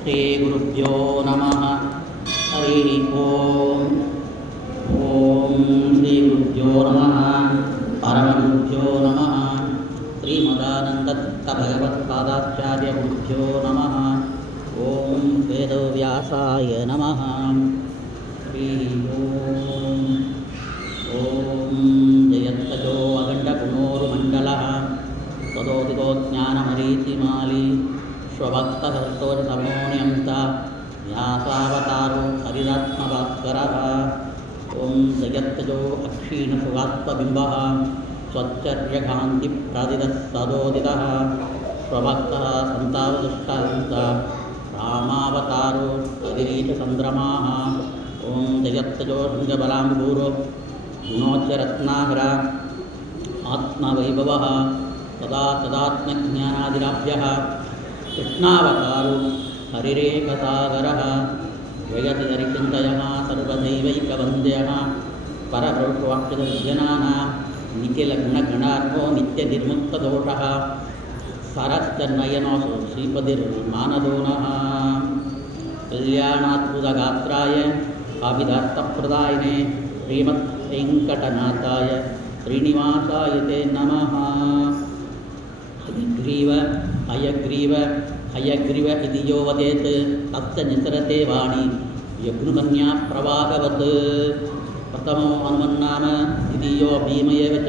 श्रीगुरुभ्यो नमः। हरि ओम। ओम श्रीगुरुभ्यो नमः। परमगुरुभ्यो नमः। श्रीमदानन्दतीर्थभगवत्पादाचार्यगुरुभ्यो नमः। ओम वेदव्यासाय नमः। हरि ओम। ओम जयत्तजो अखण्डगुणोर्मण्डलः तदोदितो ज्ञानमरीचिमाली स्वभक्तहर्षोरतमोऽन्यन्त व्यासावतारो हरिरात्मभास्करः। ओं जयत्तजो अक्षीणसुगात्मबिम्बः स्वच्चर्यकान्तिप्रदितः सदोदितः स्वभक्तः सन्तावदुष्टान्त रामावतारो हरिरीशचन्द्रमाः। ओं जयत्तजो शृङ्गबलाम्बूरो गुणोच्चरत्नाकर आत्मवैभवः तदा तदात्मज्ञानादिराभ्यः कृष्णावतारो हरिरेकसागरः। जयति हरिचिन्तयः सर्वदैवैकवन्द्यः परब्रह्मवाक्यदर्शनाः निखिलगुणगणार्हो नित्यनिर्मुक्तदोषः सरश्चन्नयनोऽसौ श्रीपतिर्मानदोनः। कल्याणाद्भुतगात्राय अभिदात्तप्रदायिने श्रीमद्वेङ्कटनाथाय श्रीनिवासाय ते नमः। हयग्रीव इति यो वदेत् तस्य निसरते वाणी यज्ञकन्या प्रवाहवत्। प्रथमो हनुमन्नाम द्वितीयो भीम एव च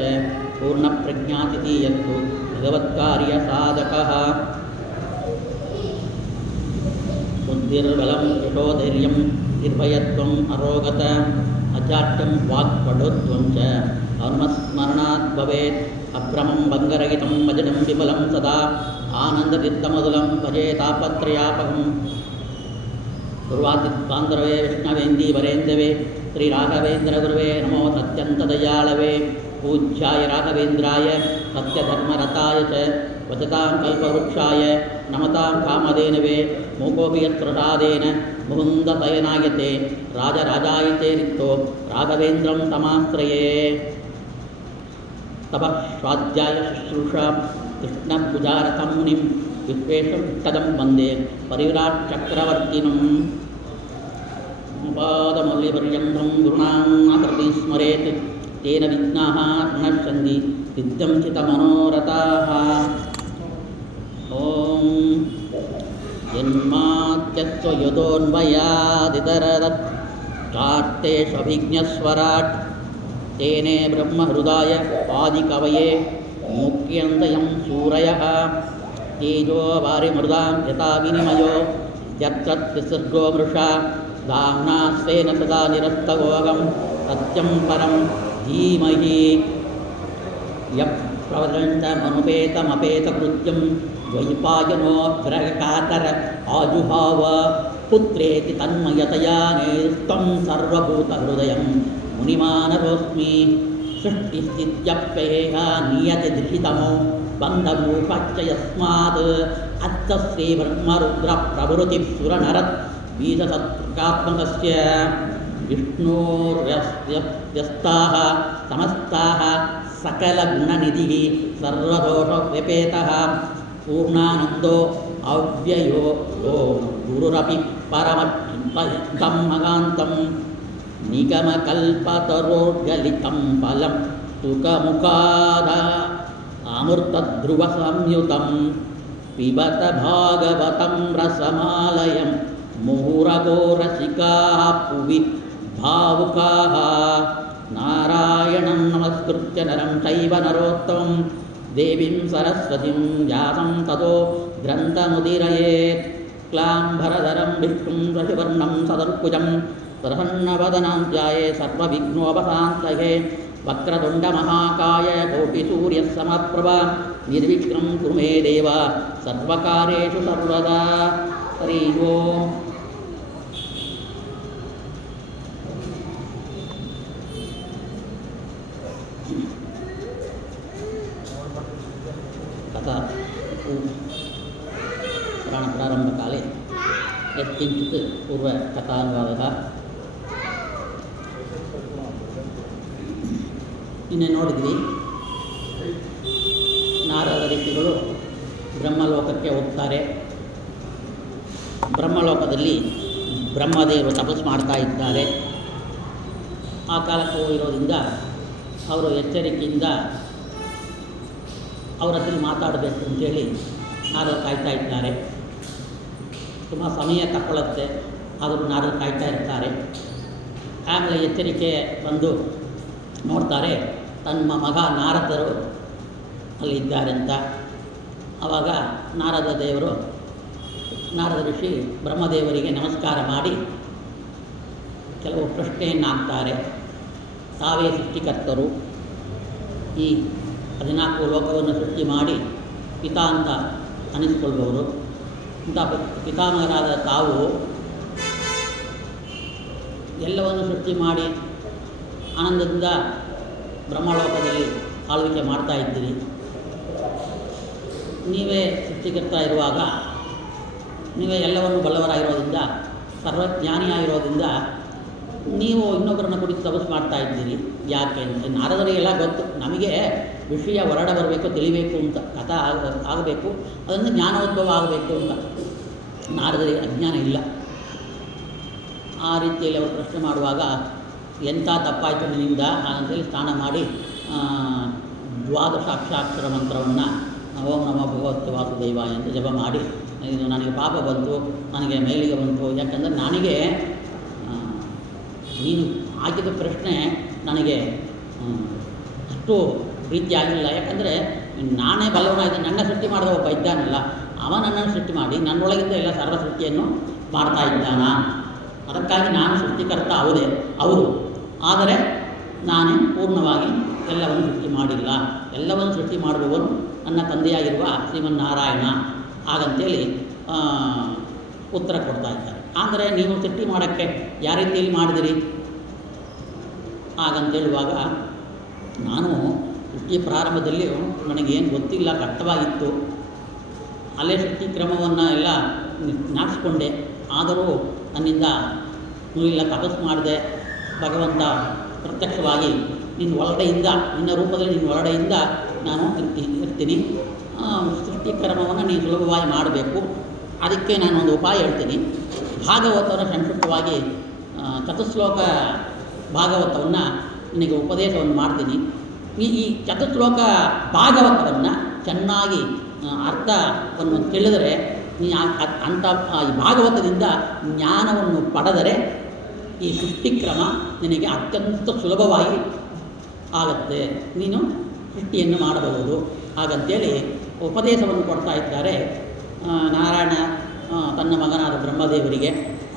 पूर्णप्रज्ञातिथि यत्तु भगवत्कार्यसाधकः। बुद्धिर्बलं यशोधैर्यं निर्भयत्वम् अरोगत अजाड्यं वाक्पटुत्वं च हनुमत्स्मरणात् भवेत्। अभ्रमं भङ्गरहितं भजनं विमलं सदा आनन्दतीर्थमधुलं भजे तापत्रयापहं। गुरुवादित्वान्तरवे विष्णवेन्दीवरेन्दवे श्रीराघवेन्द्रगुरुवे नमो सत्यन्तदयाळवे। पूज्याय राघवेन्द्राय सत्यधर्मरताय च वचतां कल्पवृक्षाय नमतां कामधेनवे। मूकोऽपि यत्प्रसादेन मुकुन्दशयनायते राजराजायते रिक्तो राघवेन्द्रं तमाश्रये। तपः स्वाध्याय शुश्रूषा कृष्णपूजारतं मुनिं विश्वेशविष्टदं वन्दे परिविराट् चक्रवर्तिनम्। पादमौलिपर्यन्तं गुरुणामाकृतिं स्मरेत् तेन विघ्नाः प्रणश्यन्ति सिद्ध्यन्ति ॐ जन्माद्यस्य यतोऽन्वयादितरतः कार्तेष्वभिज्ञस्वराट् तेने ब्रह्महृदाय आदिकवये मुख्यन्तयं सूरयः। तेजो वारिमृदां यथा विनिमयो यत्र त्रिसर्गो मृषा दाम्ना स्वेन सदा निरस्तगोगं सत्यं परं धीमहि। यः प्रवदन्तमनुपेतमपेतकृत्यं द्वैपायनो ग्रहकातर आजुहाव पुत्रेति तन्मयतया नेस्तं सर्वभूतहृदयं मुनिमानतोऽस्मि। सृष्टिस्थित्यप्ययेहा नियतिदृशितमो बन्धमोक्षश्च यस्मात् अच्च श्रीब्रह्मरुद्रप्रभृतिः सुरनरत् बीजसत्कात्मकस्य। विष्णोर्व्यस्ताः समस्ताः सकलगुणनिधिः सर्वदोषव्यपेतः पूर्णानन्दो अव्ययो यो गुरुरपि परमं महान्तं। निगमकल्पतरोर्गलितं फलं सुखमुखाद अमृतध्रुवसंयुतं पिबत भागवतं रसमालयं मुहुरगो रसिकाः भुवि भावुकाः। नारायणं नमस्कृत्य नरं चैव नरोत्तमं देवीं सरस्वतीं व्यासं ततो ग्रन्थमुदीरयेत्। क्लाम्भरधरं विष्णुं शशिवर्णं सदर्भुजं प्रसन्नवदनं ध्याये सर्वविघ्नोपशान्तये। वक्रतुण्डमहाकाय कोटिसूर्यसमप्रभा निर्विघ्नं कुरु मे देव सर्वकार्येषु सर्वदा। हरि ओम्। कथा पुराणप्रारम्भकाले यत्किञ्चित् पूर्वकथानुवादः ನಿನ್ನೆ ನೋಡಿದ್ವಿ. ನಾರದ ಋಷಿಗಳು ಬ್ರಹ್ಮಲೋಕಕ್ಕೆ ಹೋಗ್ತಾರೆ. ಬ್ರಹ್ಮಲೋಕದಲ್ಲಿ ಬ್ರಹ್ಮದೇವರು ತಪಸ್ಸು ಮಾಡ್ತಾ ಇದ್ದಾರೆ. ಆ ಕಾಲಕ್ಕೆ ಹೋಗಿರೋದ್ರಿಂದ ಅವರು ಎಚ್ಚರಿಕೆಯಿಂದ ಅವರ ಹತ್ರ ಮಾತಾಡಬೇಕು ಅಂತೇಳಿ ನಾರದರು ಕಾಯ್ತಾ ಇದ್ದಾರೆ. ತುಂಬ ಸಮಯ ತಗೊಳ್ಳುತ್ತೆ, ಆದರೂ ನಾರದರು ಕಾಯ್ತಾ ಇರ್ತಾರೆ. ಆಮೇಲೆ ಎಚ್ಚರಿಕೆ ಬಂದು ನೋಡ್ತಾರೆ ತನ್ನ ಮಗ ನಾರದರು ಅಲ್ಲಿದ್ದಾರೆ ಅಂತ. ಆವಾಗ ನಾರದ ಋಷಿ ಬ್ರಹ್ಮದೇವರಿಗೆ ನಮಸ್ಕಾರ ಮಾಡಿ ಕೆಲವು ಪ್ರಶ್ನೆಯನ್ನು ಹಾಕ್ತಾರೆ. ತಾವೇ ಸೃಷ್ಟಿಕರ್ತರು, ಈ 14 ಲೋಕವನ್ನು ಸೃಷ್ಟಿ ಮಾಡಿ ಪಿತಾ ಅಂತ ಅನಿಸಿಕೊಳ್ಳುವವರು. ಇಂಥ ಪಿತಾಮಹರಾದ ತಾವು ಎಲ್ಲವನ್ನು ಸೃಷ್ಟಿ ಮಾಡಿ ಆನಂದದಿಂದ ಬ್ರಹ್ಮಲೋಕದಲ್ಲಿ ಆಳ್ವಿಕೆ ಮಾಡ್ತಾ ಇದ್ದೀರಿ. ನೀವೇ ಸೃಷ್ಟಿಕರ್ತ ಇರುವಾಗ, ನೀವೇ ಎಲ್ಲವನ್ನು ಬಲ್ಲವರಾಗಿರೋದ್ರಿಂದ, ಸರ್ವಜ್ಞಾನಿಯಾಗಿರೋದ್ರಿಂದ ನೀವು ಇನ್ನೊಬ್ಬರನ್ನು ಕುರಿತು ತಪಸ್ಸು ಮಾಡ್ತಾ ಇದ್ದೀರಿ ಯಾಕೆ ಅಂತ. ನಾರದರಿಗೆಲ್ಲ ಗೊತ್ತು, ನಮಗೆ ವಿಷಯ ಹೊರಡ ಬರಬೇಕು, ತಿಳಿಬೇಕು ಅಂತ, ಕಥಾ ಆಗಬೇಕು, ಅದರಿಂದ ಜ್ಞಾನೋದ್ಭವ ಆಗಬೇಕು ಅಂತ. ನಾರದರಿಗೆ ಅಜ್ಞಾನ ಇಲ್ಲ. ಆ ರೀತಿಯಲ್ಲಿ ಅವರು ಪ್ರಶ್ನೆ ಮಾಡುವಾಗ ಎಂಥ ತಪ್ಪಾಯಿತು ನಿನ್ನಿಂದ ಅಂತೇಳಿ ಸ್ನಾನ ಮಾಡಿ 12 ಅಕ್ಷರ ಮಂತ್ರವನ್ನು ಓಂ ನಮೋ ಭಗವತೆ ವಾಸುದೇವಾಯ ಅಂತ ಜಪ ಮಾಡಿ, ಇದು ನನಗೆ ಪಾಪ ಬಂತು, ನನಗೆ ಮೇಲಿಗೆ ಬಂತು, ಯಾಕಂದರೆ ನನಗೆ ನೀನು ಹಾಕಿದ ಪ್ರಶ್ನೆ ನನಗೆ ಅಷ್ಟು ರೀತಿಯಾಗಿಲ್ಲ. ಯಾಕಂದರೆ ನಾನೇ ಬಲ್ಲವನಾಗಿದ್ದೆ, ನನ್ನ ಸೃಷ್ಟಿ ಮಾಡಿದ ಒಬ್ಬ ಇದ್ದಾನಲ್ಲ, ಅವ ನನ್ನನ್ನು ಸೃಷ್ಟಿ ಮಾಡಿ ನನ್ನೊಳಗಿಂದ ಎಲ್ಲ ಸರ್ವ ಸೃಷ್ಟಿಯನ್ನು ಮಾಡ್ತಾ ಇದ್ದಾನ. ಅದಕ್ಕಾಗಿ ನಾನು ಸೃಷ್ಟಿಕರ್ತ ಅವರು, ಆದರೆ ನಾನೇ ಪೂರ್ಣವಾಗಿ ಎಲ್ಲವನ್ನು ಸೃಷ್ಟಿ ಮಾಡಿಲ್ಲ. ಎಲ್ಲವನ್ನು ಸೃಷ್ಟಿ ಮಾಡುವವನು ನನ್ನ ತಂದೆಯಾಗಿರುವ ಶ್ರೀಮನ್ನಾರಾಯಣ ಹಾಗಂತೇಳಿ ಉತ್ತರ ಕೊಡ್ತಾ ಇದ್ದಾರೆ. ಆದರೆ ನೀವು ಸೃಷ್ಟಿ ಮಾಡೋಕ್ಕೆ ಯಾವ ರೀತಿಯಲ್ಲಿ ಮಾಡಿದಿರಿ ಹಾಗಂತೇಳುವಾಗ, ನಾನು ಸೃಷ್ಟಿ ಪ್ರಾರಂಭದಲ್ಲಿ ನನಗೇನು ಗೊತ್ತಿಲ್ಲ, ಕಷ್ಟವಾಗಿತ್ತು. ಅಲ್ಲೇ ಸೃಷ್ಟಿ ಕ್ರಮವನ್ನು ಎಲ್ಲ ನಡೆಸ್ಕೊಂಡೆ. ಆದರೂ ನನ್ನಿಂದ ಇಲ್ಲ, ತಪಸ್ಸು ಮಾಡಿದೆ. ಭಗವಂತ ಪ್ರತ್ಯಕ್ಷವಾಗಿ ನಿನ್ನ ರೂಪದಲ್ಲಿ ನಿನ್ನ ಒಳಡೆಯಿಂದ ನಾನು ಇರ್ತೀನಿ. ಸೃಷ್ಟಿ ಕ್ರಮವನ್ನು ನೀನು ಸುಲಭವಾಗಿ ಮಾಡಬೇಕು. ಅದಕ್ಕೆ ನಾನೊಂದು ಉಪಾಯ ಹೇಳ್ತೀನಿ. ಭಾಗವತವನ್ನು ಸಂಕ್ಷಿಪ್ತವಾಗಿ ಚತುಶ್ಲೋಕ ಭಾಗವತವನ್ನು ನಿನಗೆ ಉಪದೇಶವನ್ನು ಮಾಡ್ತೀನಿ. ಈ ಚತುಶ್ಲೋಕ ಭಾಗವತವನ್ನು ಚೆನ್ನಾಗಿ ಅರ್ಥವನ್ನು ತಿಳಿದರೆ ನೀ ಅಂಥ ಈ ಭಾಗವತದಿಂದ ಜ್ಞಾನವನ್ನು ಪಡೆದರೆ ಈ ಸೃಷ್ಟಿಕ್ರಮ ನಿನಗೆ ಅತ್ಯಂತ ಸುಲಭವಾಗಿ ಆಗುತ್ತೆ, ನೀನು ಸೃಷ್ಟಿಯನ್ನು ಮಾಡಬಹುದು ಹಾಗಂತೇಳಿ ಉಪದೇಶವನ್ನು ಕೊಡ್ತಾ ಇದ್ದಾರೆ ನಾರಾಯಣ ತನ್ನ ಮಗನಾದ ಬ್ರಹ್ಮದೇವರಿಗೆ.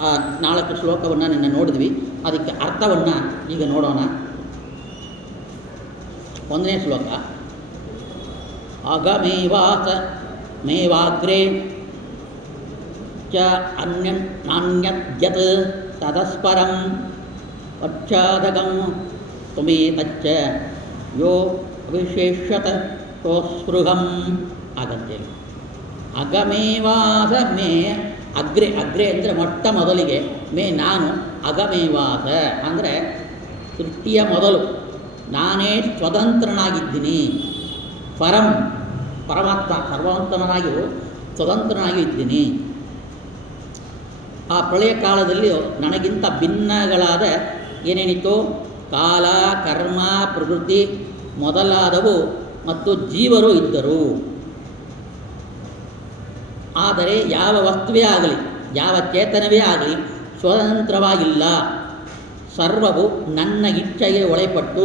ಆ 4 ಶ್ಲೋಕವನ್ನು ನಿನ್ನೆ ನೋಡಿದ್ವಿ, ಅದಕ್ಕೆ ಅರ್ಥವನ್ನು ಈಗ ನೋಡೋಣ. 1ನೇ ಶ್ಲೋಕ. ಅಗಮೇವಾಸ ಮೇವಾಗ್ರೇ ಚ ನಾನ್ಯದ್ಯತ್ ತದಸ್ಪರಂ ಪಶ್ಚಾದಗಂ ತುಮೇತಚ್ಚ ಯೋ ವಿಶೇಷತ ಸೋಸ್ಪೃಹಂ ಆಗಂತೇಳಿ. ಅಗಮೇವಾಸ ಮೇ ಅಗ್ರೆ ಅಂದರೆ ಮೊಟ್ಟ ಮೊದಲಿಗೆ, ನಾನು ಅಗಮೇವಾಸ ಅಂದರೆ ಸೃಷ್ಟಿಯ ಮೊದಲು ನಾನೇ ಸ್ವತಂತ್ರನಾಗಿದ್ದೀನಿ. ಪರಮಾತ್ಮ ಸರ್ವೋತ್ತಮನಾಗಿಯೂ ಸ್ವತಂತ್ರನಾಗಿ ಇದ್ದೀನಿ. ಆ ಪ್ರಳಯ ಕಾಲದಲ್ಲಿ ನನಗಿಂತ ಭಿನ್ನಗಳಾದ ಏನೇನಿತ್ತು, ಕಾಲ, ಕರ್ಮ, ಪ್ರಕೃತಿ ಮೊದಲಾದವು ಮತ್ತು ಜೀವರು ಇದ್ದರು. ಆದರೆ ಯಾವ ವಸ್ತುವೇ ಆಗಲಿ, ಯಾವ ಚೇತನವೇ ಆಗಲಿ ಸ್ವತಂತ್ರವಾಗಿಲ್ಲ. ಸರ್ವವು ನನ್ನ ಇಚ್ಛೆಗೆ ಒಳಪಟ್ಟು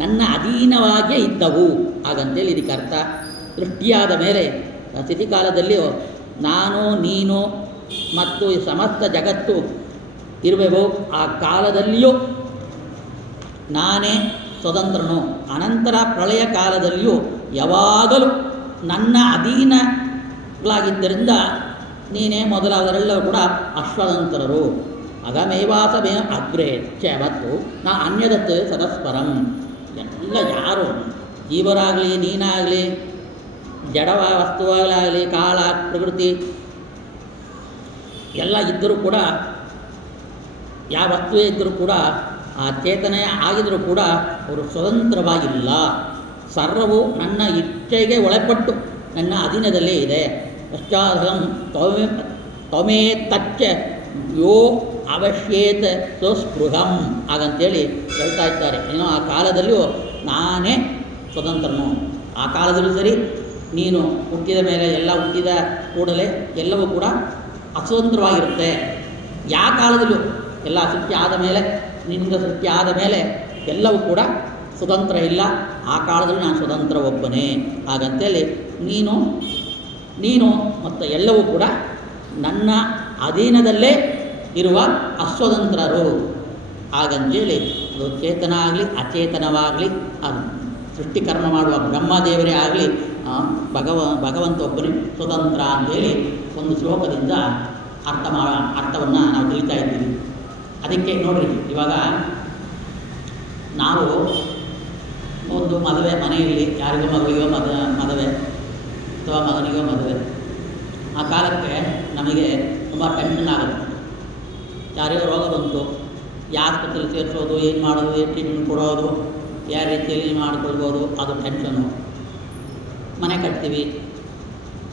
ನನ್ನ ಅಧೀನವಾಗಿಯೇ ಇದ್ದವು ಹಾಗಂತೇಳಿ ಇದಕ್ಕೆ ಅರ್ಥ. ಸೃಷ್ಟಿಯಾದ ಮೇಲೆ ಸ್ಥಿತಿಕಾಲದಲ್ಲಿ ನಾನು, ನೀನು ಮತ್ತು ಈ ಸಮಸ್ತ ಜಗತ್ತು ಇರುವೆವು. ಆ ಕಾಲದಲ್ಲಿಯೂ ನಾನೇ ಸ್ವತಂತ್ರನು. ಅನಂತರ ಪ್ರಳಯ ಕಾಲದಲ್ಲಿಯೂ ಯಾವಾಗಲೂ ನನ್ನ ಅಧೀನಗಳಾಗಿದ್ದರಿಂದ ನೀನೇ ಮೊದಲಾದವರೆಲ್ಲರೂ ಕೂಡ ಅಸ್ವತಂತ್ರರು. ಅಗಮೇವಾಸ ಮೇ ಅಗ್ರೇ ಚ ಮತ್ತು ನಾ ಅನ್ಯದತ್ತು ಸದಸ್ಪರಂ. ಎಲ್ಲ ಯಾರು ಜೀವರಾಗಲಿ, ನೀನಾಗಲಿ, ಜಡವ ವಸ್ತುವಾಗಲಾಗಲಿ, ಕಾಲ, ಪ್ರಕೃತಿ ಎಲ್ಲ ಇದ್ದರೂ ಕೂಡ, ಯಾವ ವಸ್ತುವೇ ಇದ್ದರೂ ಕೂಡ, ಆ ಚೇತನ ಆಗಿದ್ದರೂ ಕೂಡ ಅವರು ಸ್ವತಂತ್ರವಾಗಿಲ್ಲ. ಸರ್ವವು ನನ್ನ ಇಚ್ಛೆಗೆ ಒಳಪಟ್ಟು ನನ್ನ ಅಧೀನದಲ್ಲೇ ಇದೆ. ಪಶ್ಚಾದಂ ತ್ವಮೇ ತಚ್ಚ ಯೋ ಅವಶ್ಯೇತ ಸ್ವಸ್ಪೃಹಂ ಹಾಗಂತೇಳಿ ಹೇಳ್ತಾ ಇದ್ದಾರೆ. ಏನೋ ಆ ಕಾಲದಲ್ಲಿಯೂ ನಾನೇ ಸ್ವತಂತ್ರನು, ಆ ಕಾಲದಲ್ಲೂ ಸರಿ ನೀನು ಹುಟ್ಟಿದ ಮೇಲೆ ಎಲ್ಲ ಹುಟ್ಟಿದ ಕೂಡಲೇ ಎಲ್ಲವೂ ಕೂಡ ಅಸ್ವತಂತ್ರವಾಗಿರುತ್ತೆ. ಯಾವ ಕಾಲದಲ್ಲೂ ಎಲ್ಲ ಸೃಷ್ಟಿ ಆದ ಮೇಲೆ ನಿನ್ನಿಂದ ಸೃಷ್ಟಿ ಆದ ಮೇಲೆ ಎಲ್ಲವೂ ಕೂಡ ಸ್ವತಂತ್ರ ಇಲ್ಲ. ಆ ಕಾಲದಲ್ಲಿ ನಾನು ಸ್ವತಂತ್ರ ಒಬ್ಬನೇ. ಹಾಗಂತೇಳಿ ನೀನು ಮತ್ತು ಎಲ್ಲವೂ ಕೂಡ ನನ್ನ ಅಧೀನದಲ್ಲೇ ಇರುವ ಅಸ್ವತಂತ್ರರು. ಹಾಗಂತೇಳಿ ಅದು ಚೇತನ ಆಗಲಿ ಅಚೇತನವಾಗಲಿ ಅದು ಸೃಷ್ಟಿಕರ್ಮ ಮಾಡುವ ಬ್ರಹ್ಮದೇವರೇ ಆಗಲಿ ಭಗವಂತ ಒಬ್ಬನೇ ಸ್ವತಂತ್ರ ಅಂತೇಳಿ ಒಂದು ಶ್ಲೋಕದಿಂದ ಅರ್ಥವನ್ನು ನಾವು ತಿಳಿತಾ ಇದ್ದೀವಿ. ಅದಕ್ಕೆ ನೋಡಿರಿ, ಇವಾಗ ನಾವು ಒಂದು ಮದುವೆ ಮನೆಯಲ್ಲಿ ಯಾರಿಗೋ ಮಗಳಿಗೋ ಮದುವೆ ಅಥವಾ ಮಗನಿಗೋ ಮದುವೆ, ಆ ಕಾಲಕ್ಕೆ ನಮಗೆ ತುಂಬ ಟೆನ್ಷನ್ ಆಗುತ್ತೆ. ಯಾರಿಗೋ ರೋಗ ಬಂತು, ಯಾವ ಆಸ್ಪತ್ರೆಯಲ್ಲಿ ಸೇರಿಸೋದು, ಏನು ಮಾಡೋದು, ಏನು ಟ್ರೀಟ್ಮೆಂಟ್ ಕೊಡೋದು, ಯಾವ ರೀತಿಯಲ್ಲಿ ಮಾಡ್ಕೊಳ್ಬೋದು, ಅದು ಟೆನ್ಷನು. ಮನೆ ಕಟ್ತೀವಿ,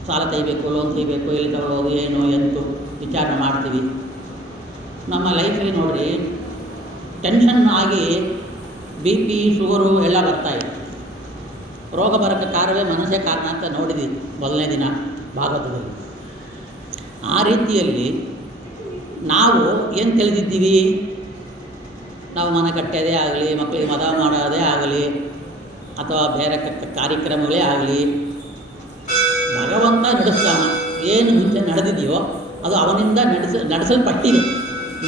ಸಾಲ ತೆಗಿಬೇಕು, ಲೋನ್ ತೆಗಿಬೇಕು, ಎಲ್ಲಿ ತಗೊಳ್ಳೋದು, ಏನು ಎಂತು ವಿಚಾರ ಮಾಡ್ತೀವಿ. ನಮ್ಮ ಲೈಫಲ್ಲಿ ನೋಡಿರಿ ಟೆನ್ಷನ್ ಆಗಿ ಬಿ ಪಿ ಶುಗರು ಎಲ್ಲ ಬರ್ತಾಯಿದೆ. ರೋಗ ಬರೋಕ್ಕೆ ಕಾರಣವೇ ಮನಸ್ಸೇ ಕಾರಣ ಅಂತ ನೋಡಿದ್ದೀವಿ ಮೊದಲನೇ ದಿನ ಭಾಗವತದಲ್ಲಿ. ಆ ರೀತಿಯಲ್ಲಿ ನಾವು ಏನು ತಿಳಿದಿದ್ದೀವಿ, ನಾವು ಮನೆ ಕಟ್ಟೋದೇ ಆಗಲಿ, ಮಕ್ಕಳಿಗೆ ಮದುವೆ ಮಾಡೋದೇ ಆಗಲಿ, ಅಥವಾ ಬೇರೆ ಕಾರ್ಯಕ್ರಮಗಳೇ ಆಗಲಿ, ಭಗವಂತ ನಡೆಸ್ತಾನ. ಏನು ಮುಂಚೆ ನಡೆದಿದೆಯೋ ಅದು ಅವನಿಂದ ನಡೆಸಲ್ಪಟ್ಟಿದೆ.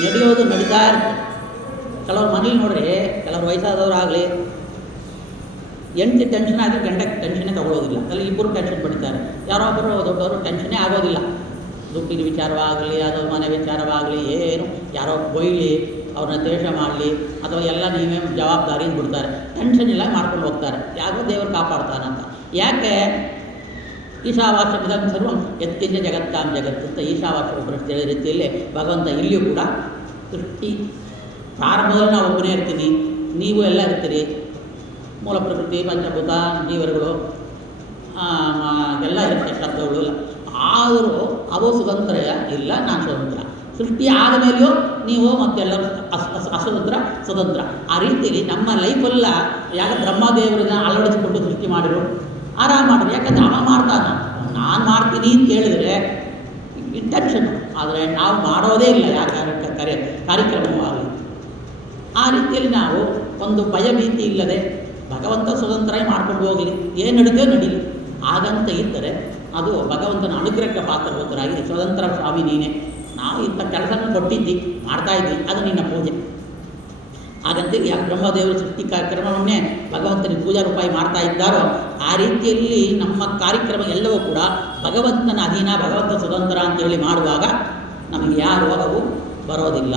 ನಡೆಯೋದು ನಡೀತಾ ಇರುತ್ತೆ. ಕೆಲವ್ರು ಮನೇಲಿ ನೋಡ್ರಿ, ಕೆಲವ್ರು ವಯಸ್ಸಾದವರಾಗಲಿ ಹೆಂಡತಿ ಟೆನ್ಷನ್ ಆದರೆ ಗಂಡಕ್ಕೆ ಟೆನ್ಷನ್ನೇ ತಗೊಳ್ಳೋದಿಲ್ಲ. ಅಲ್ಲಿ ಇಬ್ಬರು ಟೆನ್ಷನ್ ಪಡಿತಾರೆ. ಯಾರೋ ಒಬ್ಬರು ದೊಡ್ಡವರು ಟೆನ್ಷನ್ನೇ ಆಗೋದಿಲ್ಲ. ದುಡ್ಡಿನ ವಿಚಾರವಾಗಲಿ, ಅದು ಮನೆ ವಿಚಾರವಾಗಲಿ, ಏನು ಯಾರೋ ಬೊಯ್ಲಿ, ಅವ್ರನ್ನ ದ್ವೇಷ ಮಾಡಲಿ, ಅಥವಾ ಎಲ್ಲ ನೀವೇ ಜವಾಬ್ದಾರಿಯಿಂದ ಬಿಡ್ತಾರೆ. ಟೆನ್ಷನ್ ಇಲ್ಲ ಮಾಡ್ಕೊಂಡು ಹೋಗ್ತಾರೆ. ಯಾಕೋ ದೇವರು ಕಾಪಾಡ್ತಾನಂತ. ಯಾಕೆ ಈಶಾವಾಸ್ಯ ಇದನ್ನು ಸರ್ವಂ ಯತ್ಕಿಂಚ ಜಗತ್ತಾಂ ಜಗತ್ತು ಅಂತ ಈಶಾವಾಸ್ಯ ಉಪನಿಷತ್ತು ಹೇಳೋ ರೀತಿಯಲ್ಲಿ ಭಗವಂತ ಇಲ್ಲಿಯೂ ಕೂಡ ಸೃಷ್ಟಿ ಪ್ರಾರಂಭದಲ್ಲಿ ನಾವು ಒಬ್ಬನೇ ಇರ್ತೀನಿ, ನೀವು ಎಲ್ಲ ಇರ್ತೀರಿ. ಮೂಲ ಪ್ರಕೃತಿ, ಪಂಚಭೂತ, ಜೀವರುಗಳು ಎಲ್ಲ ಇರುತ್ತೆ, ಶಬ್ದಗಳು ಇಲ್ಲ. ಆದರೂ ಅವು ಸ್ವತಂತ್ರ ಇಲ್ಲ, ನಾನು ಸ್ವತಂತ್ರ. ಸೃಷ್ಟಿ ಆದ ಮೇಲೆಯೂ ನೀವು ಮತ್ತೆಲ್ಲರೂ ಸ್ವತಂತ್ರ. ಆ ರೀತಿಯಲ್ಲಿ ನಮ್ಮ ಲೈಫೆಲ್ಲ ಯಾಕೆ ಬ್ರಹ್ಮದೇವರನ್ನ ಅಳವಡಿಸಿಕೊಂಡು ಸೃಷ್ಟಿ ಮಾಡಿರು, ಆರಾಮ ಮಾಡಿದ್ರು. ಯಾಕಂದರೆ ಅವ ಮಾಡ್ತಾನೆ, ನಾನು ಮಾಡ್ತೀನಿ ಅಂತ ಹೇಳಿದರೆ ಟೆನ್ಷನ್ನು. ಆದರೆ ನಾವು ಮಾಡೋದೇ ಇಲ್ಲ ಯಾಕೆ ಕಾರ್ಯಕ್ರಮವಾಗಲಿ. ಆ ರೀತಿಯಲ್ಲಿ ನಾವು ಒಂದು ಭಯಭೀತಿ ಇಲ್ಲದೆ ಭಗವಂತ ಸ್ವತಂತ್ರ ಮಾಡ್ಕೊಂಡು ಹೋಗಲಿ, ಏನು ನಡೀತೋ ನಡೀಲಿ ಹಾಗಂತ ಇದ್ದರೆ ಅದು ಭಗವಂತನ ಅನುಗ್ರಹಕ್ಕೆ ಪಾತ್ರಭೂತರಾಗಿ ಸ್ವತಂತ್ರ ಸ್ವಾಮಿ ನೀನೇ, ನಾವು ಇಂಥ ಕೆಲಸನ ಕೊಟ್ಟಿದ್ದಿ, ಮಾಡ್ತಾಯಿದ್ವಿ, ಅದು ನಿನ್ನ ಪೂಜೆ. ಹಾಗಂತೇಳಿ ಯಾಕೆ ಬ್ರಹ್ಮದೇವರು ಸೃಷ್ಟಿ ಕಾರ್ಯಕ್ರಮವನ್ನೇ ಭಗವಂತನಿಗೆ ಪೂಜಾ ರೂಪಾಯಿ ಮಾಡ್ತಾ ಇದ್ದಾರೋ ಆ ರೀತಿಯಲ್ಲಿ ನಮ್ಮ ಕಾರ್ಯಕ್ರಮ ಎಲ್ಲವೂ ಕೂಡ ಭಗವಂತನ ಅಧೀನ, ಭಗವಂತ ಸ್ವತಂತ್ರ ಅಂತೇಳಿ ಮಾಡುವಾಗ ನಮಗೆ ಯಾವ ರೋಗವೂ ಬರೋದಿಲ್ಲ.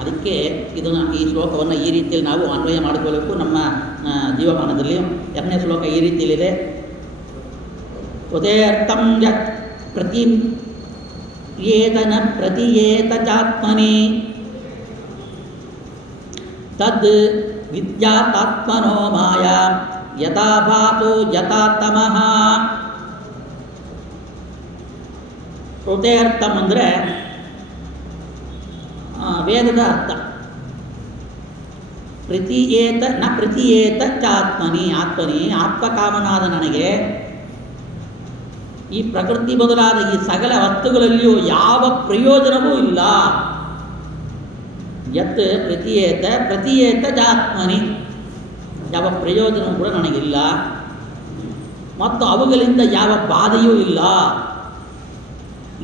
ಅದಕ್ಕೆ ಈ ಶ್ಲೋಕವನ್ನು ಈ ರೀತಿಯಲ್ಲಿ ನಾವು ಅನ್ವಯ ಮಾಡಿಕೊಳ್ಳಬೇಕು ನಮ್ಮ ಜೀವಮಾನದಲ್ಲಿ. 2ನೇ ಶ್ಲೋಕ ಈ ರೀತಿಯಲ್ಲಿದೆ. ಉದೇರ್ಥಂ ಯತ್ ಪ್ರತಿ ಏತನ ಪ್ರತಿಯೇತ ಚಾತ್ಮನಿ ತದ್ ವಿದ್ಯಾತಾತ್ಮನೋ ಮಾಯಾ ಯಥಾ ಭಾಸೋ ಯಥಾ ತಮಃ. ಹೃದಯಾರ್ಥಂ ಅಂದರೆ ವೇದದ ಅರ್ಥ. ಪ್ರತಿಯೇತ ನ ಪ್ರತಿಯೇತ ಚಾತ್ಮನಿ, ಆತ್ಮಕಾಮನಾದ ನನಗೆ ಈ ಪ್ರಕೃತಿ ಬದಲಾದ ಈ ಸಕಲ ವಸ್ತುಗಳಲ್ಲಿಯೂ ಯಾವ ಪ್ರಯೋಜನವೂ ಇಲ್ಲ. ಯತ್ ಪ್ರತಿಯೇತ ಜಾತ್ಮನಿ, ಯಾವ ಪ್ರಯೋಜನವೂ ಕೂಡ ನನಗಿಲ್ಲ, ಮತ್ತು ಅವುಗಳಿಂದ ಯಾವ ಬಾಧೆಯೂ ಇಲ್ಲ.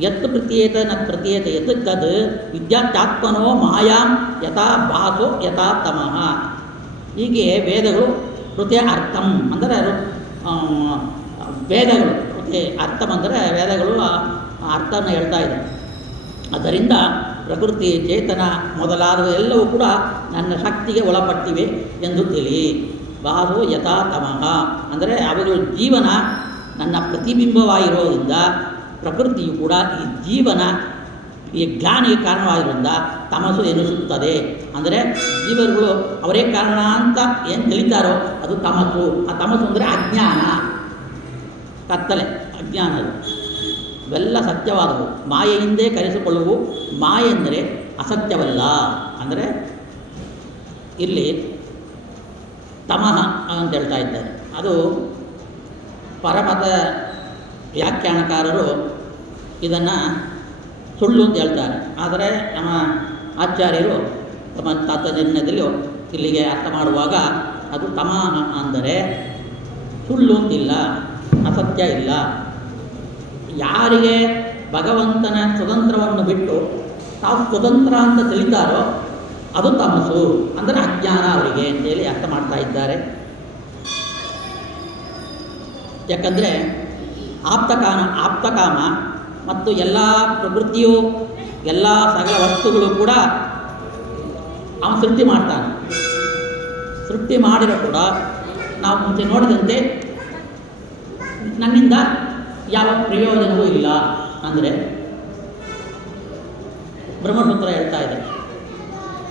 ಯತ್ ಪ್ರತಿಯೇತ ನ ಪ್ರತಿಯೇತ ಯತ್ ತದ್ ವಿದ್ಯಾತ್ಮನೋ ಮಾಯಾಂ ಯಥಾ ಭಾಸೋ ಯಥಾ ತಮಃ. ಹೀಗೆ ವೇದಗಳು ಹೃದಯ ಅರ್ಥಂ ಅಂದರೆ ವೇದಗಳು ಹೃದಯ ಅರ್ಥಂ ಅಂದರೆ ವೇದಗಳು ಅರ್ಥವನ್ನು ಹೇಳ್ತಾ ಇದೆ. ಅದರಿಂದ ಪ್ರಕೃತಿ, ಚೇತನ ಮೊದಲಾದ ಎಲ್ಲವೂ ಕೂಡ ನನ್ನ ಶಕ್ತಿಗೆ ಒಳಪಟ್ಟಿವೆ ಎಂದು ತಿಳಿ. ಭಾಸೋ ಯಥಾ ತಮಃ ಅಂದರೆ ಅವುಗಳ ಜೀವನ ನನ್ನ ಪ್ರತಿಬಿಂಬವಾಗಿರೋದ್ರಿಂದ ಪ್ರಕೃತಿಯು ಕೂಡ ಈ ಜೀವನ ಈ ಜ್ಞಾನಿಗೆ ಕಾರಣವಾಗಿರೋದ್ರಿಂದ ತಮಸ್ಸು ಎನಿಸುತ್ತದೆ. ಅಂದರೆ ಜೀವರುಗಳು ಅವರೇ ಕಾರಣ ಅಂತ ಏನು ತಿಳಿತಾರೋ ಅದು ತಮಸ್ಸು. ಆ ತಮಸ್ಸು ಅಂದರೆ ಅಜ್ಞಾನ, ಕತ್ತಲೆ, ಅಜ್ಞಾನ. ಇವೆಲ್ಲ ಸತ್ಯವಾದವು. ಮಾಯೆಯಿಂದೇ ಕರೆಸಿಕೊಳ್ಳುವು. ಮಾಯೆ ಎಂದರೆ ಅಸತ್ಯವಲ್ಲ. ಅಂದರೆ ಇಲ್ಲಿ ತಮಃ ಅಂತ ಹೇಳ್ತಾ ಇದ್ದಾರೆ. ಅದು ಪರಮತ ವ್ಯಾಖ್ಯಾನಕಾರರು ಇದನ್ನು ಸುಳ್ಳು ಅಂತ ಹೇಳ್ತಾರೆ. ಆದರೆ ನಮ್ಮ ಆಚಾರ್ಯರು ತಮ್ಮ ತಾತ್ಪರ್ಯದಲ್ಲಿ ಇಲ್ಲಿಗೆ ಅರ್ಥ ಮಾಡುವಾಗ ಅದು ತಮಃ ಅಂದರೆ ಸುಳ್ಳು ಅಂತಿಲ್ಲ, ಅಸತ್ಯ ಇಲ್ಲ. ಯಾರಿಗೆ ಭಗವಂತನ ಸ್ವತಂತ್ರವನ್ನು ಬಿಟ್ಟು ತಾವು ಸ್ವತಂತ್ರ ಅಂತ ತಿಳಿತಾರೋ ಅದು ತಮಸ್ಸು, ಅಂದರೆ ಅಜ್ಞಾನ ಅವರಿಗೆ ಅಂತೇಳಿ ಅರ್ಥ ಮಾಡ್ತಾ ಇದ್ದಾರೆ. ಯಾಕಂದರೆ ಆಪ್ತಕಾಮ ಮತ್ತು ಎಲ್ಲ ಪ್ರಕೃತಿಯು ಎಲ್ಲ ಸಕಲ ವಸ್ತುಗಳು ಕೂಡ ಅವನು ಸೃಷ್ಟಿ ಮಾಡ್ತಾನೆ. ಸೃಷ್ಟಿ ಮಾಡಿರೋ ಕೂಡ ನಾವು ಮುಂಚೆ ನೋಡಿದಂತೆ ನನ್ನಿಂದ ಯಾವ ಪ್ರಯೋಜನವೂ ಇಲ್ಲ. ಅಂದರೆ ಬ್ರಹ್ಮಸೂತ್ರ ಹೇಳ್ತಾ ಇದೆ,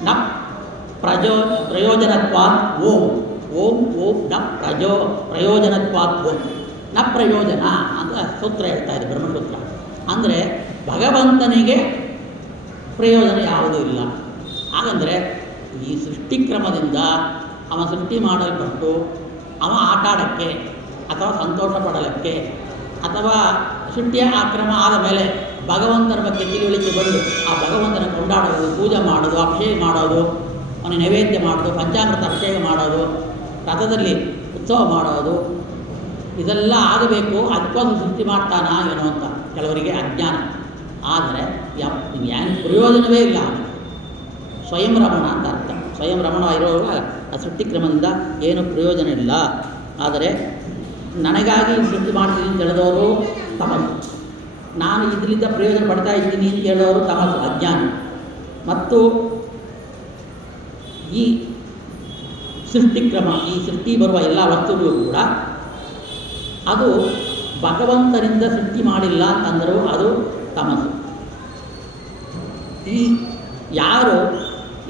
ನ ಪ್ರಯೋಜನತ್ವಾತ್ ಓಂ ಓಂ ಓಂ ನ ಪ್ರಯೋಜನತ್ವಾತ್ ಓಂ ನ ಪ್ರಯೋಜನ ಅಂತ ಸೂತ್ರ ಹೇಳ್ತಾ ಇದೆ ಬ್ರಹ್ಮಸೂತ್ರ. ಅಂದರೆ ಭಗವಂತನಿಗೆ ಪ್ರಯೋಜನ ಯಾವುದೂ ಇಲ್ಲ. ಹಾಗಂದರೆ ಈ ಸೃಷ್ಟಿಕ್ರಮದಿಂದ ಅವ ಸೃಷ್ಟಿ ಮಾಡಲ್ಪಟ್ಟು ಅವ ಆಟಾಡೋಕ್ಕೆ ಅಥವಾ ಸಂತೋಷ ಪಡಲಿಕ್ಕೆ ಅಥವಾ ಸೃಷ್ಟಿಯ ಆಕ್ರಮ ಆದ ಮೇಲೆ ಭಗವಂತನ ಬಗ್ಗೆ ತಿಳುವಳಿಕೆ ಬಂದು ಆ ಭಗವಂತನ ಕೊಂಡಾಡೋದು, ಪೂಜೆ ಮಾಡೋದು, ಅಭಿಷೇಕ ಮಾಡೋದು, ಅವನಿಗೆ ನೈವೇದ್ಯ ಮಾಡೋದು, ಪಂಚಾಮೃತ ಅಭಿಷೇಕ ಮಾಡೋದು, ರಥದಲ್ಲಿ ಉತ್ಸವ ಮಾಡೋದು, ಇದೆಲ್ಲ ಆಗಬೇಕು. ಅದಕ್ಕೊಂದು ಸೃಷ್ಟಿ ಮಾಡ್ತಾನಾ ಏನೋ ಅಂತ ಕೆಲವರಿಗೆ ಅಜ್ಞಾನ. ಆದರೆ ಏನು ಪ್ರಯೋಜನವೇ ಇಲ್ಲ. ಸ್ವಯಂ ರಮಣ ಅಂತ ಅರ್ಥ. ಸ್ವಯಂ ರಮಣ ಇರುವಾಗ ಆ ಸೃಷ್ಟಿಕ್ರಮದಿಂದ ಏನು ಪ್ರಯೋಜನ ಇಲ್ಲ. ಆದರೆ ನನಗಾಗಿ ಸೃಷ್ಟಿ ಮಾಡ್ತೀನಿ ಅಂತ ಹೇಳಿದವರು ತಮಸ್ಸು, ನಾನು ಇದರಿಂದ ಪ್ರಯೋಜನ ಪಡ್ತಾ ಇದ್ದೀನಿ ಅಂತ ಹೇಳೋರು ತಮಸ್ಸು, ಅಜ್ಞಾನ. ಮತ್ತು ಈ ಸೃಷ್ಟಿಕ್ರಮ, ಈ ಸೃಷ್ಟಿ ಬರುವ ಎಲ್ಲ ವಸ್ತುಗಳು ಕೂಡ ಅದು ಭಗವಂತನಿಂದ ಸೃಷ್ಟಿ ಮಾಡಿಲ್ಲ ಅಂತಂದರೂ ಅದು ತಮಸ್ಸು. ಈ ಯಾರು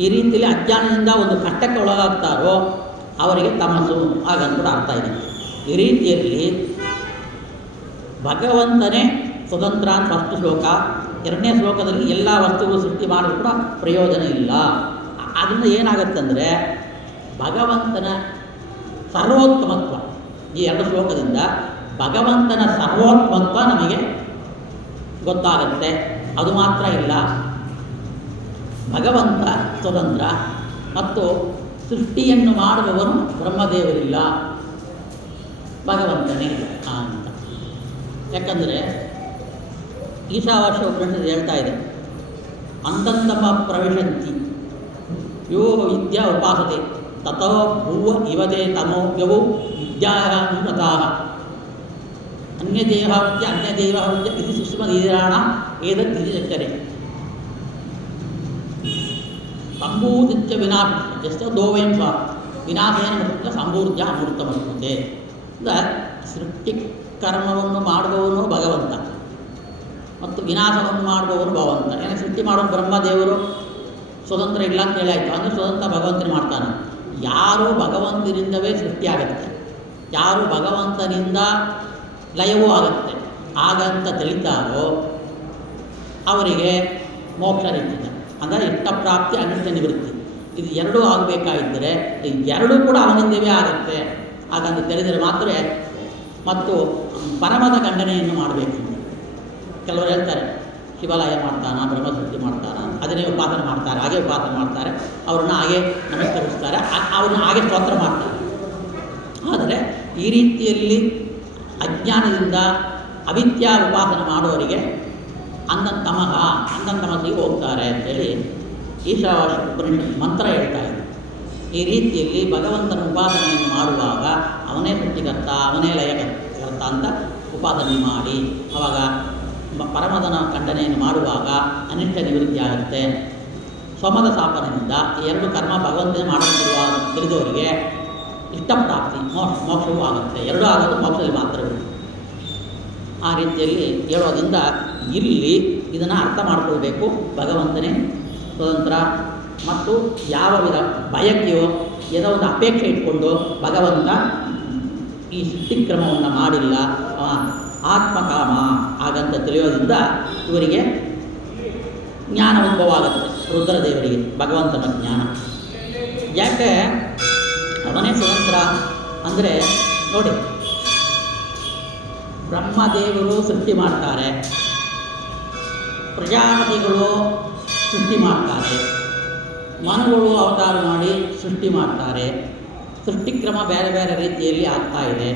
ಈ ರೀತಿಯಲ್ಲಿ ಅಜ್ಞಾನದಿಂದ ಒಂದು ಕಷ್ಟಕ್ಕೆ ಒಳಗಾಗ್ತಾರೋ ಅವರಿಗೆ ತಮಸ್ಸು ಹಾಗಂತ ಕೂಡ ಅರ್ಥ ಇದೆ. ಈ ರೀತಿಯಲ್ಲಿ ಭಗವಂತನೇ ಸ್ವತಂತ್ರ ಅಂತ ಫಸ್ಟ್ ಶ್ಲೋಕ. ಎರಡನೇ ಶ್ಲೋಕದಲ್ಲಿ ಎಲ್ಲ ವಸ್ತುಗಳು ಸೃಷ್ಟಿ ಮಾಡಿದ್ರು ಕೂಡ ಪ್ರಯೋಜನ ಇಲ್ಲ. ಅದರಿಂದ ಏನಾಗುತ್ತಂದರೆ ಭಗವಂತನ ಸರ್ವೋತ್ತಮತ್ವ, ಈ ಎರಡು ಶ್ಲೋಕದಿಂದ ಭಗವಂತನ ಸರ್ವೋತ್ತಮತ್ವ ನಮಗೆ ಗೊತ್ತಾಗುತ್ತೆ. ಅದು ಮಾತ್ರ ಇಲ್ಲ, ಭಗವಂತ ಸ್ವತಂತ್ರ ಮತ್ತು ಸೃಷ್ಟಿಯನ್ನು ಮಾಡುವವನು ಬ್ರಹ್ಮದೇವರಿಲ್ಲ, ಭಗವಂತನೇ ಅಂತ. ಯಾಕಂದರೆ ಈಶಾವಾಸ್ಯ ಉಪನಿಷತ್ತು ಹೇಳ್ತಾ ಇದೆ, ಅಂತಂತಮ ಪ್ರವಿಶಂತಿ ಯೋ ವಿದ್ಯಾ ಉಪಾಸತೆ ತಥೋ ಭೂವ ಇವದೇ ತಮೋವ್ಯವು ವಿದ್ಯಾನುಗತಾಃ ಅನ್ಯದೇಹ ವಿದ್ಯ ಅನ್ಯದೇವ ವಿದ್ಯ ಇದು ಸುಷ್ಮಧೀರಾಣ ಏದತ್ ಚಕ್ಕರೆ ಸಂಭೂತಿತ್ಯ ವಿನಾಶ ಎಷ್ಟೋ ದೋವಯಂ ಸ್ವ ವಿನಾಶೇನ ಮೃತ್ಯ ಸಂಭೂರ್ಜ ಅಮೃತ ಮೃತ್ಯೆ. ಸೃಷ್ಟಿ ಕರ್ಮವನ್ನು ಮಾಡುವವನು ಭಗವಂತ ಮತ್ತು ವಿನಾಶವನ್ನು ಮಾಡುವವನು ಭಗವಂತ. ಏನೇ ಸೃಷ್ಟಿ ಮಾಡೋನು ಬ್ರಹ್ಮದೇವರು ಸ್ವತಂತ್ರ ಇಲ್ಲ ಅಂತ ಹೇಳಿ ಆಯಿತು. ಅಂದರೆ ಸ್ವತಂತ್ರ ಭಗವಂತನೇ ಮಾಡ್ತಾನೆ. ಯಾರು ಭಗವಂತನಿಂದವೇ ಸೃಷ್ಟಿಯಾಗತ್ತೆ, ಯಾರು ಭಗವಂತನಿಂದ ಲಯವೂ ಆಗುತ್ತೆ ಹಾಗಂತ ತಿಳಿತಾರೋ ಅವರಿಗೆ ಮೋಕ್ಷ ನಿಶ್ಚಿತ. ಅಂದರೆ ಇಷ್ಟಪ್ರಾಪ್ತಿ ಅನಿಷ್ಟ ನಿವೃತ್ತಿ, ಇದು ಎರಡೂ ಆಗಬೇಕಾಗಿದ್ದರೆ ಎರಡೂ ಕೂಡ ಅವನಿಂದವೇ ಆಗುತ್ತೆ. ಹಾಗಂತ ತಿಳಿದರೆ ಮಾತ್ರ. ಮತ್ತು ಪರಮದ ಖಂಡನೆಯನ್ನು ಮಾಡಬೇಕು. ಕೆಲವರು ಹೇಳ್ತಾರೆ ಶಿವಾಲಯ ಮಾಡ್ತಾನ, ಬ್ರಹ್ಮಸೃಷ್ಟಿ ಮಾಡ್ತಾನ, ಅದನ್ನೇ ಉಪಾಸನೆ ಮಾಡ್ತಾರೆ, ಹಾಗೆ ಉಪಾಸನೆ ಮಾಡ್ತಾರೆ, ಅವ್ರನ್ನ ಹಾಗೆ ನಮಸ್ಕರಿಸ್ತಾರೆ, ಅವ್ರನ್ನ ಹಾಗೆ ಸ್ತೋತ್ರ ಮಾಡ್ತಾರೆ. ಆದರೆ ಈ ರೀತಿಯಲ್ಲಿ ಅಜ್ಞಾನದಿಂದ ಅವಿದ್ಯಾ ಉಪಾಸನೆ ಮಾಡುವವರಿಗೆ ಅಂಧಂತಮಸಿಗೆ ಹೋಗ್ತಾರೆ ಅಂತೇಳಿ ಈಶಾವಾಸ್ಯ ಉಪನಿಷತ್ ಮಂತ್ರ ಹೇಳ್ತಾ ಇದೆ. ಈ ರೀತಿಯಲ್ಲಿ ಭಗವಂತನ ಉಪಾಸನೆಯನ್ನು ಮಾಡುವಾಗ ಅವನೇ ಸೃಷ್ಟಿಕರ್ತ, ಅವನೇ ಲಯಕರ್ತ ಅಂತ ಉಪಾಸನೆ ಮಾಡಿ ಆವಾಗ ಪರಮದನ ಖಂಡನೆಯನ್ನು ಮಾಡುವಾಗ ಅನಿಷ್ಟ ನಿವೃತ್ತಿ ಆಗುತ್ತೆ. ಸ್ವಮದ ಸ್ಥಾಪನೆಯಿಂದ ಈ ಎರಡು ಕರ್ಮ ಭಗವಂತನೇ ಮಾಡುತ್ತಿರುವ ತಿಳಿದವರಿಗೆ ಇಷ್ಟಪ್ರಾಪ್ತಿ ಮೋಕ್ಷವೂ ಆಗುತ್ತೆ. ಎರಡೂ ಆಗೋದು ಮೋಕ್ಷದಲ್ಲಿ ಮಾತ್ರವೇ. ಆ ರೀತಿಯಲ್ಲಿ ಹೇಳೋದ್ರಿಂದ ಇಲ್ಲಿ ಇದನ್ನು ಅರ್ಥ ಮಾಡಿಕೊಳ್ಬೇಕು. ಭಗವಂತನೇ ಸ್ವತಂತ್ರ ಮತ್ತು ಯಾವ ವಿಧ ಬಯಕೆಯೋ ಏನೋ ಒಂದು ಅಪೇಕ್ಷೆ ಇಟ್ಕೊಂಡು ಭಗವಂತ ಈ ಸೃಷ್ಟಿಕ್ರಮವನ್ನು ಮಾಡಿಲ್ಲ, ಆತ್ಮಕಾಮ ಹಾಗಂತ ತಿಳಿಯೋದ್ರಿಂದ ಇವರಿಗೆ ಜ್ಞಾನ ಉದ್ಭವ ಆಗುತ್ತೆ. ರುದ್ರದೇವರಿಗೆ ಭಗವಂತನ ಜ್ಞಾನ. ಯಾಕೆ ಅವನೇ ಸ್ವತಂತ್ರ ಅಂದರೆ ನೋಡಿ, ಬ್ರಹ್ಮದೇವರು ಸೃಷ್ಟಿ ಮಾಡ್ತಾರೆ, ಪ್ರಜಾಪತಿಗಳು ಸೃಷ್ಟಿ ಮಾಡ್ತಾರೆ, ಮನುಗಳು ಅವತಾರ ಮಾಡಿ ಸೃಷ್ಟಿ ಮಾಡ್ತಾರೆ. ಸೃಷ್ಟಿಕ್ರಮ ಬೇರೆ ಬೇರೆ ರೀತಿಯಲ್ಲಿ ಆಗ್ತಾ ಇದೆ.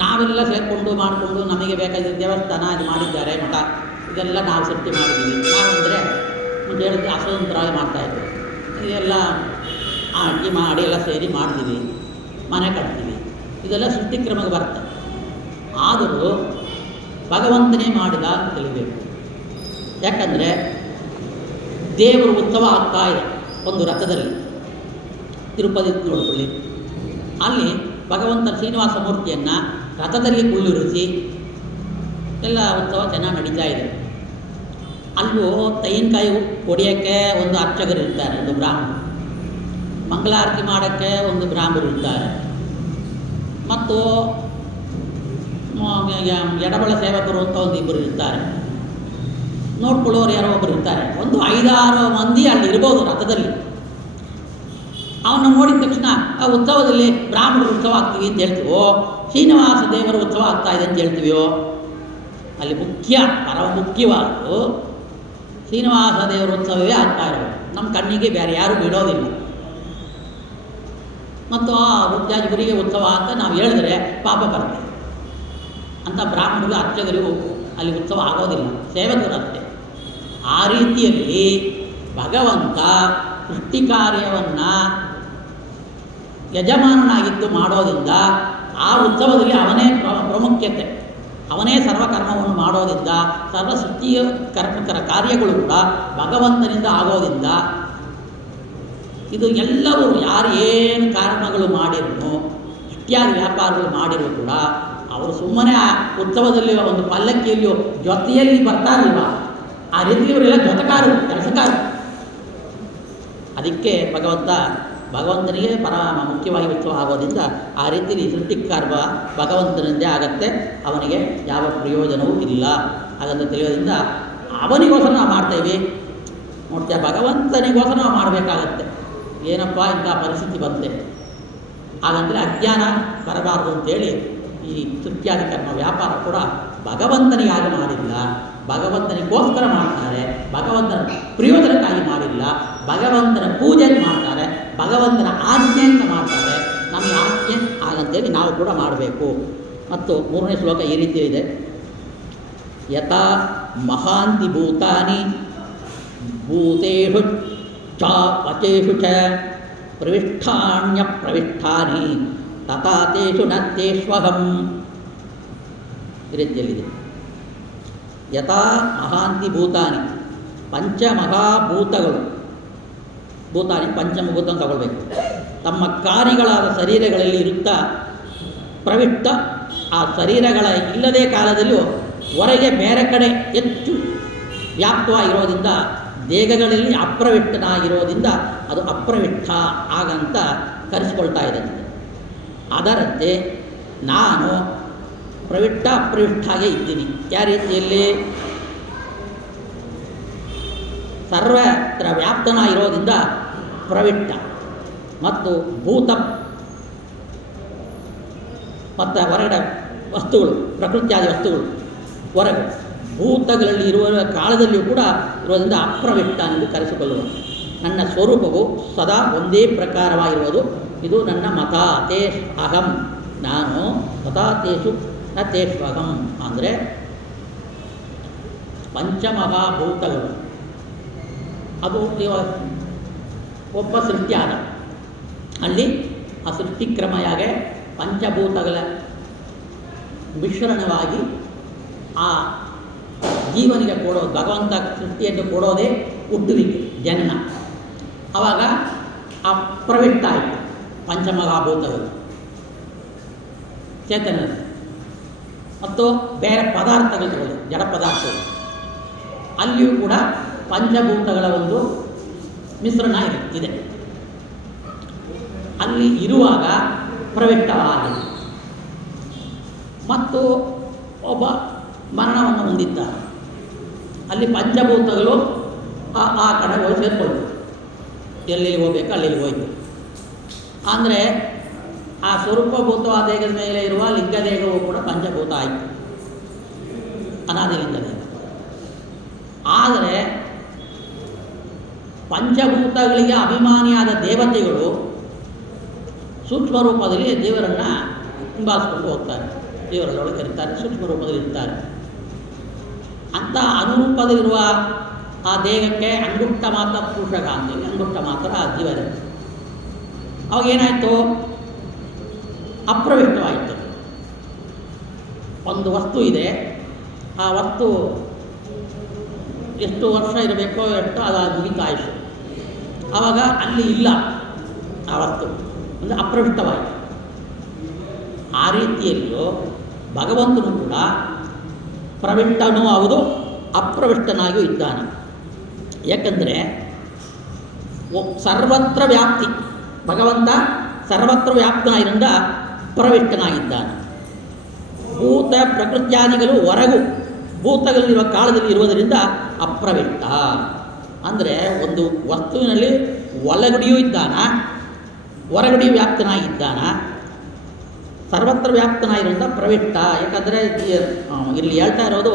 ನಾವೆಲ್ಲ ಸೇರಿಕೊಂಡು ಮಾಡಿಕೊಂಡು ನಮಗೆ ಬೇಕಾದ ದೇವಸ್ಥಾನ ಇದು ಮಾಡಿದ್ದಾರೆ, ಮಠ ಇದೆಲ್ಲ ನಾವು ಸೃಷ್ಟಿ ಮಾಡಿದ್ದೀವಿ. ನಾವಂದರೆ ಮುಂದೆ ಹೇಳಿದ್ರೆ ಅಸ್ವತಂತ್ರವಾಗಿ ಮಾಡ್ತಾಯಿದ್ವಿ. ಇದೆಲ್ಲ ಅಡ್ಗೆ ಮಾಡಿ ಎಲ್ಲ ಸೇರಿ ಮಾಡ್ತೀವಿ, ಮನೆ ಕಟ್ತೀವಿ, ಇದೆಲ್ಲ ಸೃಷ್ಟಿಕ್ರಮಕ್ಕೆ ಬರ್ತದೆ. ಆದರೂ ಭಗವಂತನೇ ಮಾಡಿದ ಅಂತ ತಿಳಿಬೇಕು. ಯಾಕಂದರೆ ದೇವರು ಉತ್ಸವ ಆಗ್ತಾ ಇದೆ ಒಂದು ರಥದಲ್ಲಿ. ತಿರುಪತಿ ನೋಡ್ಕೊಳ್ಳಿ, ಅಲ್ಲಿ ಭಗವಂತನ ಶ್ರೀನಿವಾಸ ಮೂರ್ತಿಯನ್ನು ರಥದಲ್ಲಿ ಕುಳ್ಳಿರಿಸಿ ಎಲ್ಲ ಉತ್ಸವ ಚೆನ್ನಾಗಿ ನಡೀತಾ ಇದೆ. ಅಲ್ಲೂ ತೆಂಗಿನಕಾಯಿ ಹೊಡೆಯೋಕ್ಕೆ ಒಂದು ಅರ್ಚಕರು ಇರ್ತಾರೆ, ಒಂದು ಬ್ರಾಹ್ಮಣ, ಮಂಗಳಾರತಿ ಮಾಡೋಕ್ಕೆ ಒಂದು ಬ್ರಾಹ್ಮಣರು ಇರ್ತಾರೆ, ಮತ್ತು ಎಡಬಳ ಸೇವಕರು ಅಂತ ಒಂದು ಇಬ್ಬರು ಇರ್ತಾರೆ, ನೋಡ್ಕೊಳ್ಳೋರು ಯಾರೋ ಒಬ್ಬರು ಇರ್ತಾರೆ. ಒಂದು 5-6 ಮಂದಿ ಅಲ್ಲಿ ಇರ್ಬೋದು ರಥದಲ್ಲಿ. ಅವನ್ನ ನೋಡಿದ ತಕ್ಷಣ ಆ ಉತ್ಸವದಲ್ಲಿ ಬ್ರಾಹ್ಮಣರು ಉತ್ಸವ ಆಗ್ತೀವಿ ಅಂತ ಹೇಳ್ತೀವೋ, ಶ್ರೀನಿವಾಸ ದೇವರ ಉತ್ಸವ ಆಗ್ತಾ ಇದೆ ಅಂತ ಹೇಳ್ತೀವಿಯೋ? ಅಲ್ಲಿ ಪರಮ ಮುಖ್ಯವಾದ್ದು ಶ್ರೀನಿವಾಸ ದೇವರ ಉತ್ಸವವೇ ಆಗ್ತಾ ಇರೋದು. ನಮ್ಮ ಕಣ್ಣಿಗೆ ಬೇರೆ ಯಾರೂ ಬಿಡೋದಿಲ್ಲ. ಮತ್ತು ಆ ವೃದ್ಧಾಜಿಗರಿಗೆ ಉತ್ಸವ ಅಂತ ನಾವು ಹೇಳಿದ್ರೆ ಪಾಪ ಬರುತ್ತೆ ಅಂತ ಬ್ರಾಹ್ಮಣರು ಅರ್ಚಕರಿಗೂ ಅಲ್ಲಿ ಉತ್ಸವ ಆಗೋದಿಲ್ಲ, ಸೇವಕರಷ್ಟೇ. ಆ ರೀತಿಯಲ್ಲಿ ಭಗವಂತ ಸೃಷ್ಟಿ ಕಾರ್ಯವನ್ನು ಯಜಮಾನನಾಗಿದ್ದು ಮಾಡೋದ್ರಿಂದ ಆ ಉತ್ಸವದಲ್ಲಿ ಅವನೇ ಪ್ರಾಮುಖ್ಯತೆ, ಅವನೇ ಸರ್ವಕರ್ಮವನ್ನು ಮಾಡೋದ್ರಿಂದ ಸರ್ವ ಸೃಷ್ಟಿಯ ಕಾರ್ಯಗಳು ಕೂಡ ಭಗವಂತನಿಂದ ಆಗೋದ್ರಿಂದ ಇದು ಎಲ್ಲರೂ ಯಾರು ಏನು ಕರ್ಮಗಳು ಮಾಡಿದ್ರು, ಇತ್ಯಾದಿ ವ್ಯಾಪಾರಗಳು ಮಾಡಿದ್ರು ಕೂಡ ಅವರು ಸುಮ್ಮನೆ ಆ ಉತ್ಸವದಲ್ಲಿ ಒಂದು ಪಲ್ಲಕ್ಕಿಯಲ್ಲಿಯೋ ಜೊತೆಯಲ್ಲಿ ಬರ್ತಾರಲ್ವ, ಆ ರೀತಿ ಇವರೆಲ್ಲ ಜೊತೆಗಾರರು, ಕೆಲಸಗಾರರು. ಅದಕ್ಕೆ ಭಗವಂತನಿಗೆ ಪರಮ ಮುಖ್ಯವಾಗಿ ಉತ್ಸವ ಆಗೋದ್ರಿಂದ ಆ ರೀತಿಯಲ್ಲಿ ಸೃಷ್ಟಿಕರ್ಮ ಭಗವಂತನಿಂದೇ ಆಗತ್ತೆ, ಅವನಿಗೆ ಯಾವ ಪ್ರಯೋಜನವೂ ಇಲ್ಲ. ಹಾಗಂತ ತಿಳಿಯೋದ್ರಿಂದ ಅವನಿಗೋಸ್ಕರ ನಾವು ಮಾಡ್ತೇವೆ. ನೋಡ್ತೀಯ, ಭಗವಂತನಿಗೋಸ್ಕರ ನಾವು ಮಾಡಬೇಕಾಗತ್ತೆ. ಏನಪ್ಪ ಇಂಥ ಪರಿಸ್ಥಿತಿ ಬಂತೆ, ಹಾಗಂದರೆ ಅಜ್ಞಾನ ಬರಬಾರ್ದು ಅಂತೇಳಿ ಈ ಸೃಷ್ಟಿಯಾದಿ ಕರ್ಮ ವ್ಯಾಪಾರ ಕೂಡ ಭಗವಂತನಿಗಾಗಿ ಮಾಡಿಲ್ಲ, ಭಗವಂತನಿಗೋಸ್ಕರ ಮಾಡ್ತಾರೆ, ಭಗವಂತನ ಪ್ರಯೋಜನಕ್ಕಾಗಿ ಮಾಡಿಲ್ಲ, ಭಗವಂತನ ಪೂಜೆ ಮಾಡ್ತಾರೆ, ಭಗವಂತನ ಆಜ್ಞೆಯಿಂದ ಮಾಡ್ತಾರೆ. ನಮಗೆ ಆಜ್ಞೆ ಹಾಗಂತೇಳಿ ನಾವು ಕೂಡ ಮಾಡಬೇಕು. ಮತ್ತು 3ನೇ ಶ್ಲೋಕ ಈ ರೀತಿ ಇದೆ: ಯಥಾ ಮಹಾಂತಿ ಭೂತಾನಿ ಭೂತೇಷು ಚ ವಚೇಷು ಚ ಪ್ರವಿಷ್ಠಾಣ್ಯ ಪ್ರವಿಷ್ಠಾನಿ ತಥಾ ತೇಷು ನ ತೇಷ್ವಹಂ. ಈ ರೀತಿಯಲ್ಲಿದೆ. ಯಥಾ ಮಹಾಂತಿ ಭೂತಾನಿ, ಪಂಚಮಹಾಭೂತಗಳು, ಭೂತಾನಿ ಪಂಚಮಭೂತ ತಗೊಳ್ಬೇಕು, ತಮ್ಮ ಕಾರ್ಯಗಳಾದ ಶರೀರಗಳಲ್ಲಿ ಇರುತ್ತಾ ಪ್ರವಿಷ್ಟ, ಆ ಶರೀರಗಳ ಇಲ್ಲದೇ ಕಾಲದಲ್ಲೂ ಹೊರಗೆ ಬೇರೆ ಕಡೆ ಹೆಚ್ಚು ವ್ಯಾಪ್ತವಾಗಿರೋದ್ರಿಂದ ದೇಹಗಳಲ್ಲಿ ಅಪ್ರವಿಷ್ಟನಾಗಿರೋದ್ರಿಂದ ಅದು ಅಪ್ರವಿಷ್ಟ ಹಾಗಂತ ಕರೆಸಿಕೊಳ್ತಾ ಇದೆ. ಅದರಂತೆ ನಾನು ಪ್ರವಿಷ್ಟ ಅಪ್ರವಿಷ್ಟಾಗೆ ಇದ್ದೀನಿ. ಯಾವ ರೀತಿಯಲ್ಲಿ? ಸರ್ವತ್ರ ವ್ಯಾಪ್ತನಾಗಿರೋದ್ರಿಂದ ಪ್ರವಿಷ್ಟ, ಮತ್ತು ಭೂತ ಮತ್ತು ಹೊರಗಡೆ ವಸ್ತುಗಳು, ಪ್ರಕೃತಿಯಾದ ವಸ್ತುಗಳು ಹೊರಗೆ ಭೂತಗಳಲ್ಲಿ ಇರುವ ಕಾಲದಲ್ಲಿಯೂ ಕೂಡ ಇರೋದ್ರಿಂದ ಅಪ್ರವಿಷ್ಟ ಎಂದು ಕರೆಸಿಕೊಳ್ಳುವ. ನನ್ನ ಸ್ವರೂಪವು ಸದಾ ಒಂದೇ ಪ್ರಕಾರವಾಗಿರುವುದು, ಇದು ನನ್ನ ಮತ. ತೇಷ್ ಅಹಂ, ನಾನು ತಥಾ ತೇಷು ನ ತೇಷ್ವಹಂ. ಅಂದರೆ ಪಂಚಮಹಾಭೂತಗಳು, ಅದು ಒಬ್ಬ ಸೃಷ್ಟಿಯಾದ ಅಲ್ಲಿ ಆ ಸೃಷ್ಟಿಕ್ರಮಯಾಗೆ ಪಂಚಭೂತಗಳ ಮಿಶ್ರಣವಾಗಿ ಆ ಜೀವನಿಗೆ ಕೊಡೋದು, ಭಗವಂತ ಸೃಷ್ಟಿಯನ್ನು ಕೊಡೋದೇ ಹುಟ್ಟುವಿಕೆ, ಜನನ. ಆವಾಗ ಆ ಪ್ರವಿಷ್ಟ ಆಯಿತು ಪಂಚಮಹಾಭೂತಗಳು ಚೇತನರು. ಮತ್ತು ಬೇರೆ ಪದಾರ್ಥಗಳು ತಗೊಳ್ಳಿ, ಜಡ ಪದಾರ್ಥಗಳು, ಅಲ್ಲಿಯೂ ಕೂಡ ಪಂಚಭೂತಗಳ ಒಂದು ಮಿಶ್ರಣ ಇದೆ. ಅಲ್ಲಿ ಇರುವಾಗ ಪ್ರವಿಷ್ಟವಾಗಿದೆ. ಮತ್ತು ಒಬ್ಬ ಮರಣವನ್ನು ಹೊಂದಿದ್ದಾನೆ. ಅಲ್ಲಿ ಪಂಚಭೂತಗಳು ಆ ಕಡೆ ಹೋಗಿ ಸೇರಿಕೊಳ್ಳು, ಎಲ್ಲಿ ಹೋಗ್ಬೇಕು ಅಲ್ಲಿ ಹೋಯ್ತು. ಅಂದರೆ ಆ ಸ್ವರೂಪಭೂತವಾದ ದೇಹದ ಮೇಲೆ ಇರುವ ಲಿಂಗದೇಹವು ಕೂಡ ಪಂಚಭೂತ ಆಯಿತು, ಅನಾದಿ ಲಿಂಗದೇಹ. ಆದರೆ ಪಂಚಭೂತಗಳಿಗೆ ಅಭಿಮಾನಿಯಾದ ದೇವತೆಗಳು ಸೂಕ್ಷ್ಮ ರೂಪದಲ್ಲಿ ದೇವರನ್ನು ಹಿಂಬಾಲಿಸ್ಕೊಂಡು ಹೋಗ್ತಾರೆ, ದೇವರೊಳಗೆ ಇರ್ತಾರೆ, ಸೂಕ್ಷ್ಮ ರೂಪದಲ್ಲಿ ಇರ್ತಾರೆ. ಅಂಥ ಅನುರೂಪದಲ್ಲಿರುವ ಆ ದೇಹಕ್ಕೆ ಅಂಗುಷ್ಟ ಮಾತ್ರ ಪುರುಷಗ ಅಂತೇಳಿ, ಅಂಗುಷ್ಟ ಮಾತ್ರ ಆ ಜೀವ ಇರುತ್ತೆ. ಅವಾಗೇನಾಯಿತು? ಅಪ್ರವಿಷ್ಟವಾಯಿತು. ಒಂದು ವಸ್ತು ಇದೆ, ಆ ವಸ್ತು ಎಷ್ಟು ವರ್ಷ ಇರಬೇಕೋ ಎಷ್ಟು ಅದು ಮುಗಿತಾಯಿತು. ಆವಾಗ ಅಲ್ಲಿ ಇಲ್ಲ ಆ ವಸ್ತು, ಅಂದರೆ ಅಪ್ರವಿಷ್ಟವಾಯಿತು. ಆ ರೀತಿಯಲ್ಲೂ ಭಗವಂತನು ಕೂಡ ಪ್ರವಿಷ್ಟನೂ ಹೌದು, ಅಪ್ರವಿಷ್ಟನಾಗಿಯೂ ಇದ್ದಾನೆ. ಯಾಕಂದರೆ ಸರ್ವತ್ರ ವ್ಯಾಪ್ತಿ, ಭಗವಂತ ಸರ್ವತ್ರ ವ್ಯಾಪ್ತನಾಗಿರಿಂದ ಪ್ರವಿಷ್ಟನಾಗಿದ್ದಾನೆ. ಭೂತ ಪ್ರಕೃತ್ಯಾದಿಗಳು ಹೊರಗು ಭೂತಗಳಲ್ಲಿರುವ ಕಾಲದಲ್ಲಿ ಇರುವುದರಿಂದ ಅಪ್ರವಿಷ್ಟ. ಅಂದರೆ ಒಂದು ವಸ್ತುವಿನಲ್ಲಿ ಒಳಗಡೆಯೂ ಇದ್ದಾನ, ಹೊರಗಡೆಯೂ ವ್ಯಾಪ್ತನಾಗಿದ್ದಾನ, ಸರ್ವತ್ರ ವ್ಯಾಪ್ತನಾಗಿರೋದ್ರಿಂದ ಪ್ರವಿಷ್ಟ. ಯಾಕಂದರೆ ಇಲ್ಲಿ ಹೇಳ್ತಾ ಇರೋದು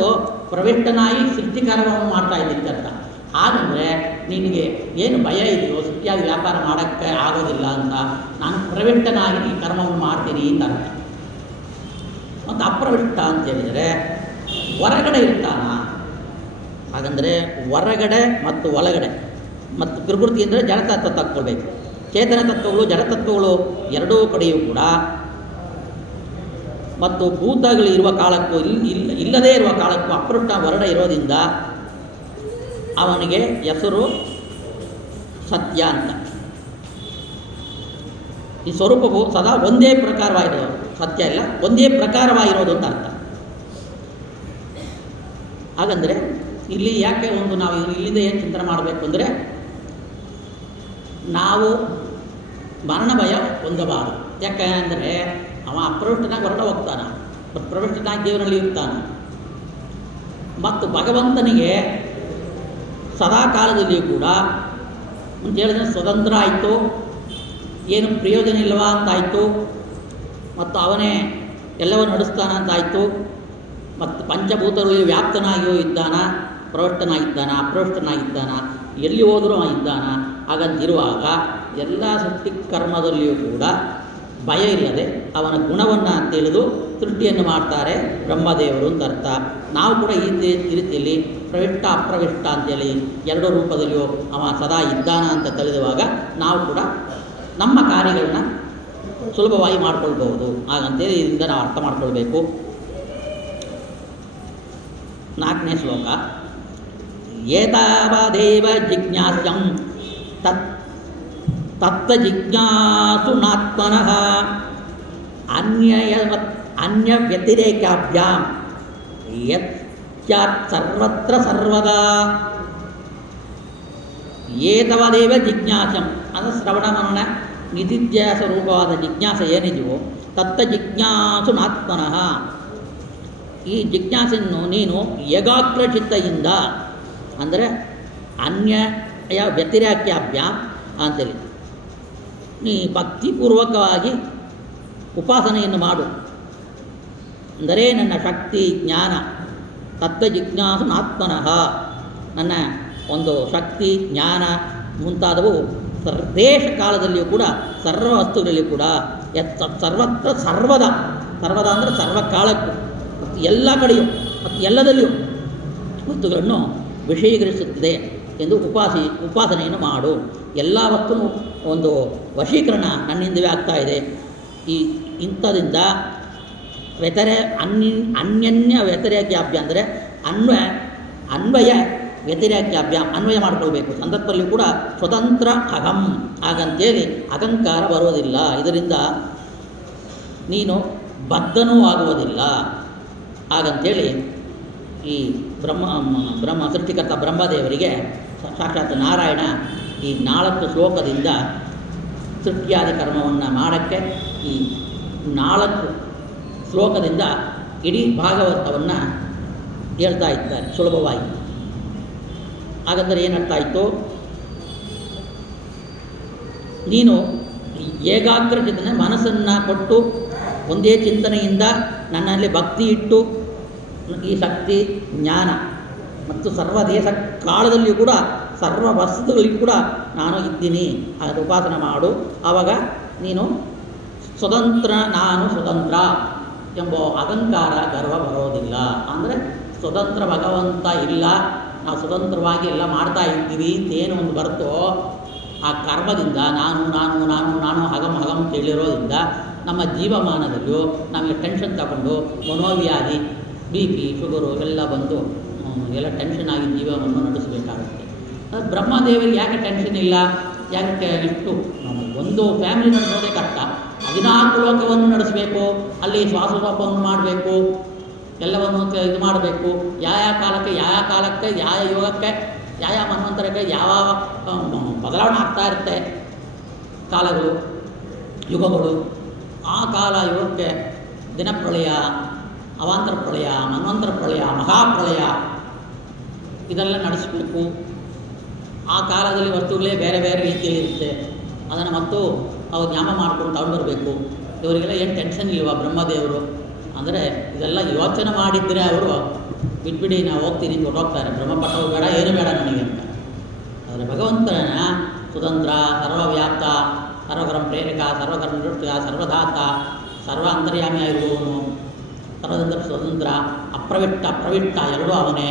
ಪ್ರವಿಷ್ಟನಾಗಿ ಸೃಷ್ಟಿಕರ್ಮವನ್ನು ಮಾಡ್ತಾ ಇದ್ದೀನಿ ಅಂತ. ಹಾಗಂದರೆ ನಿನಗೆ ಏನು ಭಯ ಇದೆಯೋ, ಸೃಷ್ಟಿಯಾಗಿ ವ್ಯಾಪಾರ ಮಾಡೋಕ್ಕೆ ಆಗೋದಿಲ್ಲ ಅಂತ, ನಾನು ಪ್ರವಿಷ್ಟನಾಗಿ ಈ ಕರ್ಮವನ್ನು ಮಾಡ್ತೀನಿ ಅಂತ ಅರ್ಥ. ಮತ್ತು ಅಪ್ರವಿಷ್ಟ ಅಂತ ಹೇಳಿದರೆ ಹೊರಗಡೆ ಇರ್ತಾನ. ಹಾಗಂದರೆ ಹೊರಗಡೆ ಮತ್ತು ಒಳಗಡೆ ಮತ್ತು ಪ್ರಕೃತಿ ಅಂದರೆ ಜಡತತ್ವ ತಕ್ಕೊಳ್ಬೇಕು. ಚೇತನ ತತ್ವಗಳು ಜಡತತ್ವಗಳು ಎರಡೂ ಕಡೆಯೂ ಕೂಡ ಮತ್ತು ಭೂತಗಳು ಇರುವ ಕಾಲಕ್ಕೂ ಇಲ್ಲದೇ ಇರುವ ಕಾಲಕ್ಕೂ ಅಪ್ರವಿಷ್ಟ ಹೊರಗಡೆ ಇರೋದ್ರಿಂದ ಅವನಿಗೆ ಹೆಸರು ಸತ್ಯ ಅಂತ. ಈ ಸ್ವರೂಪವು ಸದಾ ಒಂದೇ ಪ್ರಕಾರವಾಗಿರೋದು, ಸತ್ಯ ಇಲ್ಲ, ಒಂದೇ ಪ್ರಕಾರವಾಗಿರೋದು ಅಂತ ಅರ್ಥ. ಹಾಗಂದರೆ ಇಲ್ಲಿ ಯಾಕೆ ಒಂದು ನಾವು ಇಲ್ಲಿಂದ ಏನು ಚಿಂತನೆ ಮಾಡಬೇಕು ಅಂದರೆ, ನಾವು ಮರಣ ಭಯ ಹೊಂದಬಾರದು. ಯಾಕೆ ಅಂದರೆ ಅವ ಅಪ್ರವಿಷ್ಟನಾಗಿ ಹೊರಟ ಹೋಗ್ತಾನೆ, ಪ್ರವಿಷ್ಟನಾಗಿ ದೇವರಲ್ಲಿ ಇರ್ತಾನೆ. ಮತ್ತು ಭಗವಂತನಿಗೆ ಸದಾ ಕಾಲದಲ್ಲಿಯೂ ಕೂಡ ಅಂತ ಹೇಳಿದ್ರೆ ಸ್ವತಂತ್ರ ಆಯಿತು, ಏನು ಪ್ರಯೋಜನ ಇಲ್ಲವಾ ಅಂತಾಯಿತು, ಮತ್ತು ಅವನೇ ಎಲ್ಲವನ್ನು ನಡೆಸ್ತಾನ ಅಂತಾಯಿತು. ಮತ್ತು ಪಂಚಭೂತಗಳಲ್ಲಿ ವ್ಯಾಪ್ತನಾಗಿಯೂ ಇದ್ದಾನ, ಪ್ರವಿಷ್ಟನಾಗಿದ್ದಾನ, ಅಪ್ರವಿಷ್ಟನಾಗಿದ್ದಾನ, ಎಲ್ಲಿ ಹೋದರೂ ಇದ್ದಾನ. ಹಾಗಂತಿರುವಾಗ ಎಲ್ಲ ಸೃಷ್ಟಿ ಕರ್ಮದಲ್ಲಿಯೂ ಕೂಡ ಭಯ ಇಲ್ಲದೆ ಅವನ ಗುಣವನ್ನು ತಿಳಿದು ಸೃಷ್ಟಿಯನ್ನು ಮಾಡ್ತಾರೆ ಬ್ರಹ್ಮದೇವರು ಅಂತ ಅರ್ಥ. ನಾವು ಕೂಡ ಈ ರೀತಿಯಲ್ಲಿ ಪ್ರವಿಷ್ಟ ಅಪ್ರವಿಷ್ಟ ಅಂತೇಳಿ ಎರಡೂ ರೂಪದಲ್ಲಿಯೂ ಅವ ಸದಾ ಇದ್ದಾನ ಅಂತ ತಿಳಿದುವಾಗ ನಾವು ಕೂಡ ನಮ್ಮ ಕಾರ್ಯಗಳನ್ನ ಸುಲಭವಾಗಿ ಮಾಡಿಕೊಳ್ಬಹುದು. ಹಾಗಂತೇಳಿ ಇದರಿಂದ ನಾವು ಅರ್ಥ ಮಾಡ್ಕೊಳ್ಬೇಕು. 4ನೇ ಶ್ಲೋಕ. ಏತಾವದೇವ ಜಿಜ್ಞಾಸ್ಯಂ ತತ್ತ ಜಿಜ್ಞಾಸುನಾತ್ಮನಃ ಅನ್ಯ ವ್ಯತಿರೇಕಾಭ್ಯಾಂ ಯತ್ಯಾತ್ ಸರ್ವತ್ರ ಸರ್ವದಾ. ಏತವದೇವ ಜಿಜ್ಞಾಸಂ ಅಂದರೆ ಶ್ರವಣ ಮನನ ನಿಧಿಧ್ಯಾಸ ರೂಪವಾದ ಜಿಜ್ಞಾಸ ಏನಿದೆಯೋ ತತ್ತ ಜಿಜ್ಞಾಸುನಾತ್ಮನಃ, ಈ ಜಿಜ್ಞಾಸೆಯನ್ನು ನೀನು ಏಕಾಗ್ರ ಚಿತ್ತದಿಂದ ಅಂದರೆ ಅನ್ಯ ವ್ಯತಿರೇಕ್ಯಾಭ್ಯಾಂ ಅಂತೇಳಿ ನೀ ಭಕ್ತಿಪೂರ್ವಕವಾಗಿ ಉಪಾಸನೆಯನ್ನು ಮಾಡು. ಅಂದರೆ ನನ್ನ ಶಕ್ತಿ ಜ್ಞಾನ ತತ್ವ ಜಿಜ್ಞಾಸುನಾತ್ಮನಃ, ನನ್ನ ಒಂದು ಶಕ್ತಿ ಜ್ಞಾನ ಮುಂತಾದವು ದೇಶ ಕಾಲದಲ್ಲಿಯೂ ಕೂಡ ಸರ್ವ ವಸ್ತುಗಳಲ್ಲಿಯೂ ಕೂಡ ಸರ್ವತ್ರ ಸರ್ವದ ಅಂದರೆ ಸರ್ವಕಾಲಕ್ಕೂ ಮತ್ತು ಎಲ್ಲ ಕಡೆಯೂ ಮತ್ತು ಎಲ್ಲದಲ್ಲಿಯೂ ವಸ್ತುಗಳನ್ನು ವಿಷಯೀಕರಿಸುತ್ತದೆ ಎಂದು ಉಪಾಸನೆಯನ್ನು ಮಾಡು. ಎಲ್ಲ ವಸ್ತು ಒಂದು ವಶೀಕರಣ ನನ್ನಿಂದವೇ ಆಗ್ತಾ ಇದೆ. ಈ ಇಂಥದಿಂದ ಅನ್ಯನ್ಯ ವ್ಯತಿರೇಕ್ಯಾಭ್ಯ ಅಂದರೆ ಅನ್ವಯ ವ್ಯತಿರೇಕ್ಯಾಭ್ಯಾಂ, ಅನ್ವಯ ಮಾಡಿಕೊಳ್ಬೇಕು. ಸಂದರ್ಭದಲ್ಲಿ ಕೂಡ ಸ್ವತಂತ್ರ ಅಹಂ ಹಾಗಂತೇಳಿ ಅಹಂಕಾರ ಬರುವುದಿಲ್ಲ. ಇದರಿಂದ ನೀನು ಬದ್ಧನೂ ಆಗುವುದಿಲ್ಲ. ಹಾಗಂತೇಳಿ ಈ ಬ್ರಹ್ಮ ಸೃಷ್ಟಿಕರ್ತ ಬ್ರಹ್ಮದೇವರಿಗೆ ಸಾಕ್ಷಾತ್ ನಾರಾಯಣ ಈ 4 ಶ್ಲೋಕದಿಂದ ಸೃಷ್ಟಿಯಾದಿ ಕರ್ಮವನ್ನು ಮಾಡೋಕ್ಕೆ ಈ 4 ಶ್ಲೋಕದಿಂದ ಇಡೀ ಭಾಗವತವನ್ನು ಹೇಳ್ತಾ ಇದ್ದಾರೆ ಸುಲಭವಾಗಿ. ಹಾಗಾದರೆ ಏನರ್ಥ ಆಯಿತು? ನೀನು ಏಕಾಗ್ರಚಿತನೆ ಮನಸ್ಸನ್ನು ಕೊಟ್ಟು ಒಂದೇ ಚಿಂತನೆಯಿಂದ ನನ್ನಲ್ಲಿ ಭಕ್ತಿ ಇಟ್ಟು ಈ ಶಕ್ತಿ ಜ್ಞಾನ ಮತ್ತು ಸರ್ವ ದೇಶ ಕಾಲದಲ್ಲಿಯೂ ಕೂಡ ಸರ್ವ ವಸ್ತುಗಳಿಗೂ ಕೂಡ ನಾನು ಇದ್ದೀನಿ, ಅದನ್ನು ಉಪಾಸನೆ ಮಾಡು. ಆವಾಗ ನೀನು ಸ್ವತಂತ್ರ, ನಾನು ಸ್ವತಂತ್ರ ಎಂಬ ಅಹಂಕಾರ ಗರ್ವ ಬರೋದಿಲ್ಲ. ಅಂದರೆ ಸ್ವತಂತ್ರ ಭಗವಂತ ಇಲ್ಲ, ನಾವು ಸ್ವತಂತ್ರವಾಗಿ ಎಲ್ಲ ಮಾಡ್ತಾ ಇದ್ದೀವಿ ಅಂತೇನು ಒಂದು ಬರ್ತೋ ಆ ಕರ್ಮದಿಂದ ನಾನು ನಾನು ನಾನು ನಾನು ಹಗಮ್ ಹಗಮ್ ತಿಳಿರೋದ್ರಿಂದ ನಮ್ಮ ಜೀವಮಾನದಲ್ಲಿಯೂ ನಮಗೆ ಟೆನ್ಷನ್ ತಗೊಂಡು ಮನೋವ್ಯಾಧಿ, ಬಿ ಪಿ, ಶುಗರು ಎಲ್ಲ ಬಂದು ಎಲ್ಲ ಟೆನ್ಷನ್ ಆಗಿ ಜೀವನವನ್ನು ನಡೆಸಬೇಕಾಗುತ್ತೆ. ಬ್ರಹ್ಮದೇವರಿಗೆ ಯಾಕೆ ಟೆನ್ಷನ್ ಇಲ್ಲ? ಯಾಕೆ ಇಷ್ಟು ಒಂದು ಫ್ಯಾಮಿಲಿ ನಡೆಸೋದೇ ಕಷ್ಟ, 14 ಲೋಕವನ್ನು ನಡೆಸಬೇಕು, ಅಲ್ಲಿ ಶ್ವಾಸೋಪವನ್ನು ಮಾಡಬೇಕು, ಎಲ್ಲವನ್ನು ಇದು ಮಾಡಬೇಕು. ಯಾವ ಕಾಲಕ್ಕೆ ಯಾವ ಯೋಗಕ್ಕೆ ಯಾವ ಮನ್ವಂತರಕ್ಕೆ ಯಾವ ಬದಲಾವಣೆ ಆಗ್ತಾ ಇರುತ್ತೆ ಕಾಲಗಳು, ಯುಗಗಳು. ಆ ಕಾಲ ಯುಗಕ್ಕೆ ದಿನಪ್ರಳಯ, ಅವಾಂತರ ಪ್ರಳಯ, ಮನ್ವಂತರ ಪ್ರಳಯ, ಮಹಾಪ್ರಳಯ ಇದೆಲ್ಲ ನಡೆಸಬೇಕು. ಆ ಕಾಲದಲ್ಲಿ ವಸ್ತುಗಳೇ ಬೇರೆ ಬೇರೆ ರೀತಿಯಲ್ಲಿ ಇರುತ್ತೆ, ಅದನ್ನು ಮತ್ತು ಅವ್ರು ಜ್ಞಾಪ ಮಾಡ್ಕೊಂಡು ತಗೊಂಡು ಬರಬೇಕು. ಇವರಿಗೆಲ್ಲ ಏನು ಟೆನ್ಷನ್ ಇಲ್ವಾ ಬ್ರಹ್ಮದೇವರು? ಅಂದರೆ ಇದೆಲ್ಲ ಯೋಚನೆ ಮಾಡಿದರೆ ಅವರು ಬಿಟ್ಬಿಡಿ ನಾವು ಹೋಗ್ತೀನಿ ಅಂತ ಹೊರಟೋಗ್ತಾರೆ. ಬ್ರಹ್ಮಪಟ್ಟವು ಬೇಡ, ಏನು ಬೇಡ ನನಗೆ ಅಂತ. ಆದರೆ ಭಗವಂತನ ಸ್ವತಂತ್ರ, ಸರ್ವವ್ಯಾಪ್ತ, ಸರ್ವಕರ್ಮ ಪ್ರೇರಕ, ಸರ್ವಕರ್ಮ ನಿವೃತ್ತ, ಸರ್ವಧಾತ, ಸರ್ವ ಅಂತರ್ಯಾಮಿಯಾಗಿರುವವನು, ಸರ್ವತಂತ್ರ ಸ್ವತಂತ್ರ, ಅಪ್ರವಿಟ್ಟ ಎರಡೂ ಅವನೇ.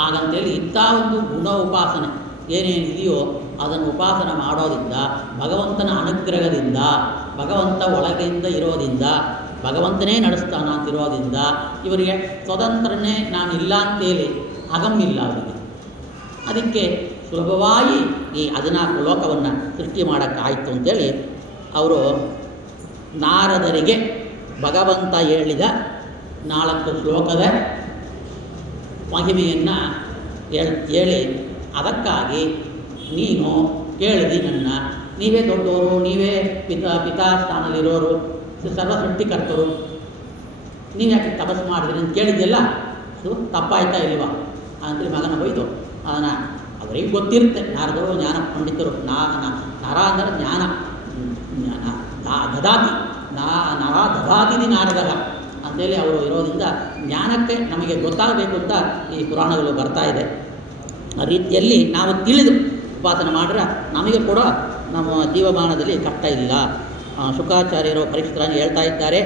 ಹಾಗಂತೇಳಿ ಇಂಥ ಒಂದು ಗುಣ ಉಪಾಸನೆ ಏನೇನಿದೆಯೋ ಅದನ್ನು ಉಪಾಸನೆ ಮಾಡೋದ್ರಿಂದ, ಭಗವಂತನ ಅನುಗ್ರಹದಿಂದ, ಭಗವಂತ ಒಳಗಿಂದ ಇರೋದ್ರಿಂದ, ಭಗವಂತನೇ ನಡೆಸ್ತಾನ ಅಂತಿರೋದ್ರಿಂದ ಇವರಿಗೆ ಸ್ವತಂತ್ರನೇ ನಾನಿಲ್ಲ ಅಂತೇಳಿ ಅಗಮ್ಮಿಲ್ಲ ಅವರಿಗೆ. ಅದಕ್ಕೆ ಸುಲಭವಾಗಿ ಈ 14 ಲೋಕವನ್ನು ಸೃಷ್ಟಿ ಮಾಡೋಕ್ಕಾಯಿತು ಅಂತೇಳಿ ಅವರು ನಾರದರಿಗೆ ಭಗವಂತ ಹೇಳಿದ 4 ಶ್ಲೋಕದ ಮಹಿಮೆಯನ್ನು ಹೇಳಿ, ಅದಕ್ಕಾಗಿ ನೀನು ಕೇಳಿದಿ ನನ್ನ, ನೀವೇ ದೊಡ್ಡವರು, ನೀವೇ ಪಿತಾ ಸ್ಥಾನದಲ್ಲಿರೋರು, ಸರ್ವ ಸೃಷ್ಟಿಕರ್ತರು, ನೀವು ಯಾಕೆ ತಪಸ್ಸು ಮಾಡಿದ್ರಿ ಅಂತ ಕೇಳಿದ್ದೆಲ್ಲ ಅದು ತಪ್ಪಾಯ್ತಾ ಇಲ್ವಾ ಅಂತೇಳಿ ಮಗನ ಬೈದು ಅದನ್ನು ಅವರಿಗೆ ಗೊತ್ತಿರುತ್ತೆ. ನಾರದರು ಜ್ಞಾನ ಪಂಡಿತರು, ನರ ಅಂದರೆ ಜ್ಞಾನ, ದದಾತಿ ನರ ದದಾತಿನಿ ನಾರದರ ಅಂತೇಳಿ ಅವರು ಇರೋದ್ರಿಂದ ಜ್ಞಾನಕ್ಕೆ ನಮಗೆ ಗೊತ್ತಾಗಬೇಕು ಅಂತ ಈ ಪುರಾಣಗಳು ಬರ್ತಾ ಇದೆ. ಆ ರೀತಿಯಲ್ಲಿ ನಾವು ತಿಳಿದು ಉಪಾಸನೆ ಮಾಡಿದ್ರೆ ನಮಗೆ ಕೂಡ ನಮ್ಮ ಜೀವಮಾನದಲ್ಲಿ ಕಷ್ಟ ಇಲ್ಲ. ಶುಕಾಚಾರ್ಯರು ಪರೀಕ್ಷಿತರಾಗಿ ಹೇಳ್ತಾ ಇದ್ದಾರೆ,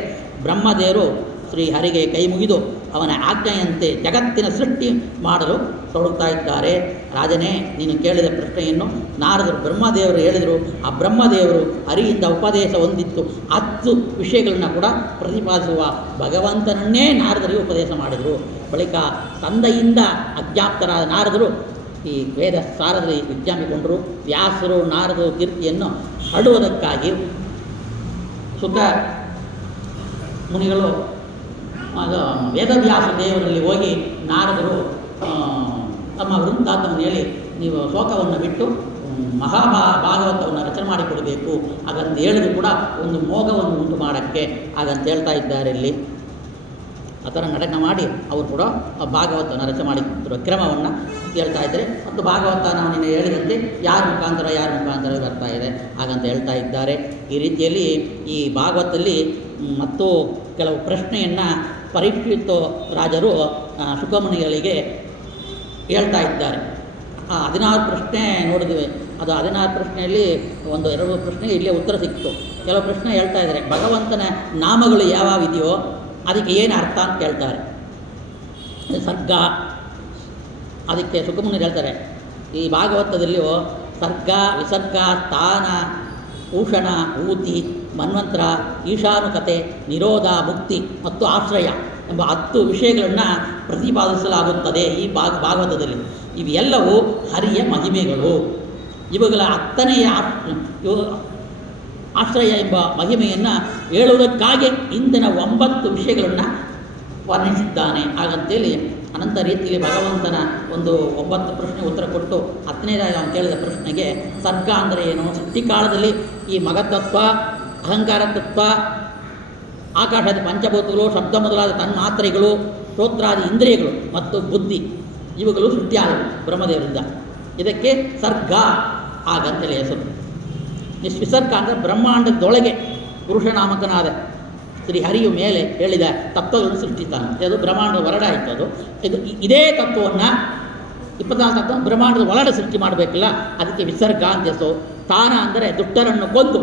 ಬ್ರಹ್ಮದೇವರು ಶ್ರೀ ಹರಿಗೆ ಕೈ ಮುಗಿದು ಅವನ ಆಜ್ಞೆಯಂತೆ ಜಗತ್ತಿನ ಸೃಷ್ಟಿ ಮಾಡಲು ತೊಡಗ್ತಾ ಇದ್ದಾರೆ. ರಾಜನೇ, ನೀನು ಕೇಳಿದ ಪ್ರಶ್ನೆಯನ್ನು ನಾರದರು ಬ್ರಹ್ಮದೇವರು ಹೇಳಿದರು. ಆ ಬ್ರಹ್ಮದೇವರು ಹರಿಯಿಂದ ಉಪದೇಶ ಹೊಂದಿತ್ತು 10 ವಿಷಯಗಳನ್ನು ಕೂಡ ಪ್ರತಿಪಾದಿಸುವ ಭಗವಂತನನ್ನೇ ನಾರದರಿಗೆ ಉಪದೇಶ ಮಾಡಿದರು. ಬಳಿಕ ತಂದೆಯಿಂದ ಅಜ್ಞಾಪ್ತರಾದ ನಾರದರು ಈ ವೇದ ಸಾರದಲ್ಲಿ ವಿಜ್ಞಾಪಿಕೊಂಡರು. ವ್ಯಾಸರು ನಾರದರು ಕೀರ್ತಿಯನ್ನು ಹರಡುವುದಕ್ಕಾಗಿ ಸುಖ ಮುನಿಗಳು ವೇದವ್ಯಾಸ ದೇವರಲ್ಲಿ ಹೋಗಿ ನಾರದರು ತಮ್ಮ ವೃತ್ತಾಂತವನ್ನು ಹೇಳಿ, ನೀವು ಶೋಕವನ್ನು ಬಿಟ್ಟು ಭಾಗವತವನ್ನು ರಚನೆ ಮಾಡಿಕೊಡಬೇಕು ಹಾಗಂತ ಹೇಳಿದ್ರು ಕೂಡ ಒಂದು ಮೋಘವನ್ನು ಉಂಟು ಮಾಡೋಕ್ಕೆ ಹಾಗಂತ ಹೇಳ್ತಾ ಇದ್ದಾರೆ. ಇಲ್ಲಿ ಆ ಥರ ನಾಟಕ ಮಾಡಿ ಅವರು ಕೂಡ ಭಾಗವತವನ್ನು ರಚನೆ ಮಾಡಿಕೊಟ್ಟಿರುವ ಕ್ರಮವನ್ನು ಹೇಳ್ತಾ ಇದ್ದಾರೆ. ಮತ್ತು ಭಾಗವತ ನಾವು ನಿನ್ನೆ ಹೇಳಿದಂತೆ ಯಾರ ಮುಖಾಂತರ ಬರ್ತಾ ಇದೆ ಹಾಗಂತ ಹೇಳ್ತಾ ಇದ್ದಾರೆ. ಈ ರೀತಿಯಲ್ಲಿ ಈ ಭಾಗವತದಲ್ಲಿ ಮತ್ತು ಕೆಲವು ಪ್ರಶ್ನೆಯನ್ನು ಪರೀಕ್ಷಿತ ರಾಜರು ಶುಕಮುನಿಗಳಿಗೆ ಹೇಳ್ತಾ ಇದ್ದಾರೆ. 16 ಪ್ರಶ್ನೆ ನೋಡಿದ್ವಿ. ಅದು 16 ಪ್ರಶ್ನೆಯಲ್ಲಿ 1-2 ಪ್ರಶ್ನೆ ಇಲ್ಲೇ ಉತ್ತರ ಸಿಕ್ತು. ಕೆಲವು ಪ್ರಶ್ನೆ ಹೇಳ್ತಾ ಇದ್ದಾರೆ, ಭಗವಂತನ ನಾಮಗಳು ಯಾವ್ಯಾವಿದೆಯೋ ಅದಕ್ಕೆ ಏನು ಅರ್ಥ ಅಂತ ಕೇಳ್ತಾರೆ. ಸರ್ಗ, ಅದಕ್ಕೆ ಶುಕಮುನಿರು ಹೇಳ್ತಾರೆ, ಈ ಭಾಗವತದಲ್ಲಿಯೂ ಸರ್ಗ, ವಿಸರ್ಗ, ಸ್ಥಾನ, ಭೂಷಣ, ಊತಿ, ಮನ್ವಂತರ, ಈಶಾನುಕತೆ, ನಿರೋಧ, ಮುಕ್ತಿ ಮತ್ತು ಆಶ್ರಯ ಎಂಬ 10 ವಿಷಯಗಳನ್ನು ಪ್ರತಿಪಾದಿಸಲಾಗುತ್ತದೆ ಈ ಭಾಗವತದಲ್ಲಿ. ಇವೆಲ್ಲವೂ ಹರಿಯ ಮಹಿಮೆಗಳು. ಇವುಗಳ 10ನೆಯ ಆಶ್ರಯ ಎಂಬ ಮಹಿಮೆಯನ್ನು ಹೇಳುವುದಕ್ಕಾಗಿ ಇಂದಿನ 9 ವಿಷಯಗಳನ್ನು ವರ್ಣಿಸಿದ್ದಾನೆ. ಹಾಗಂತೇಳಿ ಅನಂತ ರೀತಿಯಲ್ಲಿ ಭಗವಂತನ ಒಂದು 9 ಪ್ರಶ್ನೆ ಉತ್ತರ ಕೊಟ್ಟು 10ನೇದಾಗಿ ಅವನು ಕೇಳಿದ ಪ್ರಶ್ನೆಗೆ ಸರ್ಗ ಅಂದರೆ ಏನು, ಸೃಷ್ಟಿಕಾಲದಲ್ಲಿ ಈ ಮಗತತ್ವ, ಅಹಂಕಾರ ತತ್ವ ಆಕಾಶದ ಪಂಚಭೂತಗಳು, ಶಬ್ದ ಮೊದಲಾದ ತನ್ಮಾತ್ರೆಗಳು, ಶ್ರೋತ್ರಾದಿ ಇಂದ್ರಿಯಗಳು ಮತ್ತು ಬುದ್ಧಿ ಇವುಗಳು ಸೃಷ್ಟಿಯಾದವು ಬ್ರಹ್ಮದೇವರಿಂದ. ಇದಕ್ಕೆ ಸರ್ಗ ಹಾಗಂತೇಳಿ ಹೆಸರು. ವಿಸರ್ಗ ಅಂದರೆ ಬ್ರಹ್ಮಾಂಡದೊಳಗೆ ಪುರುಷನಾಮಕನಾದ ಶ್ರೀಹರಿಯು ಮೇಲೆ ಹೇಳಿದ ತತ್ವಗಳನ್ನು ಸೃಷ್ಟಿಸ್ತಾನೆ. ಅದು ಬ್ರಹ್ಮಾಂಡದ ಹೊರಡ ಆಯಿತು. ಅದು ಇದೇ ತತ್ವವನ್ನು 24 ತತ್ವ ಬ್ರಹ್ಮಾಂಡದ ಒಳಗಡೆ ಸೃಷ್ಟಿ ಮಾಡಬೇಕಿಲ್ಲ, ಅದಕ್ಕೆ ವಿಸರ್ಗ ಅಂತ ಹೆಸರು. ಸ್ಥಾನ ಅಂದರೆ ದುಷ್ಟರನ್ನು ಕೊಂದು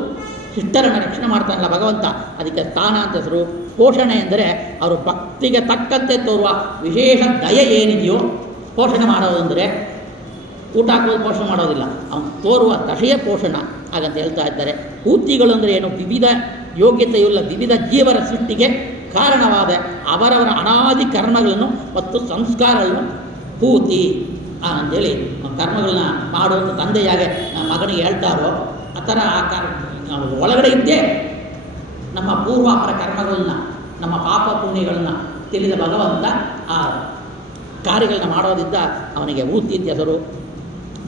ಶಿಷ್ಟರನ್ನು ರಕ್ಷಣೆ ಮಾಡ್ತಾನಲ್ಲ ಭಗವಂತ, ಅದಕ್ಕೆ ಸ್ಥಾನ ಅಂತ ಹೆಸರು. ಪೋಷಣೆ ಎಂದರೆ ಅವರು ಭಕ್ತಿಗೆ ತಕ್ಕಂತೆ ತೋರುವ ವಿಶೇಷ ದಯೆ ಏನಿದೆಯೋ ಪೋಷಣೆ ಮಾಡೋದಂದರೆ ಊಟ ಹಾಕೋದು ಪೋಷಣೆ ಮಾಡೋದಿಲ್ಲ, ಅವನು ತೋರುವ ದಶೆಯ ಪೋಷಣ ಹಾಗಂತ ಹೇಳ್ತಾ ಇದ್ದಾರೆ. ಪೂರ್ತಿಗಳು ಅಂದರೆ ಏನು? ವಿವಿಧ ಯೋಗ್ಯತೆಯುಳ್ಳ ವಿವಿಧ ಜೀವರ ಸೃಷ್ಟಿಗೆ ಕಾರಣವಾದ ಅವರವರ ಅನಾದಿ ಕರ್ಮಗಳನ್ನು ಮತ್ತು ಸಂಸ್ಕಾರಗಳನ್ನು ಪೂತಿ ಅಂತೇಳಿ ಕರ್ಮಗಳನ್ನ ಮಾಡುವಂಥ ತಂದೆಯಾಗೆ ಮಗನಿಗೆ ಹೇಳ್ತಾರೋ ಆ ಥರ ಒಳಗಡೆ ಇದ್ದೇ ನಮ್ಮ ಪೂರ್ವಾಪರ ಕರ್ಮಗಳನ್ನ, ನಮ್ಮ ಪಾಪ ಪುಣ್ಯಗಳನ್ನ ತಿಳಿದ ಭಗವಂತ ಆ ಕಾರ್ಯಗಳನ್ನ ಮಾಡೋದಿದ್ದ ಅವನಿಗೆ ಊತಿ ಅಂತ ಹೆಸರು.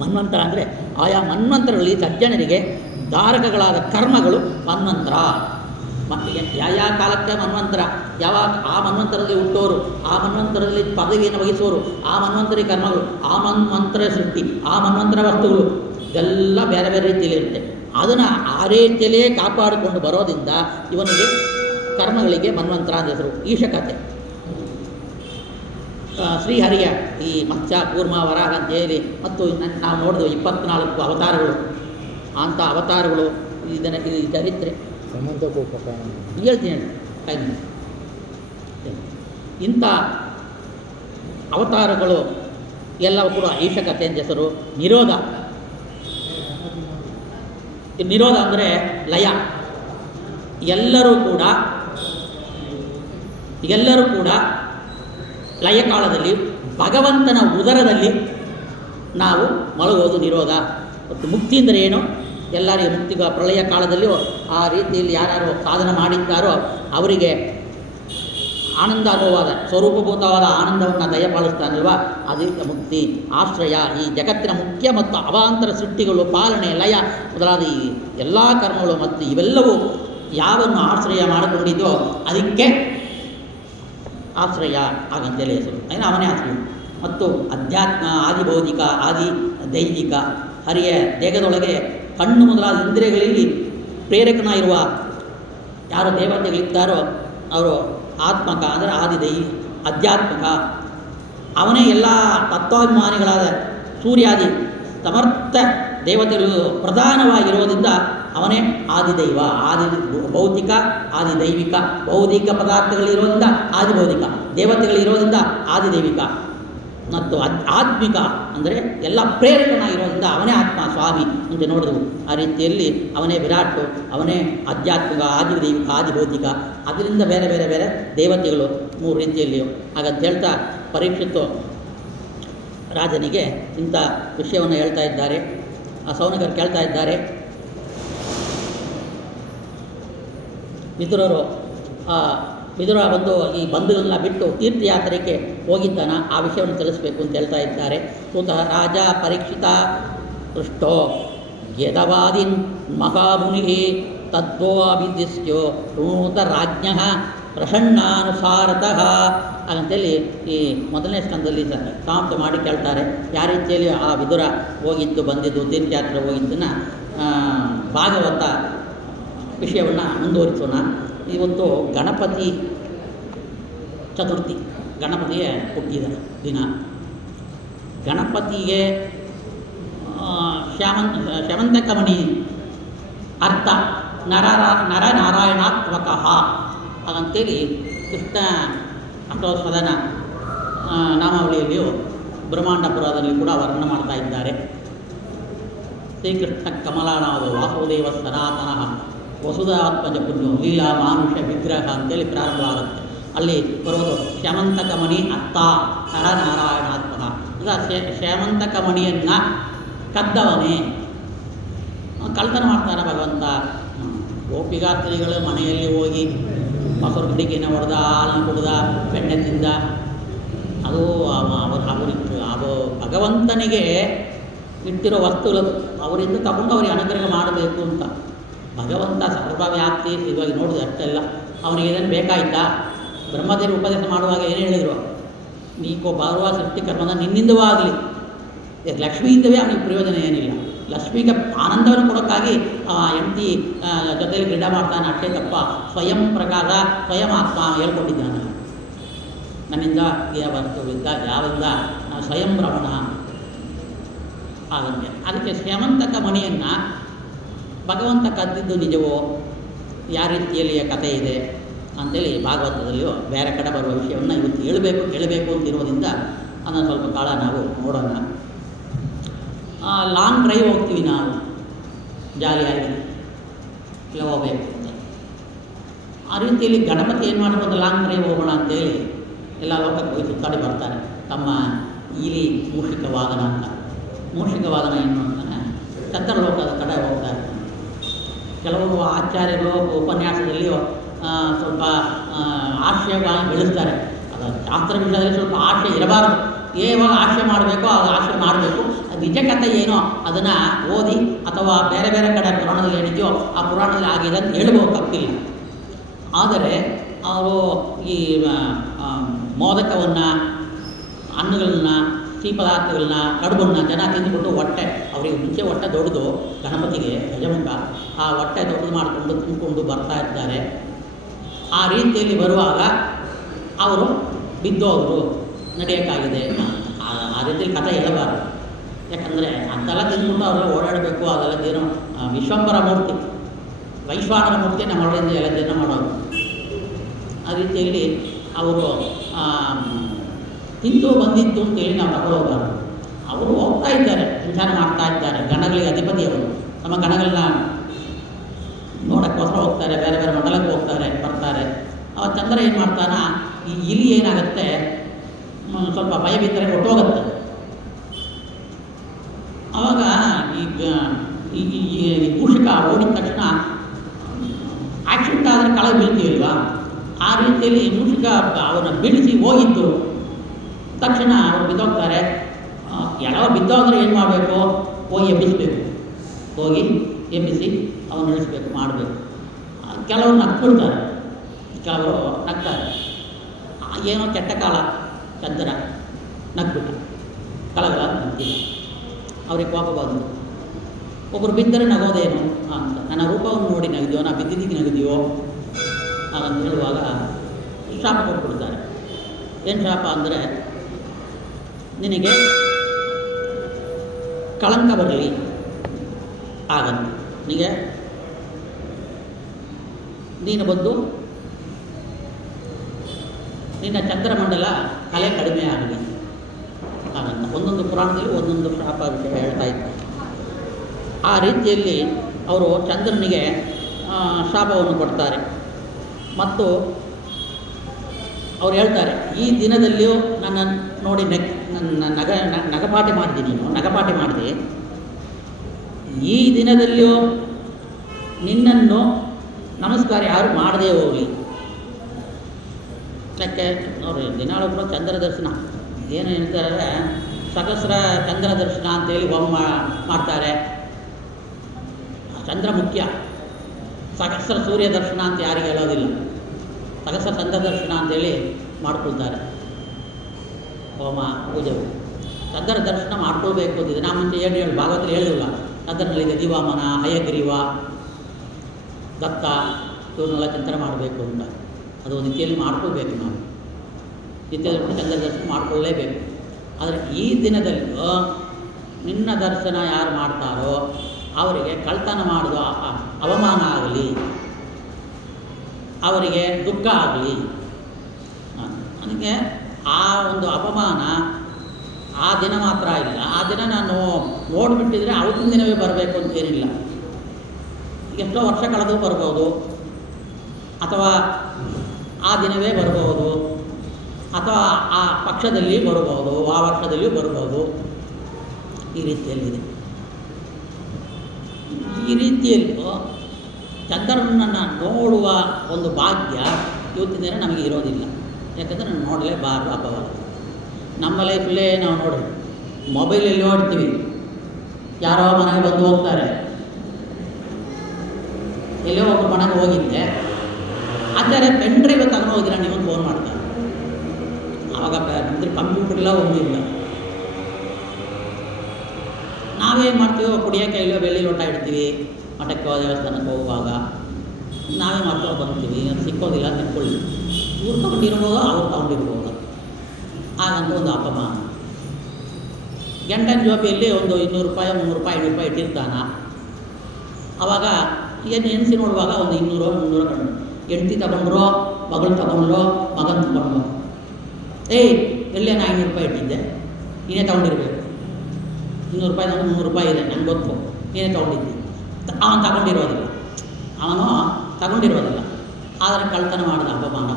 ಮನ್ವಂತರ ಅಂದರೆ ಆಯಾ ಮನ್ವಂತರಗಳಲ್ಲಿ ಸಜ್ಜನರಿಗೆ ಧಾರಕಗಳಾದ ಕರ್ಮಗಳು ಮನ್ವಂತರ. ಯಾವ ಕಾಲಕ್ಕೆ ಮನ್ವಂತರ, ಯಾವಾಗ ಆ ಮನ್ವಂತರದಲ್ಲಿ ಹುಟ್ಟೋರು, ಆ ಮನ್ವಂತರದಲ್ಲಿ ಪದವಿಯನ್ನು ವಹಿಸೋರು, ಆ ಮನ್ವಂತರಿ ಕರ್ಮಗಳು, ಆ ಮನ್ವಂತರ ಸೃಷ್ಟಿ, ಆ ಮನ್ವಂತರ ವಸ್ತುಗಳು ಎಲ್ಲ ಬೇರೆ ಬೇರೆ ರೀತಿಯಲ್ಲಿರುತ್ತೆ. ಅದನ್ನು ಆ ರೀತಿಯಲ್ಲೇ ಕಾಪಾಡಿಕೊಂಡು ಬರೋದ್ರಿಂದ ಇವನಿಗೆ ಕರ್ಮಗಳಿಗೆ ಮನ್ವಂತರ ಅಂತ ಹೆಸರು. ಈಶಕತೆ ಶ್ರೀಹರಿಯ ಈ ಮತ್ಸ್ಯ ಕೂರ್ಮ ವರಾಹ ಅಂತೇಳಿ ಮತ್ತು ನಾವು ನೋಡಿದ್ವು 24 ಅವತಾರಗಳು. ಅಂಥ ಅವತಾರಗಳು ಇದನ್ನು ಈ ಚರಿತ್ರೆ ಹೇಳ್ತೀನಿ ಇಂಥ ಅವತಾರಗಳು ಎಲ್ಲವೂ ಕೂಡ ಈಶಕತೆ ಅಂತ ಹೆಸರು. ನಿರೋಧ ಅಂದರೆ ಲಯ. ಎಲ್ಲರೂ ಕೂಡ ಲಯ ಕಾಲದಲ್ಲಿ ಭಗವಂತನ ಉದರದಲ್ಲಿ ನಾವು ಮಲಗೋದು ನಿರೋಧ. ಮತ್ತು ಮುಕ್ತಿ ಅಂದರೆ ಏನು? ಎಲ್ಲರಿಗೆ ಮುಕ್ತಿಗ ಪ್ರಳಯ ಕಾಲದಲ್ಲಿಯೂ ಆ ರೀತಿಯಲ್ಲಿ ಯಾರು ಸಾಧನೆ ಮಾಡಿದ್ದಾರೋ ಅವರಿಗೆ ಆನಂದ ಅನುಭವವಾದ ಸ್ವರೂಪಭೂತವಾದ ಆನಂದವನ್ನು ದಯಪಾಲಿಸ್ತಾನಲ್ವ, ಅದಕ್ಕೆ ಮುಕ್ತಿ. ಆಶ್ರಯ ಈ ಜಗತ್ತಿನ ಮುಖ್ಯ ಮತ್ತು ಅವಾಂತರ ಸೃಷ್ಟಿಗಳು, ಪಾಲನೆ, ಲಯ ಮೊದಲಾದ ಈ ಎಲ್ಲ ಕರ್ಮಗಳು ಮತ್ತು ಇವೆಲ್ಲವೂ ಯಾವನ್ನು ಆಶ್ರಯ ಮಾಡಿಕೊಂಡಿದೆಯೋ ಅದಕ್ಕೆ ಆಶ್ರಯ ಹಾಗಂತೇಳಿ ಹೆಸರು. ಏನು ಅವನೇ ಆಶ್ರಯ. ಮತ್ತು ಅಧ್ಯಾತ್ಮ, ಆದಿಭೌತಿಕ, ಆದಿ ದೈವಿಕ, ಹರಿಯ ದೇಹದೊಳಗೆ ಕಣ್ಣು ಮೊದಲಾದ ಇಂದ್ರಿಯಗಳಲ್ಲಿ ಪ್ರೇರಕನಾಗಿರುವ ಯಾರು ದೇವತೆಗಳಿದ್ದಾರೋ ಅವರು ಆತ್ಮಕ ಅಂದರೆ ಅಧ್ಯಾತ್ಮಕ. ಅವನೇ ಎಲ್ಲ ತತ್ವಾಭಿಮಾನಿಗಳಾದ ಸೂರ್ಯಾದಿ ಸಮರ್ಥ ದೇವತೆಗಳು ಪ್ರಧಾನವಾಗಿರೋದ್ರಿಂದ ಅವನೇ ಆದಿದೈವ. ಭೌತಿಕ, ಆದಿದೈವಿಕ. ಭೌತಿಕ ಪದಾರ್ಥಗಳಿರೋದ್ರಿಂದ ಆದಿಭೌತಿಕ, ದೇವತೆಗಳಿರೋದ್ರಿಂದ ಆದಿದೈವಿಕ. ಮತ್ತು ಆತ್ಮಿಕ ಅಂದರೆ ಎಲ್ಲ ಪ್ರೇರಕನಾಗಿರೋದ್ರಿಂದ ಅವನೇ ಆತ್ಮ ಸ್ವಾಮಿ ಅಂತ ನೋಡಿದವು. ಆ ರೀತಿಯಲ್ಲಿ ಅವನೇ ವಿರಾಟ್, ಅವನೇ ಆಧ್ಯಾತ್ಮಿಕ, ಆದಿದೈವಿಕ, ಆದಿಭೌತಿಕ. ಅದರಿಂದ ಬೇರೆ ಬೇರೆ ಬೇರೆ ದೇವತೆಗಳು 3 ರೀತಿಯಲ್ಲಿಯೂ. ಹಾಗಂತ ಹೇಳ್ತಾ ಪರೀಕ್ಷಿತ್ತು ರಾಜನಿಗೆ ಇಂಥ ವಿಷಯವನ್ನು ಹೇಳ್ತಾ ಇದ್ದಾರೆ. ಆ ಸೌನಕರು ಕೇಳ್ತಾ ಇದ್ದಾರೆ, ವಿದುರ ಬಂದು ಈ ಬಂಧುಗಳನ್ನ ಬಿಟ್ಟು ತೀರ್ಥಯಾತ್ರೆಗೆ ಹೋಗಿದ್ದಾನ, ಆ ವಿಷಯವನ್ನು ತಿಳಿಸಬೇಕು ಅಂತ ಹೇಳ್ತಾ ಇದ್ದಾರೆ. ಕೂತಃ ರಾಜ ಪರೀಕ್ಷಿತ ಪೃಷ್ಟೋ ಗೆದವಾದಿನ್ ಮಹಾಮುನಿ ತದ್ವೋ ಅಭಿದಿಶ್ಯೋ ಋಣೂತ ರಾಜ್ಞ ಪ್ರಸನ್ನಾನುಸಾರತಃ ಹಾಗಂತೇಳಿ ಈ ಮೊದಲನೇ ಸ್ಕಂದದಲ್ಲಿ ಸಮಾಪ್ತ ಮಾಡಿ ಕೇಳ್ತಾರೆ. ಯಾವ ರೀತಿಯಲ್ಲಿ ಆ ವಿದುರ ಹೋಗಿದ್ದು ಬಂದಿದ್ದು ತೀರ್ಥಯಾತ್ರೆ ಹೋಗಿದ್ದನ್ನು ಭಾಗವತ ವಿಷಯವನ್ನು ಮುಂದುವರಿಸೋಣ. ಇವತ್ತು ಗಣಪತಿ ಚತುರ್ಥಿ, ಗಣಪತಿಗೆ ಹುಟ್ಟಿದ ದಿನ. ಗಣಪತಿಗೆ ಶ್ಯಾಮಂತಕಮಣಿ ಅರ್ಥ ನರನಾರಾಯಣಾತ್ಮಕಃ ಹಾಗಂತೇಳಿ ಕೃಷ್ಣ ಅಷ್ಟೋತ್ಸವದ ನಾಮಾವಳಿಯಲ್ಲಿಯೂ ಬ್ರಹ್ಮಾಂಡ ಪುರಾಣದಲ್ಲಿ ಕೂಡ ವರ್ಣನೆ ಮಾಡ್ತಾ ಇದ್ದಾರೆ. ಶ್ರೀಕೃಷ್ಣ ಕಮಲಾನಾದ ವಾಸುದೇವ ಸನಾತನಃ ವಸುಧಾತ್ಮಜ ಪುಣ್ಯ ಲೀಲಾ ಮಾನುಷ ವಿಗ್ರಹ ಅಂತೇಳಿ ಪ್ರಾರಂಭವಾಗುತ್ತೆ. ಅಲ್ಲಿ ಬರುವುದು ಶ್ಯಾಮಂತಕಮಣಿ ಅರ್ಥ ನರನಾರಾಯಣಾತ್ಮಕ. ಈಗ ಶ್ಯಾಮಂತಕಮಣಿಯನ್ನು ಕದ್ದವನೇ ಕಳ್ತನ ಮಾಡ್ತಾನೆ ಭಗವಂತ. ಗೋಪಿಗಾಸ್ತ್ರೀಗಳು ಮನೆಯಲ್ಲಿ ಹೋಗಿ ಮೊಸರು ಗಿಡಿಕೆನ ಹೊಡೆದ, ಹಾಲನ್ನು ಕುಡ್ದ, ಬೆಣ್ಣೆ ತಿಂದ, ಅದು ಅದು ಭಗವಂತನಿಗೆ ಇಟ್ಟಿರೋ ವಸ್ತುಗಳು ಅವರಿಂದ ತಗೊಂಡು ಅವರಿಗೆ ಅನುಗ್ರಹ ಮಾಡಬೇಕು ಅಂತ. ಭಗವಂತ ಸರ್ವವ್ಯಾಪ್ತಿ ಇವಾಗ ನೋಡಿದ್ರೆ ಅಷ್ಟೆಲ್ಲ ಅವನಿಗೆ ಇದನ್ನು ಬೇಕಾಯ್ತಾ? ಬ್ರಹ್ಮದೇವರು ಉಪದೇಶ ಮಾಡುವಾಗ ಏನು ಹೇಳಿದರು? ನೀಕೋ ಬರುವ ಸೃಷ್ಟಿಕರ್ಮದ ನಿನ್ನಿಂದವಾಗಲಿ, ಲಕ್ಷ್ಮಿಯಿಂದವೇ ಅವನಿಗೆ ಪ್ರಯೋಜನ ಏನಿಲ್ಲ. ಲಕ್ಷ್ಮಿಗೆ ಆನಂದವನ್ನು ಕೊಡೋಕ್ಕಾಗಿ ಹೆಂಡತಿ ಜೊತೆಯಲ್ಲಿ ಕ್ರೀಡಾ ಮಾಡ್ತಾನೆ, ಅಷ್ಟೇ ತಪ್ಪ. ಸ್ವಯಂ ಪ್ರಕಾಶ ಸ್ವಯಂ ಆತ್ಮ ಹೇಳ್ಕೊಂಡಿದ್ದಾನೆ. ನನ್ನಿಂದ ವಸ್ತುಗಳಿಂದ ಯಾವಿಂದ ಸ್ವಯಂ ಭ್ರಮಣ ಆಗುತ್ತೆ. ಅದಕ್ಕೆ ಶ್ಯಾಮಂತಕ ಮಣಿಯನ್ನು ಭಗವಂತ ಕದ್ದಿದ್ದು ನಿಜವೋ, ಯಾವ ರೀತಿಯಲ್ಲಿಯ ಕಥೆ ಇದೆ ಅಂಥೇಳಿ ಭಾಗವತದಲ್ಲಿಯೂ ಬೇರೆ ಕಡೆ ಬರುವ ವಿಷಯವನ್ನು ಇವತ್ತು ಕೇಳಬೇಕು ಅಂತಿರೋದ್ರಿಂದ ಅದನ್ನು ಸ್ವಲ್ಪ ಕಾಲ ನಾವು ನೋಡೋಣ. ಲಾಂಗ್ ಡ್ರೈವ್ ಹೋಗ್ತೀವಿ ನಾವು, ಜಾಲಿಯಾಗಿ ಇಲ್ಲ ಹೋಗಬೇಕು ಅಂತ. ಆ ರೀತಿಯಲ್ಲಿ ಗಣಪತಿ ಏನು ಮಾಡ್ಬೋದು, ಲಾಂಗ್ ಡ್ರೈವ್ ಹೋಗೋಣ ಅಂತೇಳಿ ಎಲ್ಲ ಲೋಕಕ್ಕೆ ಹೋಗಿ ಸುತ್ತಾಡಿ ಬರ್ತಾರೆ. ತಮ್ಮ ಇಲಿ ಮೂಷಿಕ ವಾದನ ಅಂತ. ಮೂಷಿಕ ವಾದನ ಏನು ಅಂತಾನೆ ಚಂದ್ರಲೋಕದ ಕಡೆ ಹೋಗ್ತಾ ಇರ್ತಾನೆ. ಕೆಲವರು ಆಚಾರ್ಯರು ಉಪನ್ಯಾಸದಲ್ಲಿಯೂ ಸ್ವಲ್ಪ ಆಶಯವಾಗಿ ಬೆಳೆಸ್ತಾರೆ. ಅದು ಶಾಸ್ತ್ರ ವಿಷಯದಲ್ಲಿ ಸ್ವಲ್ಪ ಆಶಯ ಇರಬಾರದು. ಯಾವಾಗ ಆಶಯ ಮಾಡಬೇಕೋ ಆಗ ಆಶಯ ಮಾಡಬೇಕು. ನಿಜ ಕಥೆ ಏನೋ ಅದನ್ನು ಓದಿ ಅಥವಾ ಬೇರೆ ಬೇರೆ ಕಡೆ ಪುರಾಣದಲ್ಲಿ ಏನಿದೆಯೋ ಆ ಪುರಾಣದಲ್ಲಿ ಆಗಿದೆ ಅಂತ ಹೇಳ್ಬೋದು, ತಪ್ಪಿಲ್ಲ. ಆದರೆ ಅವರು ಈ ಮೋದಕವನ್ನು, ಹಣ್ಣುಗಳನ್ನ, ಸಿಹಿ ಪದಾರ್ಥಗಳನ್ನ, ಕಡುಬನ್ನು ಜನ ತಿಂದುಬಿಟ್ಟು ಹೊಟ್ಟೆ, ಅವರಿಗೆ ಮುಂಚೆ ಹೊಟ್ಟೆ ದೊಡ್ಡದು ಗಣಪತಿಗೆ ಗಜಮುಖ, ಆ ಹೊಟ್ಟೆ ದೊಡ್ಡದು ಮಾಡಿಕೊಂಡು ತಿಂದ್ಕೊಂಡು ಬರ್ತಾ ಇರ್ತಾರೆ. ಆ ರೀತಿಯಲ್ಲಿ ಬರುವಾಗ ಅವರು ಬಿದ್ದೋದ್ರು, ನಡೆಯೋಕ್ಕಾಗಿದೆ. ಆ ರೀತಿಯಲ್ಲಿ ಕಥೆ ಹೇಳಬಾರ್ದು. ಯಾಕಂದರೆ ಅಂತೆಲ್ಲ ತಿಂದ್ಬಿಟ್ಟು ಅವರೆಲ್ಲ ಓಡಾಡಬೇಕು, ಅದೆಲ್ಲ ಏನೋ ವಿಶ್ವಂಬರ ಮೂರ್ತಿ, ವೈಶ್ವಾನರ ಮೂರ್ತಿ ನಮ್ಮ ಒಳಗಿಂದ ಎಲ್ಲ ಜನ ಮಾಡೋದು. ಆ ರೀತಿಯಲ್ಲಿ ಅವರು ತಿಂದು ಬಂದಿದ್ದು ಅಂತೇಳಿ ನಾವು ತಗೊಳ್ಳೋಬಾರ್ದು. ಅವರು ಹೋಗ್ತಾ ಇದ್ದಾರೆ, ಸಂಚಾರ ಮಾಡ್ತಾ ಇದ್ದಾರೆ. ಗಣಗಳಿಗೆ ಅಧಿಪತಿಯವರು ನಮ್ಮ ಗಣಗಳನ್ನ ನೋಡೋಕ್ಕೋಸ್ಕರ ಹೋಗ್ತಾರೆ, ಬೇರೆ ಬೇರೆ ಮಂಡಲಕ್ಕೆ ಹೋಗ್ತಾರೆ, ಬರ್ತಾರೆ. ಚಂದ್ರ ಏನು ಮಾಡ್ತಾನ, ಈ ಇಲಿ ಏನಾಗುತ್ತೆ, ಸ್ವಲ್ಪ ಭಯ ಬಿದ್ದರೆ ಹೊಟ್ಟೋಗುತ್ತೆ. ಆವಾಗ ಈ ಮೂಷಿಕ ಓಡಿದ ತಕ್ಷಣ ಆಕ್ಸಿಡೆಂಟ್ ಆದರೆ ಕೆಳಗೆ ಬೀಳ್ತೀವಲ್ವಾ, ಆ ರೀತಿಯಲ್ಲಿ ಮೂಷಿಕ ಅವನ್ನ ಬೀಳಿಸಿ ಹೋಗಿದ್ದು ತಕ್ಷಣ ಅವ್ರು ಬಿದ್ದೋಗ್ತಾರೆ. ಎಲ್ಲೋ ಬಿದ್ದೋದ್ರೆ ಏನು ಮಾಡಬೇಕು, ಹೋಗಿ ಎಬ್ಬಿಸಬೇಕು, ಹೋಗಿ ಎಬ್ಬಿಸಿ ಅವನು ನಡೆಸಬೇಕು, ಮಾಡಬೇಕು. ಕೆಲವರು ನಕ್ಬಿಡ್ತಾರೆ, ಕೆಲವರು ನಗ್ತಾರೆ. ಏನೋ ಕೆಟ್ಟ ಕಾಲ ಚಂದ್ರ ನಗ್ಬಿಟ್ಟ, ಕಳಗಲ ನಗ್ತಿಲ್ಲ. ಅವ್ರಿಗೆ ಕೋಪ ಬಂದು ಒಬ್ಬರು ಬಿದ್ದರೆ ನಗೋದೇನು ಅಂತ, ನನ್ನ ರೂಪವನ್ನು ನೋಡಿ ನಗಿದೆಯೋ, ನಾ ಬಿದ್ದಿದ್ದಕ್ಕೆ ನಗಿದೆಯೋ ಹಾಗಂತ ಹೇಳುವಾಗ ಶಾಪ ಕೊಟ್ಬಿಡ್ತಾರೆ. ಏನು ಶಾಪ ಅಂದರೆ, ನಿನಗೆ ಕಳಂಕ ಬರಲಿ ಆಗಂತ, ನೀನು ಬಂದು ನಿನ್ನ ಚಂದ್ರಮಂಡಲ ಕಲೆ ಕಡಿಮೆ ಆಗಲಿ ಹಾಗಂತ ಒಂದೊಂದು ಪುರಾಣದಲ್ಲಿ ಒಂದೊಂದು ಶಾಪ ವಿಷಯ ಹೇಳ್ತಾ ಇದ್ದಾರೆ. ಆ ರೀತಿಯಲ್ಲಿ ಅವರು ಚಂದ್ರನಿಗೆ ಶಾಪವನ್ನು ಕೊಡ್ತಾರೆ. ಮತ್ತು ಅವ್ರು ಹೇಳ್ತಾರೆ, ಈ ದಿನದಲ್ಲಿಯೂ ನನ್ನನ್ನು ನೋಡಿ ನಗಪಾಟಿ ಮಾಡಿದೆ, ನೀನು ನಗಪಾಟಿ ಮಾಡಿದೆ. ಈ ದಿನದಲ್ಲಿಯೂ ನಿನ್ನನ್ನು ನಮಸ್ಕಾರ ಯಾರು ಮಾಡದೇ ಹೋಗಲಿ. ಯಾಕೆ ನೋಡಿ, ದಿನಾಳೊಬ್ಬರು ಚಂದ್ರ ದರ್ಶನ ಏನು ಹೇಳ್ತಾರೆ, ಸಹಸ್ರ ಚಂದ್ರ ದರ್ಶನ ಅಂತೇಳಿ ಹೋಮ ಮಾಡ್ತಾರೆ. ಚಂದ್ರ ಮುಖ್ಯ. ಸಹಸ್ರ ಸೂರ್ಯ ದರ್ಶನ ಅಂತ ಯಾರಿಗೆ ಹೇಳೋದಿಲ್ಲ, ಸಹಸ್ರ ಚಂದ್ರ ದರ್ಶನ ಅಂತೇಳಿ ಮಾಡ್ಕೊಳ್ತಾರೆ ಹೋಮ ಪೂಜೆಗಳು. ಚಂದ್ರ ದರ್ಶನ ಮಾಡ್ಕೊಳ್ಬೇಕು ಅಂತಿದೆ. ನಾ ಮುಂಚೆ ಏನು ಭಾಗವತರು ಹೇಳಿಲ್ಲ, ಚಂದ್ರನಲ್ಲಿ ದಿವಾಮನ, ಹಯಗ್ರೀವ, ದತ್ತ ಇವ್ರನ್ನೆಲ್ಲ ಚಿಂತನೆ ಮಾಡಬೇಕು ಅಂತ. ಅದು ನಿತ್ಯದಲ್ಲಿ ಮಾಡ್ಕೊಳ್ಬೇಕು. ನಾವು ನಿತ್ಯದಲ್ಲಿ ಚಂದ್ರ ದರ್ಶನ ಮಾಡಿಕೊಳ್ಳೇಬೇಕು. ಆದರೆ ಈ ದಿನದಲ್ಲೂ ನಿನ್ನ ದರ್ಶನ ಯಾರು ಮಾಡ್ತಾರೋ ಅವರಿಗೆ ಕಳ್ತನ ಮಾಡೋದು ಅವಮಾನ ಆಗಲಿ, ಅವರಿಗೆ ದುಃಖ ಆಗಲಿ. ನನಗೆ ಆ ಒಂದು ಅಪಮಾನ ಆ ದಿನ ಮಾತ್ರ ಇಲ್ಲ, ಆ ದಿನ ನಾನು ನೋಡಿಬಿಟ್ಟಿದ್ರೆ ಅವತ್ತಿನ ದಿನವೇ ಬರಬೇಕು ಅಂತೇನಿಲ್ಲ. ಎಷ್ಟೋ ವರ್ಷ ಕಳೆದು ಬರ್ಬೋದು, ಅಥವಾ ಆ ದಿನವೇ ಬರ್ಬೋದು, ಅಥವಾ ಆ ಪಕ್ಷದಲ್ಲಿ ಬರ್ಬೋದು, ಆ ವರ್ಷದಲ್ಲಿಯೂ ಬರ್ಬೋದು. ಈ ರೀತಿಯಲ್ಲಿದೆ. ಈ ರೀತಿಯಲ್ಲೂ ಚಂದ್ರನನ್ನು ನೋಡುವ ಒಂದು ಭಾಗ್ಯ ಇವತ್ತಿನ ದಿನ ನಮಗೆ ಇರೋದಿಲ್ಲ. ಯಾಕಂದರೆ ನಾನು ನೋಡಲೇಬಾರ್ದು, ಅಪವಾದ. ನಮ್ಮ ಲೈಫಲ್ಲೇ ನಾವು ನೋಡ್ರಿ, ಮೊಬೈಲಲ್ಲಿ ನೋಡ್ತೀವಿ, ಯಾರೋ ಮನೆಗೆ ಬಂದು ಹೋಗ್ತಾರೆ. ಎಲ್ಲೋ ಒಬ್ಬರು ಮನೆಗೆ ಹೋಗಿದ್ದೆ, ಆಚಾರ್ಯ ಪೆನ್ ಡ್ರೈವ್ ತಗೊಂಡು ಹೋಗಿರ ನೀವು ಫೋನ್ ಮಾಡ್ತಾರೆ. ಆವಾಗ ಕಂಪ್ಯೂಟರ್ ಇಲ್ಲ, ಒಂದಿಲ್ಲ. ನಾವೇನು ಮಾಡ್ತೀವೋ ಕುಡಿಯೋಕೆ ಇಲ್ಲೋ ಬೆಳ್ಳಿ ಲೋಟ ಇಡ್ತೀವಿ, ಮಠಕ್ಕೆ ದೇವಸ್ಥಾನಕ್ಕೆ ಹೋಗುವಾಗ ನಾವೇ ಮಾಡ್ಕೊಂಡು ಬರ್ತೀವಿ. ಅದು ಸಿಕ್ಕೋದಿಲ್ಲ, ತಿಳ್ಕೊಳ್ಳಿ. ಇವ್ರು ತಗೊಂಡಿರ್ಬೋದು, ಅವ್ರು ತಗೊಂಡಿರ್ಬೋದು. ಹಾಗಂತ ಒಂದು ಅಪಮಾನ. ಗಂಟನ ಜೋಬಿಯಲ್ಲಿ ಒಂದು 200 ರೂಪಾಯಿ, 300 ರೂಪಾಯಿ, 500 ರೂಪಾಯಿ ಇಟ್ಟಿರ್ತಾನ. ಆವಾಗ ಏನು ಎಣಿಸಿ ನೋಡುವಾಗ ಒಂದು 200 300 ಕಂಡು ಹೆಂಡ್ತಿ ತಗೊಂಡ್ರೋ, ಮಗಳು ತಗೊಂಡ್ರೋ, ಮಗನ ತಗೊಂಡ್ರೋ. ಏಯ್ ಎಲ್ಲೇ ನಾ 500 ರೂಪಾಯಿ ಇಟ್ಟಿದ್ದೆ, ನೀನೇ ತೊಗೊಂಡಿರ್ಬೇಕು. 200 ರೂಪಾಯಿ 300 ರೂಪಾಯಿ ಇದೆ, ನಂಗೆ ಗೊತ್ತು, ನೀನೇ ತೊಗೊಂಡಿದ್ದೆ. ಅವನು ತಗೊಂಡಿರೋದಿಲ್ಲ, ಆದರೆ ಕಳ್ತನ ಮಾಡಿದ ಅಪಮಾನ.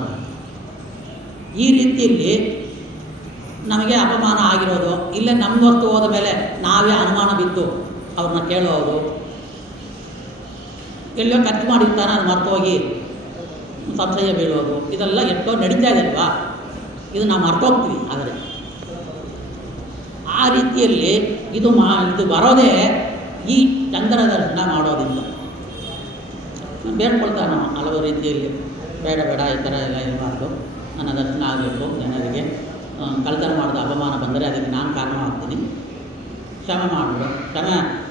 ಈ ರೀತಿಯಲ್ಲಿ ನಮಗೆ ಅಪಮಾನ ಆಗಿರೋದು, ಇಲ್ಲೇ ನಮ್ಮ ವಸ್ತು ಹೋದ ಮೇಲೆ ನಾವೇ ಅನುಮಾನ ಬಿದ್ದು ಅವ್ರನ್ನ ಕೇಳೋದು, ಎಲ್ಲೋ ಖರ್ಚು ಮಾಡಿರ್ತಾನೆ ಅದು ಮರ್ತೋಗಿ ಸಂಶಯ ಬೀಳೋದು, ಇದೆಲ್ಲ ಎಷ್ಟೋ ನಡೀತಾ ಇದೆ ಅಲ್ವಾ. ಇದು ನಾವು ಮರ್ತೋಗ್ತೀವಿ. ಆದರೆ ಆ ರೀತಿಯಲ್ಲಿ ಇದು ಬರೋದೇ ಈ ಚಂದ್ರ ದರ್ಶನ ಮಾಡೋದಿಲ್ಲ. ಬೇಡ್ಕೊಳ್ತಾರೆ ನಾವು ಹಲವು ರೀತಿಯಲ್ಲಿ, ಬೇಡ ಈ ಥರ ಎಲ್ಲ ಇರಬಾರ್ದು, ನನ್ನ ದರ್ಶನ ಆಗಬೇಕು, ಜನರಿಗೆ ಕಳ್ತನ ಮಾಡಿದ ಅಪಮಾನ ಬಂದರೆ ಅದಕ್ಕೆ ನಾನು ಕಾರಣವಾಗ್ತೀನಿ, ಕ್ಷಮೆ ಮಾಡಿಬಿಡು,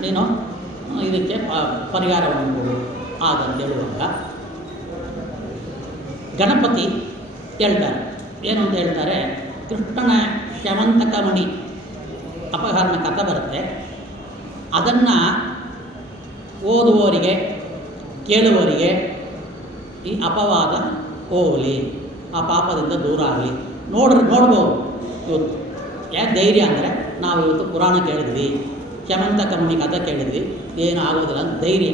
ನೀನು ಇದಕ್ಕೆ ಪರಿಹಾರವನ್ನು ಕೊಡು ಹಾಗಂತ ಹೇಳುವಾಗ ಗಣಪತಿ ಹೇಳ್ತಾರೆ. ಏನು ಅಂತ ಹೇಳ್ತಾರೆ, ಕೃಷ್ಣನ ಶ್ಯವಂತಕ ಮಣಿ ಅಪಹರಣ ಕಥೆ ಬರುತ್ತೆ. ಅದನ್ನು ಓದುವವರಿಗೆ ಕೇಳುವವರಿಗೆ ಈ ಅಪವಾದ ಹೋಗಲಿ, ಆ ಪಾಪದಿಂದ ದೂರ ಆಗಲಿ. ನೋಡ್ಬೋದು ಇವತ್ತು. ಯಾಕೆ ಧೈರ್ಯ ಅಂದರೆ ನಾವು ಇವತ್ತು ಪುರಾಣ ಕೇಳಿದ್ವಿ, ಶ್ಯವಂತಕ ಮಣಿ ಕಥೆ ಕೇಳಿದ್ವಿ, ಏನು ಆಗೋದಿಲ್ಲ ಅಂತ ಧೈರ್ಯ.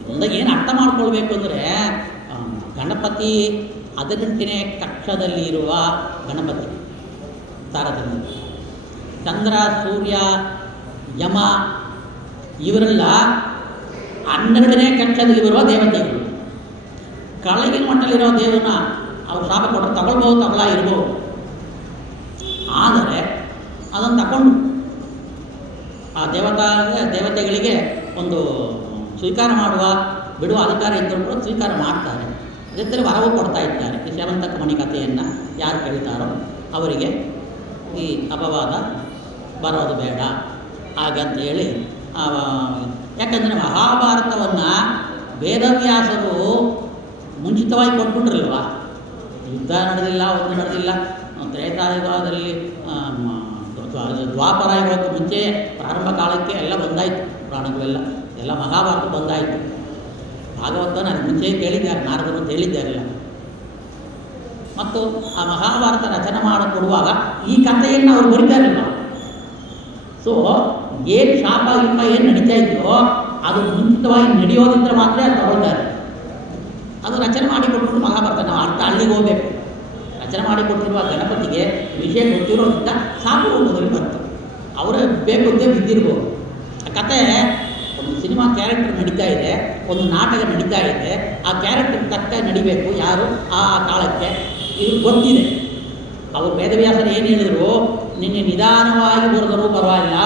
ಇದರಿಂದ ಏನು ಅರ್ಥ ಮಾಡ್ಕೊಳ್ಬೇಕು ಅಂದರೆ, ಗಣಪತಿ 18ನೇ ಕಕ್ಷದಲ್ಲಿ ಇರುವ ಗಣಪತಿ ತಾರತಮ್ಯ. ಚಂದ್ರ, ಸೂರ್ಯ, ಯಮ ಇವರೆಲ್ಲ 12ನೇ ಕಕ್ಷದಲ್ಲಿ ಬರುವ ದೇವತೆಗಳು. ಕೆಳಗಿನ ಮಟ್ಟದಲ್ಲಿರೋ ದೇವರನ್ನ ಅವ್ರು ಶಾಪ ಕೊಟ್ಟರೆ ತಗೊಳ್ಬೋದು, ಇರ್ಬೋದು. ಆದರೆ ಅದನ್ನು ತಗೊಂಡು ಆ ದೇವತೆಗಳಿಗೆ ಒಂದು ಸ್ವೀಕಾರ ಬಿಡುವ ಅಧಿಕಾರ ಇದ್ದರೂ ಕೂಡ ಸ್ವೀಕಾರ ಮಾಡ್ತಾರೆ. ಜೊತೆಲಿ ವರವು ಕೊಡ್ತಾ ಇದ್ದಾರೆ. ಈ ಶ್ಯವಂತಕ ಮಣಿ ಕಥೆಯನ್ನು ಯಾರು ಕೇಳ್ತಾರೋ ಅವರಿಗೆ ಈ ಅಪವಾದ ಬರೋದು ಬೇಡ ಹಾಗಂತೇಳಿ. ಯಾಕಂದರೆ ಮಹಾಭಾರತವನ್ನು ವೇದವ್ಯಾಸರು ಮುಂಚಿತವಾಗಿ ಕೊಟ್ಬಿಟ್ರಲ್ವ. ಯುದ್ಧ ನಡೆದಿಲ್ಲ, ಒಂದು ನಡೆದಿಲ್ಲ. ತ್ರೇತಾಯುಗದಲ್ಲಿ ದ್ವಾಪರ ಯುಗಕ್ಕೆ ಮುಂಚೆ ಪ್ರಾರಂಭ ಕಾಲಕ್ಕೆ ಎಲ್ಲ ಬಂದಾಯಿತು, ಪುರಾಣಗಳೆಲ್ಲ ಎಲ್ಲ ಮಹಾಭಾರತ ಬಂದಾಯಿತು. ಭಾಗವತನ ಅದು ಮುಂಚೆ ಕೇಳಿದ್ದಾರೆ, ನಾರದರು ಅಂತ ಹೇಳಿದ್ದಾರಲ್ಲ. ಮತ್ತು ಆ ಮಹಾಭಾರತ ರಚನೆ ಮಾಡಿಕೊಡುವಾಗ ಈ ಕಥೆಯನ್ನು ಅವರು ಬರೀತಾರಲ್ಲ. ಸೊ ಏನು ಶಾಪ ಏನು ನಡೀತಾ ಇದೆಯೋ ಅದು ಮುಂಚಿತವಾಗಿ ನಡೆಯೋದಿದ್ರೆ ಮಾತ್ರ ಅದು ತಗೊಳ್ತಾರೆ. ಅದು ರಚನೆ ಮಾಡಿಕೊಟ್ಟು ಮಹಾಭಾರತ ನಾವು ಅರ್ಥ ಅಲ್ಲಿಗೆ ಹೋಗಬೇಕು. ರಚನೆ ಮಾಡಿಕೊಟ್ಟಿರುವ ಗಣಪತಿಗೆ ವಿಷಯ ಗೊತ್ತಿರೋದ್ರಿಂದ ಸಾಕು ರೂಪದಲ್ಲಿ ಬಂತು. ಅವರೇ ಬೇಕು ಅಂತ ಬಿದ್ದಿರ್ಬೋದು. ಆ ಕತೆ ಒಂದು ಸಿನಿಮಾ ಕ್ಯಾರೆಕ್ಟರ್ ನಡೀತಾ ಇದೆ, ಒಂದು ನಾಟಕ ನಡೀತಾ ಇದೆ, ಆ ಕ್ಯಾರೆಕ್ಟರ್ ತಕ್ಕ ನಡಿಬೇಕು ಯಾರು ಆ ಕಾಲಕ್ಕೆ. ಇದು ಗೊತ್ತಿದೆ. ಅವರು ವೇದವ್ಯಾಸರು ಏನು ಹೇಳಿದ್ರು, ನಿನ್ನೆ ನಿಧಾನವಾಗಿ ಬರೆದರೂ ಪರವಾಗಿಲ್ಲ,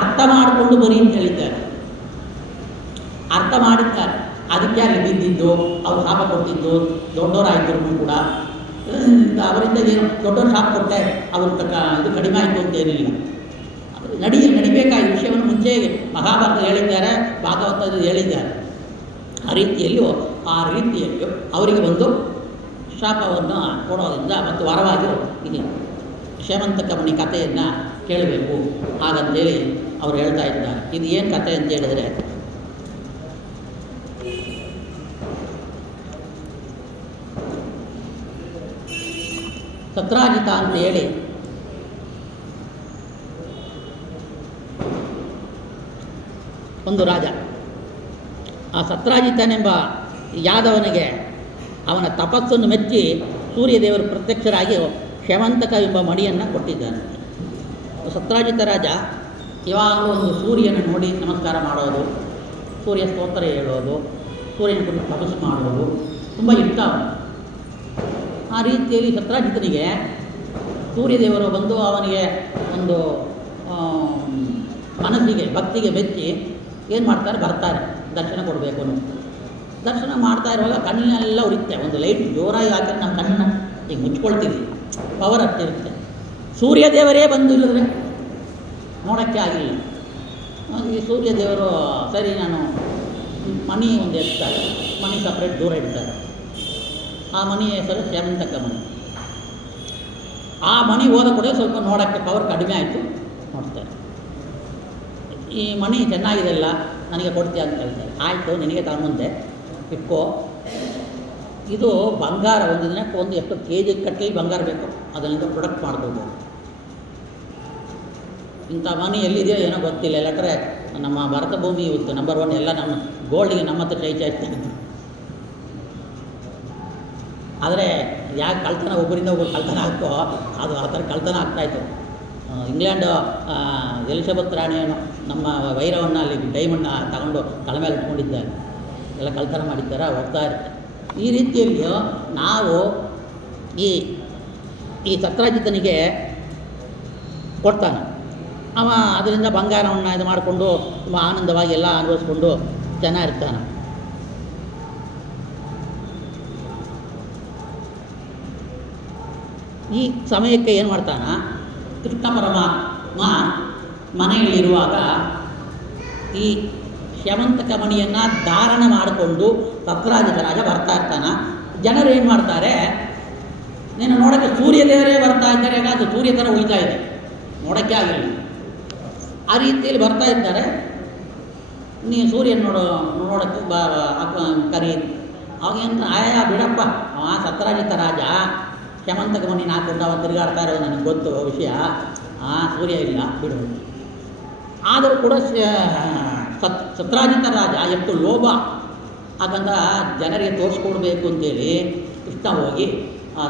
ಅರ್ಥ ಮಾಡಿಕೊಂಡು ಬರೀ ಅಂತ ಹೇಳಿದ್ದಾರೆ. ಅರ್ಥ ಮಾಡಿದ್ದಾರೆ. ಅದಕ್ಕೆ ಅಲ್ಲಿ ಬಿದ್ದಿದ್ದು, ಅವ್ರು ಶಾಪ ಕೊಟ್ಟಿದ್ದು, ದೊಡ್ಡವರಾಯಿತು ಕೂಡ ಅವರಿಂದ ಏನು ದೊಡ್ಡವರು ಶಾಪ ಕೊಟ್ಟೆ ಅವ್ರ ಇದು ಕಡಿಮೆ ಆಯಿತು ಅಂತೇನಿಲ್ಲ. ನಡಿಬೇಕಾದ ವಿಷಯವನ್ನು ಮುಂಚೆ ಮಹಾಭಾರತ ಹೇಳಿದ್ದಾರೆ, ಭಾಗವತದಲ್ಲಿ ಹೇಳಿದ್ದಾರೆ. ಆ ರೀತಿಯಲ್ಲಿಯೂ ಅವರಿಗೆ ಒಂದು ಶಾಪವನ್ನು ಕೊಡೋದ್ರಿಂದ ಮತ್ತು ವರವಾಗಿ ಇದೆ ಶ್ಯವಂತಕ ಮಣಿ ಕಥೆಯನ್ನು ಕೇಳಬೇಕು ಹಾಗಂತೇಳಿ ಅವರು ಹೇಳ್ತಾ ಇದ್ದಾರೆ. ಇದು ಏನು ಕಥೆ ಅಂತ ಹೇಳಿದರೆ, ಸತ್ರಾಜಿತ ಅಂತೇಳಿ ಒಂದು ರಾಜ. ಆ ಸತ್ರಾಜಿತನೆಂಬ ಯಾದವನಿಗೆ ಅವನ ತಪಸ್ಸನ್ನು ಮೆಚ್ಚಿ ಸೂರ್ಯದೇವರು ಪ್ರತ್ಯಕ್ಷರಾಗಿ ಶ್ಯವಂತಕ ಎಂಬ ಮಣಿಯನ್ನು ಕೊಟ್ಟಿದ್ದಾನೆ. ಸತ್ರಾಜಿತ ರಾಜ ಯಾವಾಗಲೂ ಒಂದು ಸೂರ್ಯನ ನೋಡಿ ನಮಸ್ಕಾರ ಮಾಡೋದು, ಸೂರ್ಯ ಸ್ತೋತ್ರ ಹೇಳೋದು, ಸೂರ್ಯನ ಕುರಿತು ತಪಸ್ಸು ಮಾಡೋದು ತುಂಬ ಇಷ್ಟ. ಆ ರೀತಿಯಲ್ಲಿ ಸತ್ರಾಜಿತನಿಗೆ ಸೂರ್ಯದೇವರು ಬಂದು ಅವನಿಗೆ ಒಂದು ಮನಸ್ಸಿಗೆ ಭಕ್ತಿಗೆ ಮೆಚ್ಚಿ ಏನು ಮಾಡ್ತಾರೆ, ಬರ್ತಾರೆ ದರ್ಶನ ಕೊಡಬೇಕು ಅನ್ನೋ. ದರ್ಶನ ಮಾಡ್ತಾ ಇರುವಾಗ ಕಣ್ಣೆಲ್ಲ ಉರಿಯುತ್ತೆ. ಒಂದು ಲೈಟ್ ಜೋರಾಗಿ ಹಾಕಿದ್ರೆ ನಮ್ಮ ಕಣ್ಣನ್ನು ಈಗ ಮುಚ್ಕೊಳ್ತೀವಿ, ಪವರ್ ಅಷ್ಟಿರುತ್ತೆ. ಸೂರ್ಯ ದೇವರೇ ಬಂದು ಇಲ್ಲದ್ರೆ ನೋಡೋಕ್ಕೆ ಆಗಿಲ್ಲ. ಈ ಸೂರ್ಯ ದೇವರು ಸರಿ ನಾನು ಮಣಿ ಒಂದು ಎತ್ತಾರೆ, ಮಣಿ ಸಪ್ರೇಟ್ ದೂರ ಇಡ್ತಾರೆ. ಆ ಮಣಿ ಹೆಸರು ಶ್ಯಾಮಂತಕ ಮಣಿ. ಆ ಮಣಿ ಹೋದ ಕೂಡ ಸ್ವಲ್ಪ ನೋಡೋಕ್ಕೆ ಪವರ್ ಕಡಿಮೆ ಆಯಿತು, ನೋಡ್ತಾರೆ. ಈ ಮಣಿ ಚೆನ್ನಾಗಿದೆಲ್ಲ, ನನಗೆ ಕೊಡ್ತೀಯ ಅಂತ ಹೇಳ್ತಾರೆ. ಆಯಿತು, ನಿನಗೆ ತಗೊಂಬಂದೆ, ಇಟ್ಕೋ. ಇದು ಬಂಗಾರ, ಒಂದು ದಿನಕ್ಕೆ ಒಂದು ಎಷ್ಟು ಕೆ ಜಿ ಕಟ್ಟಲಿ ಬಂಗಾರ ಬೇಕು, ಅದರಿಂದ ಪ್ರೊಡಕ್ಟ್ ಮಾಡ್ಕೊಳ್ಬೋದು. ಇಂಥ ಮನಿ ಎಲ್ಲಿದೆಯೋ ಏನೋ ಗೊತ್ತಿಲ್ಲ. ಇಲ್ಲಟ್ರೆ ನಮ್ಮ ಭಾರತ ಭೂಮಿ ಇವತ್ತು ನಂಬರ್ 1 ಎಲ್ಲ ನಮ್ಮ ಗೋಲ್ಡಿಗೆ ನಮ್ಮ ಹತ್ರ ಕೈ ಚಾಚ್ತಾ ಇತ್ತು. ಆದರೆ ಯಾಕೆ ಕಳ್ತನ ಒಬ್ಬರಿಂದ ಒಬ್ಬರು ಕಳ್ತನ ಆಗ್ತೋ ಅದು ಆ ಥರ ಕಳ್ತನ ಆಗ್ತಾಯಿತ್ತು. ಇಂಗ್ಲೆಂಡ್ ಎಲಿಜಬೆತ್ ರಾಣಿಯನ್ನು ನಮ್ಮ ವೈರವನ್ನು ಅಲ್ಲಿ ಡೈಮಂಡ್ ತಗೊಂಡು ತಲೆ ಮೇಲೆ ಇಟ್ಕೊಂಡಿದ್ದಾರೆ, ಎಲ್ಲ ಕಳ್ತನ ಮಾಡಿದ್ದಾರೆ, ಹೋಗ್ತಾ ಇರ್ತಾರೆ. ಈ ರೀತಿಯಲ್ಲಿ ನಾವು ಈ ಸತ್ರಾಜಿತನಿಗೆ ಕೊಡ್ತಾನೆ. ಅವ ಅದರಿಂದ ಬಂಗಾರವನ್ನು ಇದು ಮಾಡಿಕೊಂಡು ತುಂಬ ಆನಂದವಾಗಿ ಎಲ್ಲ ಅನುಭವಿಸ್ಕೊಂಡು ಚೆನ್ನಾಗಿರ್ತಾನೆ. ಈ ಸಮಯಕ್ಕೆ ಏನು ಮಾಡ್ತಾನ, ಕೃಷ್ಣ ಪರಮಾತ್ಮ ಮನೆಯಲ್ಲಿರುವಾಗ ಈ ಶ್ಯಾಮಂತಕ ಮಣಿಯನ್ನು ಧಾರಣ ಮಾಡಿಕೊಂಡು ಸತ್ರಾಜಿತ ರಾಜ ಬರ್ತಾ ಇರ್ತಾನೆ. ಜನರು ಏನು ಮಾಡ್ತಾರೆ, ನೀನು ನೋಡೋಕ್ಕೆ ಸೂರ್ಯ ದೇವರೇ ಬರ್ತಾ ಇದ್ದಾರೆ, ಈಗ ಅದು ಸೂರ್ಯ ಥರ ಉಳಿತಾ ಇದೆ, ನೋಡೋಕ್ಕೆ ಆಗಿಲ್ಲ. ಆ ರೀತಿಯಲ್ಲಿ ಬರ್ತಾ ಇದ್ದಾರೆ. ನೀನು ಸೂರ್ಯನ ನೋಡೋಕ್ಕೆ ಕರಿ. ಅವಾಗೇನು ಆಯಾ ಬಿಡಪ್ಪ, ಅವ ಸತ್ರಾಜಿತ ರಾಜ ಶ್ಯಾಮಂತಕ ಮಣಿನ ಹಾಕೊಂಡು ಅವ ತಿರುಗಾಡ್ತಾ ಇರೋದು ನನಗೆ ಗೊತ್ತು ವಿಷಯ. ಸೂರ್ಯ ಇಲ್ಲ ಬಿಡು. ಆದರೂ ಕೂಡ ಸತ್ರಾಜಿತ ರಾಜ ಎಷ್ಟು ಲೋಭ, ಹಾಗಂತ ಜನರಿಗೆ ತೋರಿಸ್ಕೊಡ್ಬೇಕು ಅಂತೇಳಿ ಕೃಷ್ಣ ಹೋಗಿ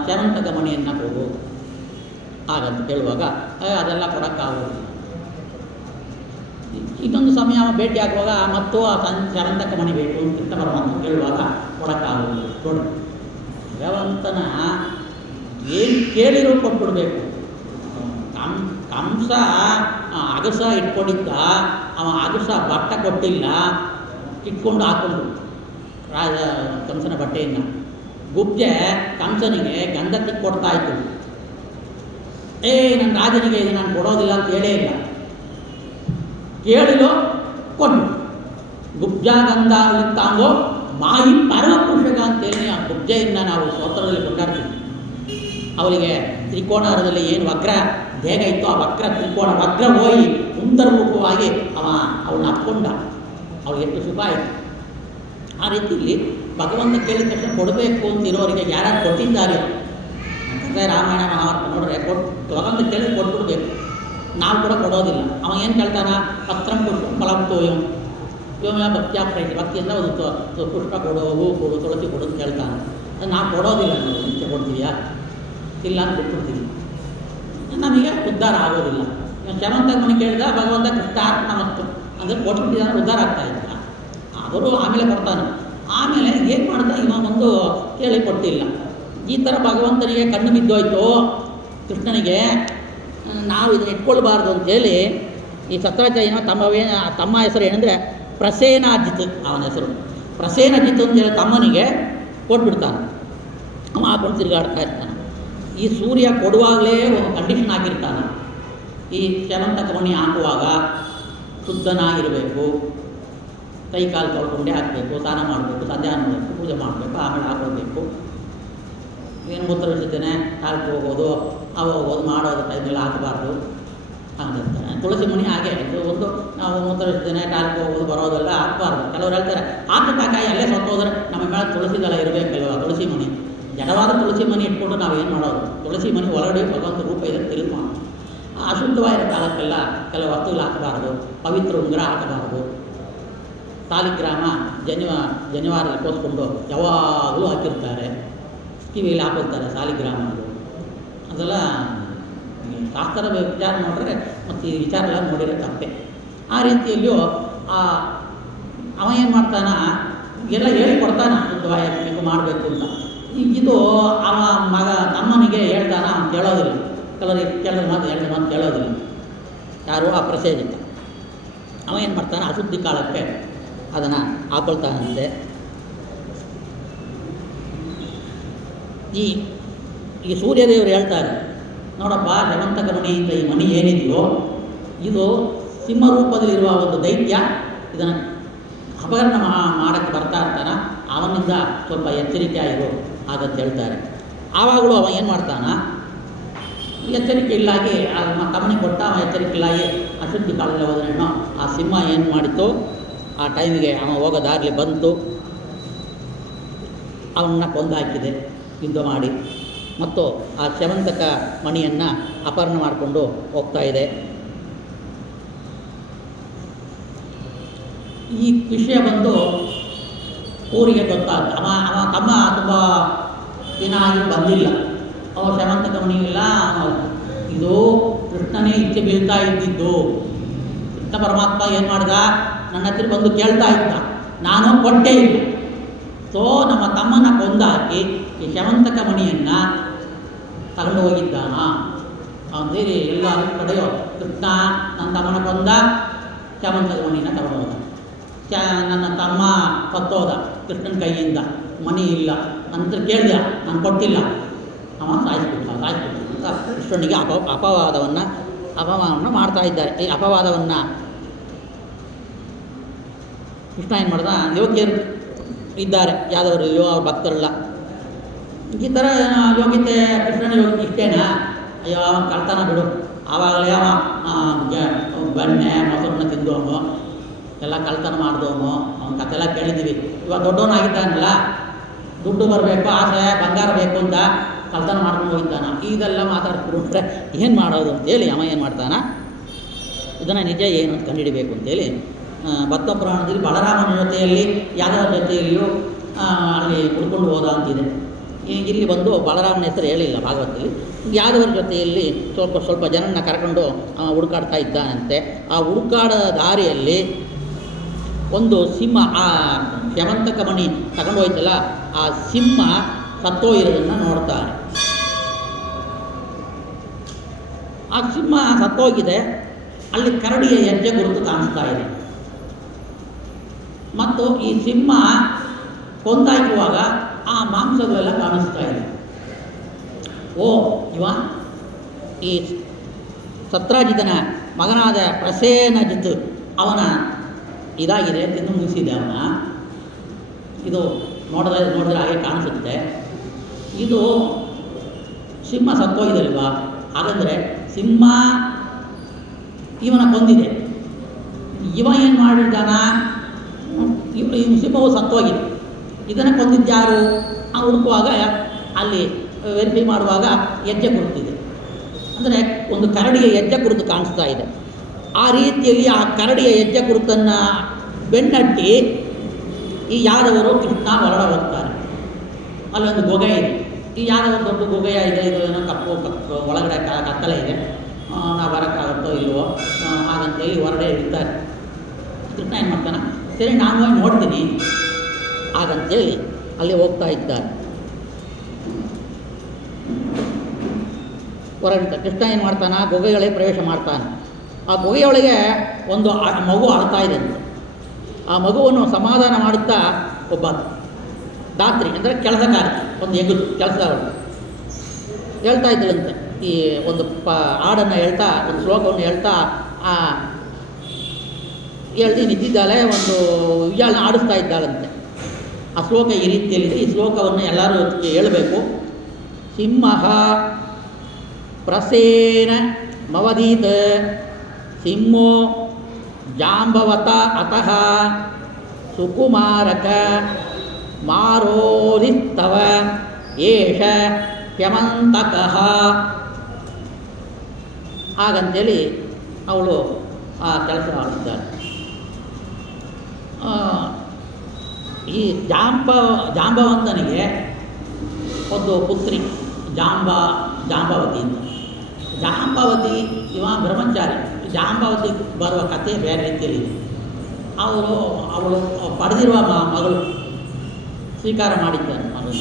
ಶ್ಯಾಮಂತಕ ಮಣಿಯನ್ನು ಕೊಡು ಹಾಗಂತ ಕೇಳುವಾಗ ಅದೆಲ್ಲ ಕೊಡೋಕ್ಕಾಗೋದಿಲ್ಲ. ಇನ್ನೊಂದು ಸಮಯ ಭೇಟಿ ಆಗುವಾಗ ಮತ್ತು ಆ ಶ್ಯಾಮಂತಕ ಮಣಿ ಬೇಕು ಅಂತ ಕೃಷ್ಣ ಪರಮಾತ್ಮ ಕೇಳುವಾಗ ಕೊಡೋಕ್ಕಾಗೋದಿಲ್ಲ. ಕೊಡು, ಭಗವಂತನ ಏನು ಕೇಳಿರೋ ಕೊಟ್ಬಿಡ್ಬೇಕು. ಕಂಸ ಅಗಸ ಇಟ್ಕೊಂಡಿದ್ದ, ಅವ ಅಗಸ ಬಟ್ಟೆ ಕೊಟ್ಟಿಲ್ಲ, ಇಟ್ಕೊಂಡು ಹಾಕೊಂಡು ರಾಜ ಕಂಸನ ಬಟ್ಟೆಯನ್ನು. ಗುಬ್ಜೆ ಕಂಸನಿಗೆ ಗಂಧ ಕೊಡ್ತಾ ಇತ್ತು. ನನ್ನ ರಾಜನಿಗೆ ಇದು ನಾನು ಕೊಡೋದಿಲ್ಲ ಅಂತ ಹೇಳೇ ಇಲ್ಲ, ಕೇಳಿಲೋ ಕೊಟ್ಟು. ಗುಬ್ಜ ಗಂಧ ತಾಂಗೋ ಮಾಯಿ ಪರಮಪುರುಷಗ ಅಂತೇಳಿ ಆ ಗುಬ್ಜೆಯನ್ನು ನಾವು ಸ್ತೋತ್ರದಲ್ಲಿ ಕೊಂಡಾಡ್ತೀವಿ. ಅವಳಿಗೆ ತ್ರಿಕೋಣಾರದಲ್ಲಿ ಏನು ವಕ್ರ ದೇಹ ಇತ್ತು, ಆ ವಕ್ರ ತ್ರಿಕೋಣ ವಕ್ರ ಹೋಗಿ ಸುಂದರಮುಖವಾಗಿ ಅವಳನ್ನ ಅಪ್ಕೊಂಡ. ಅವಳಿಗೆ ಎಷ್ಟು ಸುಖ ಆಯಿತು. ಆ ರೀತಿಯಲ್ಲಿ ಭಗವಂತ ಕೇಳಿದ ತಕ್ಷಣ ಕೊಡಬೇಕು ಅಂತಿರೋರಿಗೆ ಯಾರು ಕೊಟ್ಟಿದ್ದಾರೆ ಕಥೆ ರಾಮಾಯಣ ಮಹಾಭಾರತ ನೋಡ್ರೆ ಭಗವಂತ ಕೇಳಿದ್ರೆ ಕೊಟ್ಬಿಡ್ಬೇಕು. ನಾವು ಕೂಡ ಕೊಡೋದಿಲ್ಲ. ಅವ ಏನು ಕೇಳ್ತಾನ, ಪತ್ರಂ ಪುಷ್ಪಂ ಫಲಂ ತೋಯಂ ವ್ಯೋಮ ಭಕ್ತಿಯ ಪ್ರೈತಿ, ಭಕ್ತಿಯಿಂದ ಒಂದು ಪುಷ್ಪ ಕೊಡು, ಹೂ ಕೊಡು, ತುಳಸಿ ಕೊಡು ಅಂತ ಕೇಳ್ತಾನೆ. ಅದು ನಾವು ಕೊಡೋದಿಲ್ಲ. ನಾವು ಮುಂಚೆ ಕೊಡ್ತೀಯಾ ಇಲ್ಲ ಅಂತ ಬಿಟ್ಬಿಡ್ತೀವಿ, ನಮಗೆ ಉದ್ಧಾರ ಆಗೋದಿಲ್ಲ. ಶ್ಯಾಮಂತಕ ಮಣಿ ಕೇಳಿದ ಭಗವಂತ ಕೃಷ್ಣಾರ್ಪಣ ಮತ್ತು ಅಂದರೆ ಕೊಟ್ಬಿಟ್ಟಿದ್ದಾನೆ, ಉದ್ಧಾರ ಆಗ್ತಾ ಇದ್ದ. ಅವರು ಆಮೇಲೆ ಕೊಡ್ತಾನೆ. ಆಮೇಲೆ ಏನು ಮಾಡ್ತಾ ಇವ ಒಂದು ಕೇಳಿ ಕೊಟ್ಟಿಲ್ಲ. ಈ ಥರ ಭಗವಂತನಿಗೆ ಕಣ್ಣು ಬಿದ್ದೋಯ್ತು ಕೃಷ್ಣನಿಗೆ. ನಾವು ಇದನ್ನು ಇಟ್ಕೊಳ್ಬಾರ್ದು ಅಂತೇಳಿ ಈ ಸತ್ರಾಜಿತ ತಮ್ಮ ಹೆಸರು ಏನಂದರೆ ಪ್ರಸೇನಾಜಿತ್, ಅವನ ಹೆಸರು ಪ್ರಸೇನಜಿತ್ ಅಂತೇಳಿ ತಮ್ಮನಿಗೆ ಕೊಟ್ಬಿಡ್ತಾನೆ. ಅವ ಹಾಕೊಂಡು ತಿರುಗಾಡ್ತಾ ಇರ್ತಾನೆ. ಈ ಸೂರ್ಯ ಕೊಡುವಾಗಲೇ ಒಂದು ಕಂಡೀಷನ್ ಆಗಿರ್ತಾನೆ. ಈ ಶ್ಯಾಮಂತಕ ಮಣಿ ಹಾಕುವಾಗ ಶುದ್ಧನಾಗಿರಬೇಕು, ಕೈ ಕಾಲು ತೊಳ್ಕೊಂಡೇ ಹಾಕಬೇಕು, ಸ್ನಾನ ಮಾಡಬೇಕು, ಸಂಧ್ಯಾನ ಮಾಡಬೇಕು, ಪೂಜೆ ಮಾಡಬೇಕು, ಆಮೇಲೆ ಹಾಕೊಳ್ಬೇಕು. ಏನು ಮೂತ್ರ ವಿಸರ್ಜನೆ ಹಾಕಿ ಹೋಗೋದು ಹೋಗೋದು ಮಾಡೋದು ಟೈಮೆಲ್ಲ ಹಾಕಬಾರ್ದು ಹಾಗಿರ್ತಾರೆ. ತುಳಸಿ ಮಣಿ ಹಾಗೆ ಒಂದು ನಾವು ಮೂತ್ರ ವಿಸರ್ಜನೆ ಟಾಲ್ಕ್ ಹೋಗೋದು ಬರೋದೆಲ್ಲ ಹಾಕಬಾರ್ದು. ಕೆಲವರು ಹೇಳ್ತಾರೆ ಹಾಕಿ ಅಲ್ಲೇ ಸತ್ತೋದ್ರೆ ನಮ್ಮ ಮೇಲೆ ತುಳಸಿದೆಲ್ಲ ಇರಬೇಕಲ್ವ. ತುಳಸಿ ಮಣಿ ಜಡವಾದ ತುಳಸಿ ಮಣಿ ಇಟ್ಕೊಂಡು ನಾವು ಏನು ಮಾಡೋದು, ತುಳಸಿ ಮಣಿ ಒಳಗಡೆ ಭಗವಂತ ರೂಪ ಇದೆ ತಿರುಗಿ ಮಾಡೋದು. ಅಶುದ್ಧವಾಗಿರೋ ಕಾಲಕ್ಕೆಲ್ಲ ಕೆಲವು ವಸ್ತುಗಳು ಹಾಕಬಾರ್ದು. ಪವಿತ್ರ ಉಂಗುರ ಹಾಕಬಾರ್ದು. ಸಾಲಿಗ್ರಾಮ ಜನಿವಾರಲ್ಲಿ ಕೋಸ್ಕೊಂಡು ಯಾವಾಗಲೂ ಹಾಕಿರ್ತಾರೆ, ಕಿವಿಯಲ್ಲಿ ಹಾಕೊಳ್ತಾರೆ ಸಾಲಿಗ್ರಾಮ. ಅದೆಲ್ಲ ಶಾಸ್ತ್ರದ ವಿಚಾರ ನೋಡಿದ್ರೆ ಮತ್ತು ಈ ವಿಚಾರ ಎಲ್ಲ ನೋಡಿದರೆ ತಪ್ಪೆ. ಆ ರೀತಿಯಲ್ಲಿಯೂ ಅವ ಏನು ಮಾಡ್ತಾನ, ಎಲ್ಲ ಹೇಳಿಕೊಡ್ತಾನೆ ಶುದ್ಧವಾಗಿ ಮಾಡಬೇಕು ಅಂತ. ಇದು ಅವ ಮಗ ತಮ್ಮನಿಗೆ ಹೇಳ್ತಾನ, ಅವ್ನು ಕೇಳೋದಿಲ್ಲ. ಕೆಲವರು ಮಾತು ಹೇಳಿದ ಮಾತು ಕೇಳೋದಿಲ್ಲ. ಯಾರು ಆ ಪ್ರಸೇಜಿತ ಅವ ಏನು ಮಾಡ್ತಾನೆ, ಅಶುದ್ಧಿ ಕಾಲಕ್ಕೆ ಅದನ್ನು ಹಾಕೊಳ್ತಾನಂತೆ. ಈ ಈ ಸೂರ್ಯದೇವರು ಹೇಳ್ತಾರೆ, ನೋಡಪ್ಪ ಶಮಂತಕ ಮಣಿಯಿಂದ ಈ ಮಣಿ ಏನಿದೆಯೋ ಇದು ಸಿಂಹರೂಪದಲ್ಲಿರುವ ಒಂದು ದೈತ್ಯ, ಇದನ್ನು ಅಪಹರಣ ಮಾಡೋಕ್ಕೆ ಬರ್ತಾ ಇರ್ತಾನೆ, ಅವನಿಂದ ಸ್ವಲ್ಪ ಎಚ್ಚರಿಕೆ ಆಗಿರು ಹಾಗಂತ ಹೇಳ್ತಾರೆ. ಆವಾಗಲೂ ಅವ ಏನು ಮಾಡ್ತಾನ, ಎಚ್ಚರಿಕೆ ಇಲ್ಲಾಗಿ ತಮ್ಮನಿಗೆ ಕೊಟ್ಟ, ಅವ ಎಚ್ಚರಿಕೆ ಇಲ್ಲಾಗಿ ಅಶುದ್ಧಿ ಕಾಲದಲ್ಲಿ ಹೋದ್ರೇನೋ ಆ ಸಿಂಹ ಏನು ಮಾಡಿತು, ಆ ಟೈಮಿಗೆ ಅವ ಹೋಗೋ ದಾರಿಲಿ ಬಂತು, ಅವನ್ನ ಕೊಂದಾಕಿದೆ ಯುದ್ಧ ಮಾಡಿ. ಮತ್ತು ಆ ಶಮಂತಕ ಮಣಿಯನ್ನು ಅಪಹರಣ ಮಾಡಿಕೊಂಡು ಹೋಗ್ತಾ ಇದೆ. ಈ ವಿಷಯ ಬಂದು ಊರಿಗೆ ಗೊತ್ತಾದ. ಅವ ತಮ್ಮ ತುಂಬ ದಿನ ಆಗಿ ಬಂದಿಲ್ಲ, ಅವ ಶಮಂತಕ ಮಣಿ ಇಲ್ಲ, ಇದು ಕೃಷ್ಣನೇ ಇಚ್ಛೆ ಬೀಳ್ತಾ ಇದ್ದಿದ್ದು. ಕೃಷ್ಣ ಪರಮಾತ್ಮ ಏನು ಮಾಡ್ದ, ನನ್ನ ಹತ್ರ ಬಂದು ಕೇಳ್ತಾ ಇದ್ದ, ನಾನು ಕೊಟ್ಟೇ ಇಲ್ಲ. ಸೊ ನಮ್ಮ ತಮ್ಮನ ಕೊಂದಾಕಿ ಈ ಶಮಂತಕ ಮಣಿಯನ್ನು ತಗೊಂಡು ಹೋಗಿದ್ದಾನ ಅಂತೇಳಿ ಎಲ್ಲ ಕಡೆಯೋ ಕೃಷ್ಣ ನನ್ನ ತಮ್ಮನ ಕೊಂದ, ಶಮಂತಕ ಮಣಿನ ತಗೊಂಡು ಹೋದ. ನನ್ನ ತಮ್ಮ ಸತ್ತೋದ ಕೃಷ್ಣನ ಕೈಯಿಂದ, ಮಣಿ ಇಲ್ಲ ಅಂತ ಕೇಳಿದ, ನಾನು ಕೊಟ್ಟಿಲ್ಲ, ಅವ ಸಾಯಿಸ್ಬಿಟ್ಟ ಅಂತ ಕೃಷ್ಣನಿಗೆ ಅಪವಾದವನ್ನು ಮಾಡ್ತಾ ಇದ್ದಾರೆ. ಈ ಅಪವಾದವನ್ನು ಕೃಷ್ಣ ಏನು ಮಾಡ್ದ, ಯೋಗ್ಯರು ಇದ್ದಾರೆ ಯಾದವರು ಇಲ್ಲೋ ಅವ್ರ ಭಕ್ತರಲ್ಲ, ಈ ಥರ ಯೋಗ್ಯತೆ ಕೃಷ್ಣನ ಯೋಗ್ಯತೆ ಇಷ್ಟೇನಾ, ಅಯ್ಯೋ ಅವನು ಕಳ್ತಾನ ಬಿಡು, ಆವಾಗಲೇ ಅವ ಬೆಣ್ಣೆ ಮೊಸರನ್ನ ತಿಂದವನು, ಎಲ್ಲ ಕಳ್ತನ ಮಾಡಿದವನು, ಅವನ ಕಥೆಲ್ಲ ಕೇಳಿದ್ದೀವಿ. ಇವಾಗ ದೊಡ್ಡವನಾಗಿದ್ದಾನಲ್ಲ, ದುಡ್ಡು ಬರಬೇಕು, ಆಸೆ ಬಂಗಾರ ಬೇಕು ಅಂತ ಕಳ್ತನ ಮಾಡ್ಕೊಂಡು ಹೋಗಿದ್ದಾನ. ಇದೆಲ್ಲ ಮಾತಾಡ್ಕೊಂಡ್ರೆ ಏನು ಮಾಡೋದು ಅಂತೇಳಿ ಅವ ಏನು ಮಾಡ್ತಾನ, ಇದನ್ನು ನಿಜ ಏನು ಅಂತ ಕಂಡುಹಿಡಿಬೇಕು ಅಂತೇಳಿ ಭಕ್ತ ಪುರಾಣದಲ್ಲಿ ಬಲರಾಮನ ಜೊತೆಯಲ್ಲಿ ಯಾದವರ ಜೊತೆಯಲ್ಲಿಯೂ ಅಲ್ಲಿ ಹುಡ್ಕೊಂಡು ಹೋದ ಅಂತಿದೆ. ಇಲ್ಲಿ ಬಂದು ಬಲರಾಮನ ಹೆಸರು ಹೇಳಿಲ್ಲ ಭಾಗವತದಲ್ಲಿ. ಯಾದವರ ಜೊತೆಯಲ್ಲಿ ಸ್ವಲ್ಪ ಜನರನ್ನ ಕರ್ಕೊಂಡು ಹುಡುಕಾಡ್ತಾ ಇದ್ದಾನಂತೆ. ಆ ಹುಡುಕಾಡ ದಾರಿಯಲ್ಲಿ ಒಂದು ಸಿಂಹ, ಆ ಶಮಂತಕ ಮಣಿ ತಗೊಂಡು ಹೋಯ್ತಲ್ಲ, ಆ ಸಿಂಹ ಸತ್ತೋಗಿರೋದನ್ನು ನೋಡ್ತಾರೆ. ಆ ಸಿಂಹ ಸತ್ತೋಗಿದೆ, ಅಲ್ಲಿ ಕರಡಿಯ ಹೆಜ್ಜೆ ಗುರುತು ಕಾಣಿಸ್ತಾ ಇದೆ. ಮತ್ತು ಈ ಸಿಂಹ ಕೊಂದಾಕಿರುವಾಗ ಆ ಮಾಂಸಗಳೆಲ್ಲ ಕಾಣಿಸ್ತಾ ಇದೆ. ಓ ಇವ ಈ ಸತ್ರಾಜಿತನ ಮಗನಾದ ಪ್ರಸೇನಜಿತ್ ಅವನ ಇದಾಗಿದೆ, ತಿಂದು ಮುಗಿಸಿದೆ ಅವನ. ಇದು ನೋಡಿದ್ರೆ ಹಾಗೆ ಕಾಣಿಸುತ್ತೆ. ಇದು ಸಿಂಹ ಸತ್ತೋಗಿದಲ್ವಾ, ಹಾಗಂದರೆ ಸಿಂಹ ಇವನ ಕೊಂದಿದೆ. ಇವ ಏನು ಮಾಡಿದ್ದಾನ, ಸಿಂಹವು ಸತ್ತೋಗಿದೆ, ಇದನ್ನು ಕೊಂದಿದ್ಯಾರು ಹುಡುಕುವಾಗ ಅಲ್ಲಿ ವೆರಿಫೈ ಮಾಡುವಾಗ ಹೆಜ್ಜೆ ಗುರುತಿದೆ. ಅಂದರೆ ಒಂದು ಕರಡಿಯ ಹೆಜ್ಜೆ ಗುರುತು ಕಾಣಿಸ್ತಾ ಇದೆ. ಆ ರೀತಿಯಲ್ಲಿ ಆ ಕರಡಿಯ ಹೆಜ್ಜೆ ಗುರುತನ್ನು ಬೆನ್ನಟ್ಟಿ ಈ ಯಾದವರು ಕೃಷ್ಣ ಹೊರಡ ಹೋಗ್ತಾರೆ. ಅಲ್ಲೊಂದು ಗೊಗೆ ಇದೆ, ಈ ಯಾದವರು ದೊಡ್ಡ ಗೊಗೆಯ ಇದೆ, ಇದು ಏನೋ ಕಪ್ಪು ಒಳಗಡೆ ಕತ್ತಲೆ ಇದೆ, ನಾವು ಬರೋಕ್ಕಾಗುತ್ತೋ ಇಲ್ವೋ ಹಾಗಂತೇಳಿ ಹೊರಡೆ ಇರ್ತಾರೆ. ಕೃಷ್ಣ ಏನು ಮಾಡ್ತಾನೆ, ಸರಿ ನಾನು ಹೋಗಿ ನೋಡ್ತೀನಿ ಹಾಗಂತೇಳಿ ಅಲ್ಲಿ ಹೋಗ್ತಾ ಇದ್ದಾರೆ. ಹೊರಗಿರ್ತಾರೆ. ಕೃಷ್ಣ ಏನು ಮಾಡ್ತಾನೆ, ಗುಹೆಗಳಿಗೆ ಪ್ರವೇಶ ಮಾಡ್ತಾನೆ. ಆ ಗುಹೆಯೊಳಗೆ ಒಂದು ಮಗು ಆಡ್ತಾ ಇದೆ. ಆ ಮಗುವನ್ನು ಸಮಾಧಾನ ಮಾಡುತ್ತಾ ಒಬ್ಬ ದಾತ್ರಿ ಅಂದರೆ ಕೆಲಸಗಾರ, ಒಂದು ಹೆಂಗಸು ಕೆಲಸದವಳು ಹೇಳ್ತಾ ಇದ್ದಳಂತೆ. ಈ ಒಂದು ಹಾಡನ್ನು ಹೇಳ್ತಾ, ಒಂದು ಶ್ಲೋಕವನ್ನು ಹೇಳ್ತಾ ಹೇಳ್ತಿ ನಿಂತಿದ್ದಾಳೆ, ಒಂದು ವಿಜಯನ ಆಡಿಸ್ತಾ ಇದ್ದಾಳಂತೆ. ಆ ಶ್ಲೋಕ ಈ ರೀತಿಯಲ್ಲಿದೆ. ಈ ಶ್ಲೋಕವನ್ನು ಎಲ್ಲರೂ ಹೇಳಬೇಕು. ಸಿಂಹ ಪ್ರಸೇನ ಮವದೀತ ಸಿಂಹೋ ಜಾಂಬವತ ಅತಃ ಸುಕುಮಾರಕ ಮಾರೋರಿತ್ತವ ಏಷ ಶಮಂತಕಃ ಹಾಗಂತೇಳಿ ಅವಳು ಆ ಕೆಲಸ ಮಾಡಿದ್ದಾಳೆ. ಈ ಜಾಂಬವಂತನಿಗೆ ಒಂದು ಪುತ್ರಿ ಜಾಂಬವತಿ ಅಂತ. ಜಾಂಬವತಿ ಇವ ಬ್ರಹ್ಮಚಾರಿ. ಜಾಂಬವತಿ ಬರುವ ಕಥೆ ಬೇರೆ ರೀತಿಯಲ್ಲಿದೆ. ಅವಳು ಪಡೆದಿರುವ ಮಗಳು ಸ್ವೀಕಾರ ಮಾಡಿದ್ದಾನೆ. ಮಗಳು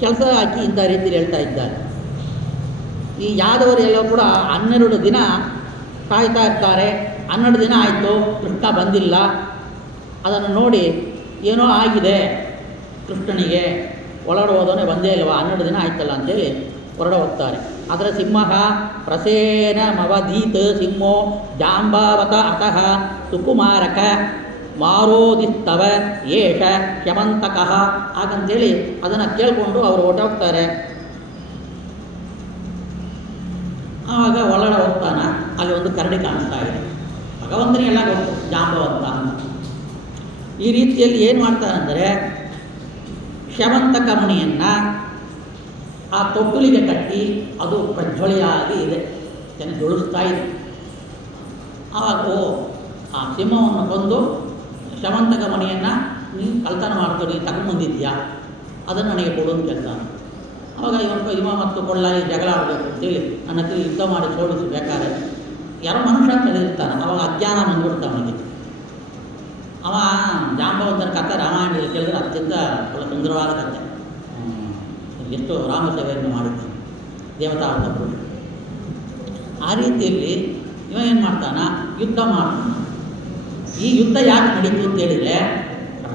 ಕೆಲಸ ಹಾಕಿ ಇಂಥ ರೀತಿಯಲ್ಲಿ ಹೇಳ್ತಾ ಇದ್ದಾರೆ. ಈ ಯಾದವರೆಲ್ಲ ಕೂಡ 12 ದಿನ ಕಾಯ್ತಾ ಇರ್ತಾರೆ. 12 ದಿನ ಆಯಿತು, ಕೃಷ್ಣ ಬಂದಿಲ್ಲ. ಅದನ್ನು ನೋಡಿ ಏನೋ ಆಗಿದೆ ಕೃಷ್ಣನಿಗೆ ಒಳಗಡೆ ಹೋದವನೇ ಬಂದೇ ಇಲ್ವಾ 12 ದಿನ ಆಯ್ತಲ್ಲ ಅಂತೇಳಿ ಹೊರಡೆ ಹೋಗ್ತಾರೆ. ಅದರ ಸಿಂಹ ಪ್ರಸೇನ ಮವಧೀತ್ ಸಿಂಹೋ ಜಾಂಬಾವತ ಅತಃ ಸುಕುಮಾರಕ ಮಾರೋದಿಸ್ತವ ಏಷ ಶಮಂತಕಃ ಹಾಗಂತೇಳಿ ಅದನ್ನು ಕೇಳಿಕೊಂಡು ಅವರು ಹೊರಟೋಗ್ತಾರೆ. ಆವಾಗ ಒಳಗಡೆ ಹೋಗ್ತಾನ, ಅಲ್ಲಿ ಒಂದು ಕರಡಿ ಕಾಣಿಸ್ತಾ ಇದೆ. ಭಗವಂತನಿಗೆಲ್ಲ ಗೊತ್ತು ಜಾಂಬವಂತ ಅಂತ. ಈ ರೀತಿಯಲ್ಲಿ ಏನು ಮಾಡ್ತಾರಂದರೆ ಶಮಂತಕ ಮಣಿಯನ್ನು ಆ ತೊಟ್ಟುಲಿಗೆ ಕಟ್ಟಿ ಅದು ಪ್ರಜ್ವಳಿಯಾಗಿ ಇದೆ, ಜೊಳಿಸ್ತಾ ಇದೆ. ಆವಾಗ ಆ ಸಿಂಹವನ್ನು ಕೊಂದು ಶಮಂತಕ ಮಣಿಯನ್ನು ನೀನು ಕಳ್ತನ ಮಾಡ್ತು, ನೀನು ತಗೊಂಡ್ಬಂದಿದ್ಯಾ, ಅದನ್ನು ನನಗೆ ಕೊಡು ಅಂತ ಕೇಳ್ತಾನೆ. ಆವಾಗ ಇವ ಮತ್ತು ಕೊಳ್ಳಾಯಿ ಜಗಳ ಆಡಬೇಕು ಅಂತೇಳಿ ನನ್ನ ಹತ್ರ ಯುದ್ಧ ಮಾಡಿ ಸೋಲಿಸಬೇಕಾದ್ರೆ ಯಾರೋ ಮನುಷ್ಯ ಕಳೆದಿರ್ತಾನೆ. ಅವಾಗ ಅಜ್ಞಾನ ಬಂದ್ಬಿಡ್ತಾನೆ ಅವನಿಗೆ. ಅವ ಜಾಂಬವಂತನ ಕಥೆ ರಾಮಾಯಣದಲ್ಲಿ ಕೇಳಿದ್ರೆ ಅತ್ಯಂತ ಒಳ್ಳೆ ಸುಂದರವಾದ ಕಥೆ. ಎಷ್ಟು ರಾಮ ಸೇವೆಯನ್ನು ಮಾಡಿದ್ದಾನೆ ದೇವತಾವತರು. ಆ ರೀತಿಯಲ್ಲಿ ಇವ ಏನು ಮಾಡ್ತಾನ, ಯುದ್ಧ ಮಾಡ್ತಾನೆ. ಈ ಯುದ್ಧ ಯಾಕೆ ನಡೀತು ಅಂತೇಳಿದರೆ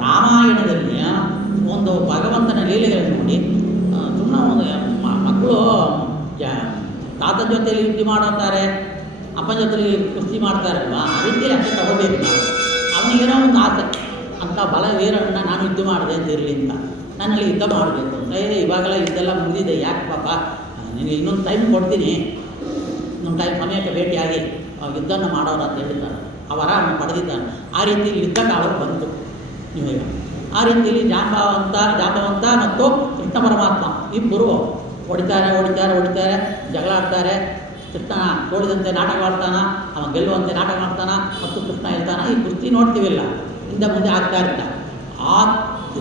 ರಾಮಾಯಣದಲ್ಲಿ ಒಂದು ಭಗವಂತನ ಲೀಲೆಗಳನ್ನು ನೋಡಿ ಸುಮ್ಮನೆ ಒಂದು ಮಕ್ಕಳು ತಾತನ ಜೊತೆಯಲ್ಲಿ ಯುದ್ಧ ಮಾಡುತ್ತಾರೆ, ಅಪ್ಪನ ಜೊತೆಲಿ ಕುಸ್ತಿ ಮಾಡ್ತಾರಲ್ವ, ಆ ರೀತಿಯಲ್ಲಿ ಅಷ್ಟೇ ತಗೋಬೇಕು ನಾವು. ಅವನಿಗೇನೋ ಒಂದು ಆಸೆ ಅಂತ ಬಲ ವೀರನ್ನ ನಾನು ಯುದ್ಧ ಮಾಡಿದೆ ಅಂತ ಇರಲಿ ಅಂತ, ನನ್ನಲ್ಲಿ ಯುದ್ಧ ಮಾಡಬೇಕು ಅಂತ. ಇವಾಗೆಲ್ಲ ಯುದ್ಧೆಲ್ಲ ಮುಗಿದಿದೆ, ಯಾಕೆ ಪಾಪ ನಿನಗೆ ಇನ್ನೊಂದು ಟೈಮ್ ಕೊಡ್ತೀನಿ, ಇನ್ನೊಂದು ಟೈಮ್ ಸಮಯಕ್ಕೆ ಭೇಟಿಯಾಗಿ ಯುದ್ಧನ ಮಾಡೋರು ಅಂತ ಹೇಳಿದ್ದಾನೆ. ಅವರ ಪಡೆದಿದ್ದಾನೆ. ಆ ರೀತಿಯಲ್ಲಿ ಯುದ್ಧ ಕಾಲಕ್ಕೆ ಬಂತು ನಿಮಗೆ. ಆ ರೀತಿಯಲ್ಲಿ ಜಾಂಬವಂತ ಮತ್ತು ಕೃಷ್ಣ ಪರಮಾತ್ಮ ಇಬ್ಬರು ಹೊಡಿತಾರೆ, ಜಗಳ ಆಡ್ತಾರೆ. ಕೃಷ್ಣನ ತೋಳಿದಂತೆ ನಾಟಕ ಮಾಡ್ತಾನ, ಅವ ಗೆಲ್ಲುವಂತೆ ನಾಟಕ ಮಾಡ್ತಾನ, ಮತ್ತು ಕೃಷ್ಣ ಹೇಳ್ತಾನ. ಈ ಕುಸ್ತಿ ನೋಡ್ತೀವಿಲ್ಲ, ಹಿಂದೆ ಮುಂದೆ ಆಗ್ತಾ ಇರ್ತಾರೆ. ಆ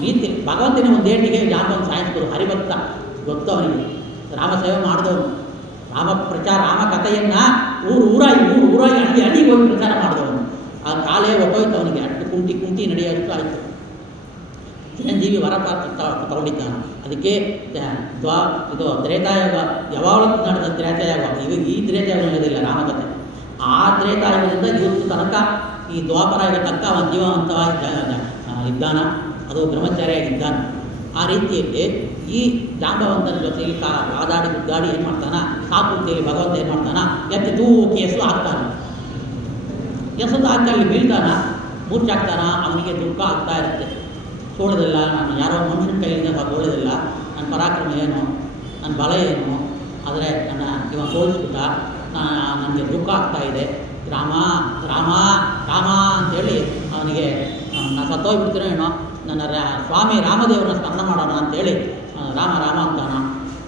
ರೀತಿ ಭಗವಂತನ ಒಂದು ಏಟಿಗೆ ಜಾಂಬವಂತ ಸಾಯಿಸ್ಬೋದು. ಹರಿಭಕ್ತ ಗೊತ್ತು ಅವನಿಗೆ, ರಾಮ ಸೇವೆ ಮಾಡಿದವನು, ರಾಮ ಪ್ರಚಾರ, ರಾಮ ಕಥೆಯನ್ನು ಊರಾಗಿ ಹಳ್ಳಿಗೆ ಹೋಗಿ ಪ್ರಚಾರ ಮಾಡಿದವನು. ಆ ಕಾಲೇ ಒಟ್ಟೋಯ್ತು ಅವನಿಗೆ, ಅಷ್ಟು ಕುಂಟಿ ನಡೆಯೋಷ್ಟು ಆಯಿತು. ಚಿರಂಜೀವಿ ವರ ತಗೊಂಡಿದ್ದಾನೆ. ಅದಕ್ಕೆ ಇದು ತ್ರೇತಾಯುಗ ಯಾವಾಗಲೂ ನಡೆದ ತ್ರೇತಾಯುಗ. ಇವಾಗ ಈ ತ್ರೇತಾಯುಗ ನಡೆದಿಲ್ಲ ರಾಮಕಥೆ. ಆ ತ್ರೇತಾಯುಗದಿಂದ ಇವತ್ತು ತನಕ ಈ ದ್ವಾಪರಾಯುಗ ತನಕ ಅವನ ಜೀವಂತವಾಗಿ ಇದ್ದಾನ, ಅದು ಬ್ರಹ್ಮಚಾರಿಯಾಗಿದ್ದಾನೆ. ಆ ರೀತಿಯಲ್ಲಿ ಈ ಜಾಂಬವಂತನ ಜೊತೆಯಲ್ಲಿ ಕಾದಾಡಿ ಗುದ್ದಾಡಿ ಏನು ಮಾಡ್ತಾನ, ಸಾಕುತ್ತಿಯಲ್ಲಿ ಭಗವಂತ ಏನು ಮಾಡ್ತಾನ, ಎತ್ತಿ ತೂಕಿ ಎಸೆದು ಹಾಕ್ತಾನೆ. ಎಸೆದು ಹಾಕಿ ಅಲ್ಲಿ ಬೀಳ್ತಾನ, ಮೂರ್ಛಾಗ್ತಾನ. ಅವನಿಗೆ ದುಃಖ ಆಗ್ತಾ ಇರುತ್ತೆ. ಸೋಳೋದಿಲ್ಲ, ನಾನು ಯಾರೋ ಮನುಷ್ಯನ ಕೈಯಿಂದ ಸೋಳೋದಿಲ್ಲ, ನನ್ನ ಪರಾಕ್ರಮ ಏನು, ನನ್ನ ಬಲ ಏನು, ಆದರೆ ಇವ ಸೋಲಿಸ್ಬಿಟ್ಟ, ನನಗೆ ದುಃಖ ಆಗ್ತಾ ಇದೆ, ರಾಮ ರಾಮ ರಾಮ ಅಂಥೇಳಿ ಅವನಿಗೆ ನಾನು ಸತ್ತೋಗ್ಬಿಡ್ತೀನೋ ಏನೋ, ನನ್ನ ಸ್ವಾಮಿ ರಾಮದೇವರನ್ನ ಸ್ಮರಣ ಮಾಡೋಣ ಅಂಥೇಳಿ ರಾಮ ಅಂತಾನ.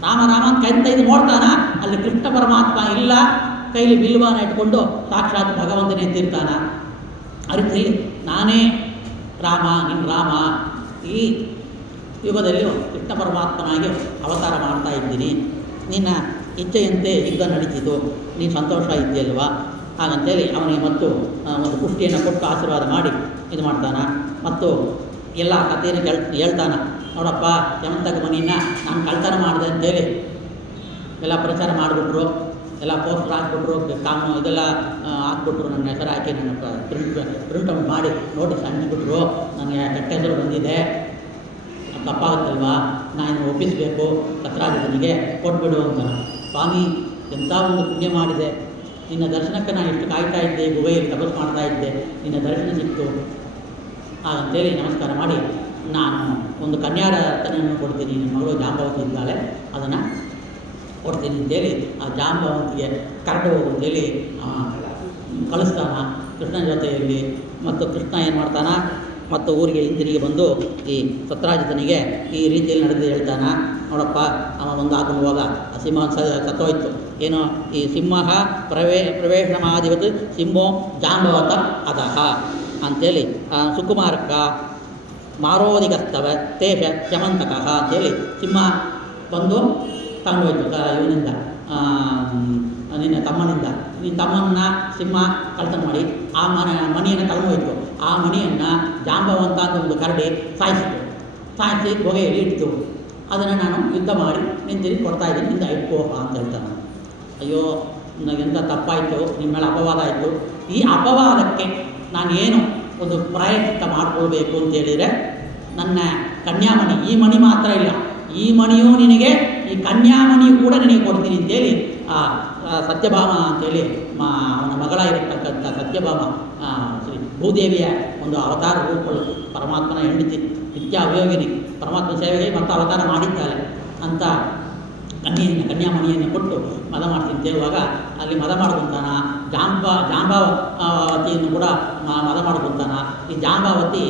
ರಾಮ ಅಂತ ಕೈ ನೋಡ್ತಾನ, ಅಲ್ಲಿ ಕೃಷ್ಣ ಪರಮಾತ್ಮ ಇಲ್ಲ, ಕೈಲಿ ಬಿಲ್ವಾನ ಇಟ್ಕೊಂಡು ಸಾಕ್ಷಾತ್ ಭಗವಂತನೇ ಎದ್ದಿರ್ತಾನ. ಆ ರೀತಿಯಲ್ಲಿ ನಾನೇ ರಾಮ, ನಿನ್ನ ರಾಮ, ಈ ಯುಗದಲ್ಲಿ ಕೃಷ್ಣ ಪರಮಾತ್ಮನಾಗಿ ಅವತಾರ ಮಾಡ್ತಾ ಇದ್ದೀನಿ, ನಿನ್ನ ಇಚ್ಛೆಯಂತೆ ಯುದ್ಧ ನಡೀತಿದ್ದು, ನೀನು ಸಂತೋಷ ಇದ್ದೀಯಲ್ವಾ ಹಾಗಂತೇಳಿ ಅವನಿಗೆ ಮತ್ತು ಒಂದು ಪುಷ್ಟಿಯನ್ನು ಕೊಟ್ಟು ಆಶೀರ್ವಾದ ಮಾಡಿ ಇದು ಮಾಡ್ತಾನೆ. ಮತ್ತು ಎಲ್ಲ ಕಥೆಯನ್ನು ಹೇಳ್ತಾನೆ. ನೋಡಪ್ಪ, ಶಮಂತಕ ಮಣಿನ ನಾನು ಕಳ್ತನ ಮಾಡಿದೆ ಅಂತೇಳಿ ಎಲ್ಲ ಪ್ರಚಾರ ಮಾಡಿಬಿಟ್ರು, ಎಲ್ಲ ಪೋಸ್ಟರ್ ಹಾಕ್ಬಿಟ್ರು, ಇದೆಲ್ಲ ಹಾಕ್ಬಿಟ್ರು, ನನ್ನ ಹೆಸರು ಹಾಕಿ ನನ್ನ ಪ್ರಿಂಟ್ ಮಾಡಿ ನೋಟಿಸ್ ಅಂಟಿಸ್ಬಿಟ್ರು, ನನಗೆ ಕೆಟ್ಟ ಹೆಸರು ಬಂದಿದೆ, ತಪ್ಪಾಗುತ್ತಲ್ವಾ, ನಾನು ಒಪ್ಪಿಸಬೇಕು, ಸತ್ರಾಜಿತನಿಗೆ ಕೊಟ್ಬಿಡು ಅಂತ. ಸ್ವಾಮಿ, ಎಂಥ ಒಂದು ಪುಣ್ಯ ಮಾಡಿದೆ, ನಿನ್ನ ದರ್ಶನಕ್ಕೆ ನಾನು ಎಷ್ಟು ಕಾಯ್ತಾ ಇದ್ದೆ, ಗುಹೆಯಲ್ಲಿ ತಪಸ್ಸು ಮಾಡ್ತಾ ಇದ್ದೆ, ನಿನ್ನ ದರ್ಶನ ಸಿಕ್ತು ಹಾಗಂತೇಳಿ ನಮಸ್ಕಾರ ಮಾಡಿ, ನಾನು ಒಂದು ಕನ್ಯಾರತನೆಯನ್ನು ಕೊಡ್ತೀನಿ, ನನ್ನ ಮಗಳು ಜಾಂಬವತಿ ಇದ್ದಾಳೆ, ಅದನ್ನು ಕೊಡ್ತೀನಿ ಅಂತೇಳಿ ಆ ಜಾಂಬವಂತಿಗೆ ಕರೆದು ಹೋಗು ಅಂತೇಳಿ ಕಳಿಸ್ತಾನ ಕೃಷ್ಣನ ಜೊತೆಯಲ್ಲಿ. ಮತ್ತು ಕೃಷ್ಣ ಏನು ಮಾಡ್ತಾನ, ಮತ್ತು ಊರಿಗೆ ಹಿಂದಿರುಗಿ ಬಂದು ಈ ಸತ್ರಾಜಿತನಿಗೆ ಈ ರೀತಿಯಲ್ಲಿ ನಡೆದು ಹೇಳ್ತಾನ. ನೋಡಪ್ಪ, ಅವ ಒಂದು ಹಾಕೊಳ್ಳುವಾಗ ಆ ಸಿಂಹ ಸತ್ತೋಯ್ತು, ಏನೋ ಈ ಸಿಂಹ ಪ್ರವೇಶಮಾದಿವತ್ ಸಿಂಹೋ ಜಾಂಬವತ ಅದಹ ಅಂಥೇಳಿ ಸುಕುಮಾರಕ ಮಾರೋದಿಗಸ್ತವ ತೇಷ ಶಮಂತಕಃ ಅಂತೇಳಿ ಸಿಂಹ ಬಂದು ತಗೊಂಡೋಯ್ತು ಇವನಿಂದ, ನಿನ್ನ ತಮ್ಮನಿಂದ. ನಿನ್ನ ತಮ್ಮನ್ನ ಸಿಂಹ ಕಳ್ತನ ಮಾಡಿ ಆ ಮಣಿಯನ್ನು ತಗೊಂಡೋಯ್ತು. ಆ ಮಣಿಯನ್ನು ಜಾಂಬವಂತ ಅಂತ ಒಂದು ಕರಡಿ ಸಾಯಿಸಿ ಹೊಗೆಯಲ್ಲಿ ಇಡ್ತು. ಅದನ್ನು ನಾನು ಯುದ್ಧ ಮಾಡಿ ನಿಂತಿರಿ ಕೊಡ್ತಾಯಿದ್ದೀನಿ, ನಿಂದ ಇಟ್ಕೋಪ ಅಂತ ಹೇಳ್ತಾನೆ. ಅಯ್ಯೋ, ನನಗೆಂಥ ತಪ್ಪಾಯಿತು, ನಿಮ್ಮ ಮೇಲೆ ಅಪವಾದ ಆಯಿತು. ಈ ಅಪವಾದಕ್ಕೆ ನಾನು ಏನು ಒಂದು ಪ್ರಾಯಶ್ಚಿತ್ತ ಮಾಡಿಕೊಳ್ಬೇಕು ಅಂತೇಳಿದರೆ, ನನ್ನ ಕನ್ಯಾಮಣಿ, ಈ ಮಣಿ ಮಾತ್ರ ಇಲ್ಲ, ಈ ಮಣಿಯೂ ನಿನಗೆ, ಈ ಕನ್ಯಾಮಣಿಯೂ ಕೂಡ ನಿನಗೆ ಕೊಡ್ತೀನಿ ಅಂತೇಳಿ ಆ ಸತ್ಯಭಾಮ ಅಂತೇಳಿ ಅವನ ಮಗಳಾಗಿರತಕ್ಕಂಥ ಸತ್ಯಭಾಮ ಶ್ರೀ ಭೂದೇವಿಯ ಒಂದು ಅವತಾರ ರೂಪಗಳು, ಪರಮಾತ್ಮನ ಹೆಂಡತಿ, ನಿತ್ಯ ಅಭಿಯೋಗಿನಿ, ಪರಮಾತ್ಮ ಸೇವೆಗೆ ಮತ್ತು ಅವತಾರ ಮಾಡಿದ್ದಾಳೆ ಅಂತ ಕನ್ಯಾಮಣಿಯನ್ನು ಕೊಟ್ಟು ಮದ ಮಾಡ್ತೀನಿ ಅಂತ ಹೇಳುವಾಗ ಅಲ್ಲಿ ಮದ ಮಾಡ್ಕೊತಾನ. ಜಾಂಬಾವತಿಯನ್ನು ಕೂಡ ಮದ ಮಾಡ್ಕೊತಾನ. ಈ ಜಾಂಬಾವತಿ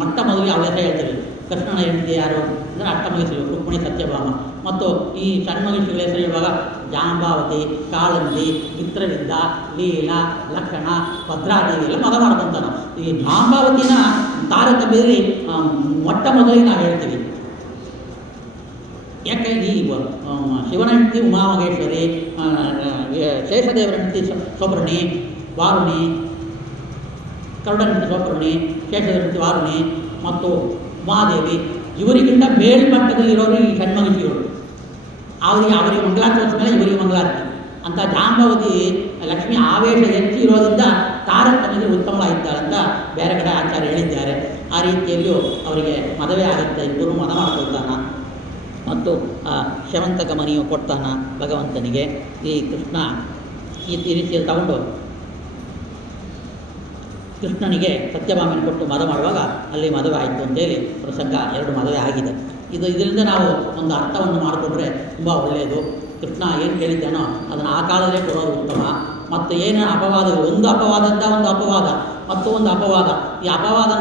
ಮೊಟ್ಟ ಮೊದಲಿಗೆ ಅವಳ ಹೆಸರು ಹೇಳ್ತೀವಿ, ಕೃಷ್ಣನ ಹೆಂಡತಿ ಯಾರು ಅಂದರೆ ಅಷ್ಟಮಹಿಷಿ ರುಕ್ಮಿಣಿ ಸತ್ಯಭಾಮ. ಮತ್ತು ಈ ಷಣ್ಮಹಿಷಿಗಳ ಹೆಸರು ಹೇಳುವಾಗ ಜಾಂಬಾವತಿ, ಕಾಳಂದಿ, ಮಿತ್ರವಿದ್ದ, ಲೀಲಾ, ಲಕ್ಷಣ, ಭದ್ರಾದೇವಿ ಎಲ್ಲ ಮದ ಮಾಡ್ಕೊತಾನ. ಈ ಜಾಂಬಾವತಿನ ತಾರತಮ್ಯದಲ್ಲಿ ಮೊಟ್ಟ ಮೊದಲಿಗೆ ನಾವು ಹೇಳ್ತೀವಿ. ಯಾಕೆ ಈ ಶಿವನ ಹೆಂಡತಿ ಉಮಾಮಹೇಶ್ವರಿ, ಶೇಷದೇವರ ಹೆಂಡತಿ ಸೌಪರ್ಣಿ, ವಾರುಣಿ, ಕರುಡನ ಹೆಂಡತಿ ಸೌಪರ್ಣಿ, ಶೇಷದೇವರ ಹೆಂಡತಿ ವಾರುಣಿ ಮತ್ತು ಉಮಾದೇವಿ, ಇವರಿಗಿಂತ ಮೇಲ್ಮಟ್ಟದಲ್ಲಿರೋರು ಈ ಷಣ್ಮಹಿಷಿಗಳು. ಅವರಿಗೆ ಮಂಗಳಾರತಿ ಹೊತ್ತ ಮೇಲೆ ಇವರಿಗೆ ಮಂಗಳಾರತಿ ಅಂತ. ಜಾಂಬಾವತಿ ಲಕ್ಷ್ಮಿ ಆವೇಶ ಹೆಚ್ಚು ಇರೋದ್ರಿಂದ ತಾರತಮ್ಯದಲ್ಲಿ ಉತ್ತಮವಾಗಿದ್ದಾಳೆ ಅಂತ ಬೇರೆ ಕಡೆ ಆಚಾರ್ಯ ಹೇಳಿದ್ದಾರೆ. ಆ ರೀತಿಯಲ್ಲಿಯೂ ಅವರಿಗೆ ಮದುವೆ ಆಗುತ್ತೆ, ಇಬ್ಬರು ಮದ ಮಾಡ್ಕೊಳ್ತಾನ. ಮತ್ತು ಶವಂತಕ ಮಣಿಯು ಕೊಡ್ತಾನ ಭಗವಂತನಿಗೆ. ಈ ಕೃಷ್ಣ ಈ ರೀತಿಯಲ್ಲಿ ತಗೊಂಡು ಕೃಷ್ಣನಿಗೆ ಸತ್ಯಭಾಮೆಯನ್ನು ಕೊಟ್ಟು ಮದ ಮಾಡುವಾಗ ಅಲ್ಲಿ ಮದುವೆ ಆಯಿತು ಅಂತೇಳಿ ಪ್ರಸಂಗ, ಎರಡು ಮದುವೆ ಆಗಿದೆ. ಇದರಿಂದ ನಾವು ಒಂದು ಅರ್ಥವನ್ನು ಮಾಡಿಕೊಂಡ್ರೆ ತುಂಬ ಒಳ್ಳೆಯದು. ಕೃಷ್ಣ ಏನು ಕೇಳಿದ್ದಾನೋ ಅದನ್ನು ಆ ಕಾಲದಲ್ಲೇ ಕೊಡೋದು ಉತ್ತಮ. ಮತ್ತು ಏನು ಅಪವಾದಗಳು, ಒಂದು ಅಪವಾದದಿಂದ ಒಂದು ಅಪವಾದ ಮತ್ತು ಒಂದು ಅಪವಾದ, ಈ ಅಪವಾದನ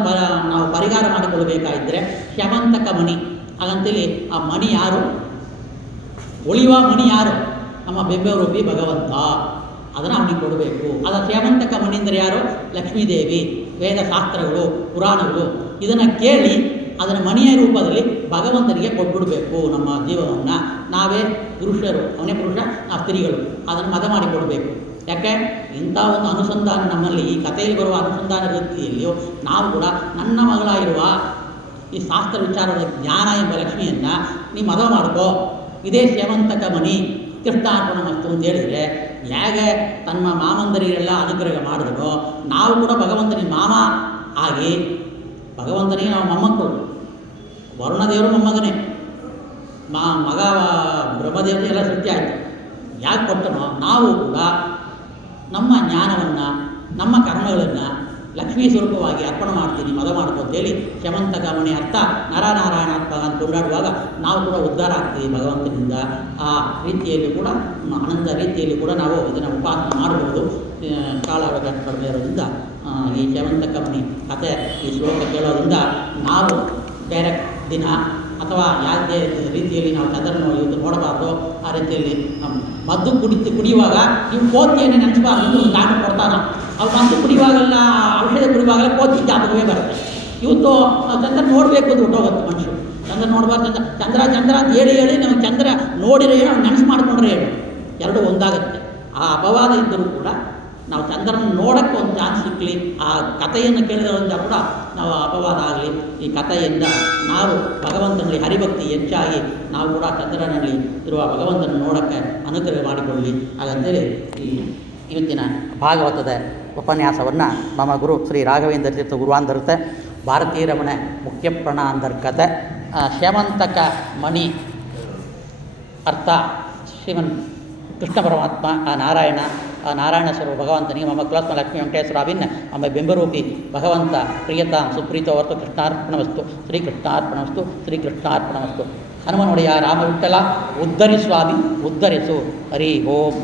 ನಾವು ಪರಿಹಾರ ಮಾಡಿಕೊಳ್ಳಬೇಕಾಗಿದ್ದರೆ ಶವಂತಕ ಮಣಿ ಹಾಗಂತೇಳಿ ಆ ಮಣಿ ಯಾರು, ಉಳಿಯುವ ಮಣಿ ಯಾರು, ನಮ್ಮ ಬೆಂಬರೂಪಿ ಭಗವಂತ, ಅದನ್ನು ಅವನಿಗೆ ಕೊಡಬೇಕು. ಅದರ ಶವಂತಕ ಮಣಿ ಅಂದರೆ ಯಾರು, ಲಕ್ಷ್ಮೀದೇವಿ. ವೇದಶಾಸ್ತ್ರಗಳು, ಪುರಾಣಗಳು ಇದನ್ನು ಕೇಳಿ ಅದನ್ನು ಮಣಿಯ ರೂಪದಲ್ಲಿ ಭಗವಂತನಿಗೆ ಕೊಟ್ಬಿಡಬೇಕು. ನಮ್ಮ ಜೀವನವನ್ನು ನಾವೇ ಪುರುಷರು, ಅವನೇ ಪುರುಷ, ನಾವು ಸ್ತ್ರೀಗಳು ಅದನ್ನು ಮದ ಮಾಡಿ ಕೊಡಬೇಕು. ಯಾಕೆ ಇಂಥ ಒಂದು ಅನುಸಂಧಾನ ನಮ್ಮಲ್ಲಿ ಈ ಕಥೆಯಲ್ಲಿ ಬರುವ ಅನುಸಂಧಾನ ರೀತಿಯಲ್ಲಿಯೂ ನಾವು ಕೂಡ ನನ್ನ ಮಗಳಾಗಿರುವ ಈ ಶಾಸ್ತ್ರ ವಿಚಾರದ ಜ್ಞಾನ ಎಂಬ ಲಕ್ಷ್ಮಿಯನ್ನು ನೀ ಮದುವೆ ಮಾಡ್ಕೋ, ಇದೇ ಶವಂತಕ ಮಣಿ ಕೃಷ್ಣಾರ್ಪಣ ಮಸ್ತು ಅಂತ ಹೇಳಿದರೆ ಹೇಗೆ ತನ್ನ ಮಾಮಂದರಿಗೆಲ್ಲ ಅನುಗ್ರಹ ಮಾಡಿದ್ರು, ನಾವು ಕೂಡ ಭಗವಂತನಿಗೆ ಮಾಮ ಆಗಿ ಭಗವಂತನಿಗೆ ನಾವು ಮೊಮ್ಮಕ್ಕಳು. ವರುಣದೇವರು ಮೊಮ್ಮಗನೇ, ಮಗ ಬ್ರಹ್ಮದೇವತೆ ಎಲ್ಲ ಸೃಷ್ಟಿ ಆಯಿತು. ಯಾಕೆ ಕೊಟ್ಟನೋ ನಾವು ಕೂಡ ನಮ್ಮ ಜ್ಞಾನವನ್ನು, ನಮ್ಮ ಕರ್ಮಗಳನ್ನು ಲಕ್ಷ್ಮೀ ಸ್ವರೂಪವಾಗಿ ಅರ್ಪಣೆ ಮಾಡ್ತೀನಿ, ಮದ ಮಾಡ್ಕೊತೇಳಿ ಶವಂತಕ ಮಣಿ ಅರ್ಥ ನರನಾರಾಯಣಾತ್ಮಕ ಅಂತ ಕೊಂಡಾಡುವಾಗ ನಾವು ಕೂಡ ಉದ್ಧಾರ ಆಗ್ತೀವಿ ಭಗವಂತನಿಂದ. ಆ ರೀತಿಯಲ್ಲಿ ಕೂಡ ಆನಂದ ರೀತಿಯಲ್ಲಿ ಕೂಡ ನಾವು ಇದನ್ನು ಉಪಾಸನೆ ಮಾಡಬಹುದು. ಕಾಲಾವಕಾಶ ಕಡಿಮೆ ಇರೋದ್ರಿಂದ ಈ ಶವಂತಕ ಮಣಿ ಕಥೆ, ಈ ಶ್ಲೋಕ ಕೇಳೋದ್ರಿಂದ ನಾವು ಬೇರೆ ದಿನ ಅಥವಾ ಯಾವುದೇ ರೀತಿಯಲ್ಲಿ ನಾವು ಚಂದ್ರನ ಇದು ನೋಡಬಾರ್ದು. ಆ ರೀತಿಯಲ್ಲಿ ಮದ್ದು ಕುಡಿಯುವಾಗ ನೀವು ಕೋತಿಯನ್ನೇ ನೆನೆಸಬಾರ್ದು. ಒಂದು ದಾಟು ಕೊಡ್ತಾನೆ, ಅವ್ರು ಮದ್ದು ಕುಡಿಯುವಾಗೆಲ್ಲ, ಔಷಧ ಕುಡಿಯುವಾಗೆಲ್ಲ ಕೋತಿ ಜಾತಕವೇ ಬರುತ್ತೆ. ಇವತ್ತು ಚಂದ್ರ ನೋಡಬೇಕು ಅಂತ ಹೊಟ್ಟೋಗುತ್ತೆ ಮನುಷ್ಯರು. ಚಂದ್ರ ನೋಡಬಾರ್ದು, ಚಂದ್ರ ಅಂತ ಹೇಳಿ ನಮಗೆ ಚಂದ್ರ ನೋಡಿದ್ರೆ ಏನು, ನೆನಸು ಮಾಡಿಕೊಂಡ್ರೆ ಏನು, ಎರಡು ಒಂದಾಗುತ್ತೆ. ಆ ಅಪವಾದ ಇದ್ದರೂ ಕೂಡ ನಾವು ಚಂದ್ರನ ನೋಡೋಕ್ಕೆ ಒಂದು ಚಾನ್ಸ್ ಸಿಕ್ಕಲಿ, ಆ ಕಥೆಯನ್ನು ಕೇಳಿದ್ರಿಂದ ಕೂಡ ನಾವು ಅಪವಾದ ಆಗಲಿ. ಈ ಕಥೆಯಿಂದ ನಾವು ಭಗವಂತನಲ್ಲಿ ಹರಿಭಕ್ತಿ ಹೆಚ್ಚಾಗಿ ನಾವು ಕೂಡ ಚಂದ್ರನಲ್ಲಿ ಇರುವ ಭಗವಂತನ ನೋಡೋಕ್ಕೆ ಅನುಗ್ರಹ ಮಾಡಿಕೊಳ್ಳಿ. ಹಾಗಂತೇಳಿ ಈ ಇವತ್ತಿನ ಭಾಗವತದ ಉಪನ್ಯಾಸವನ್ನು ಮಮ ಗುರು ಶ್ರೀ ರಾಘವೇಂದ್ರ ತೀರ್ಥ ಗುರುವಾಂಧರತೆ ಭಾರತೀಯ ರಮಣ ಮುಖ್ಯ ಪ್ರಣಾಂತರ್ಗತ ಶೇಮಂತಕ ಮಣಿ ಅರ್ಥ ಶ್ರೀಮನ್ ಕೃಷ್ಣ ಪರಮಾತ್ಮ ಆ ನಾರಾಯಣ ಸ್ವರೂಪ ಭಗವಂತನಿಗೆ ಮಮ ಕುಲಾತ್ಮ ಲಕ್ಷ್ಮೀ ವೆಂಕಟೇಶ್ವರ ಅಭಿನ್ನ ಮಮ್ಮ ಬೆಂಬರೂಪಿ ಭಗವಂತ ಪ್ರಿಯತಾ ಸುಪ್ರೀತ ಹೊರತು ಕೃಷ್ಣಾರ್ಪಣವಸ್ತು ಶ್ರೀಕೃಷ್ಣಾರ್ಪಣವಸ್ತು ಶ್ರೀಕೃಷ್ಣಾರ್ಪಣವಸ್ತು. ಹನುಮನೊಡೆಯ ರಾಮ ವಿಠಲ ಉದ್ಧರಿ ಸ್ವಾಮಿ ಉದ್ಧರಿಸು. ಹರಿ ಓಂ.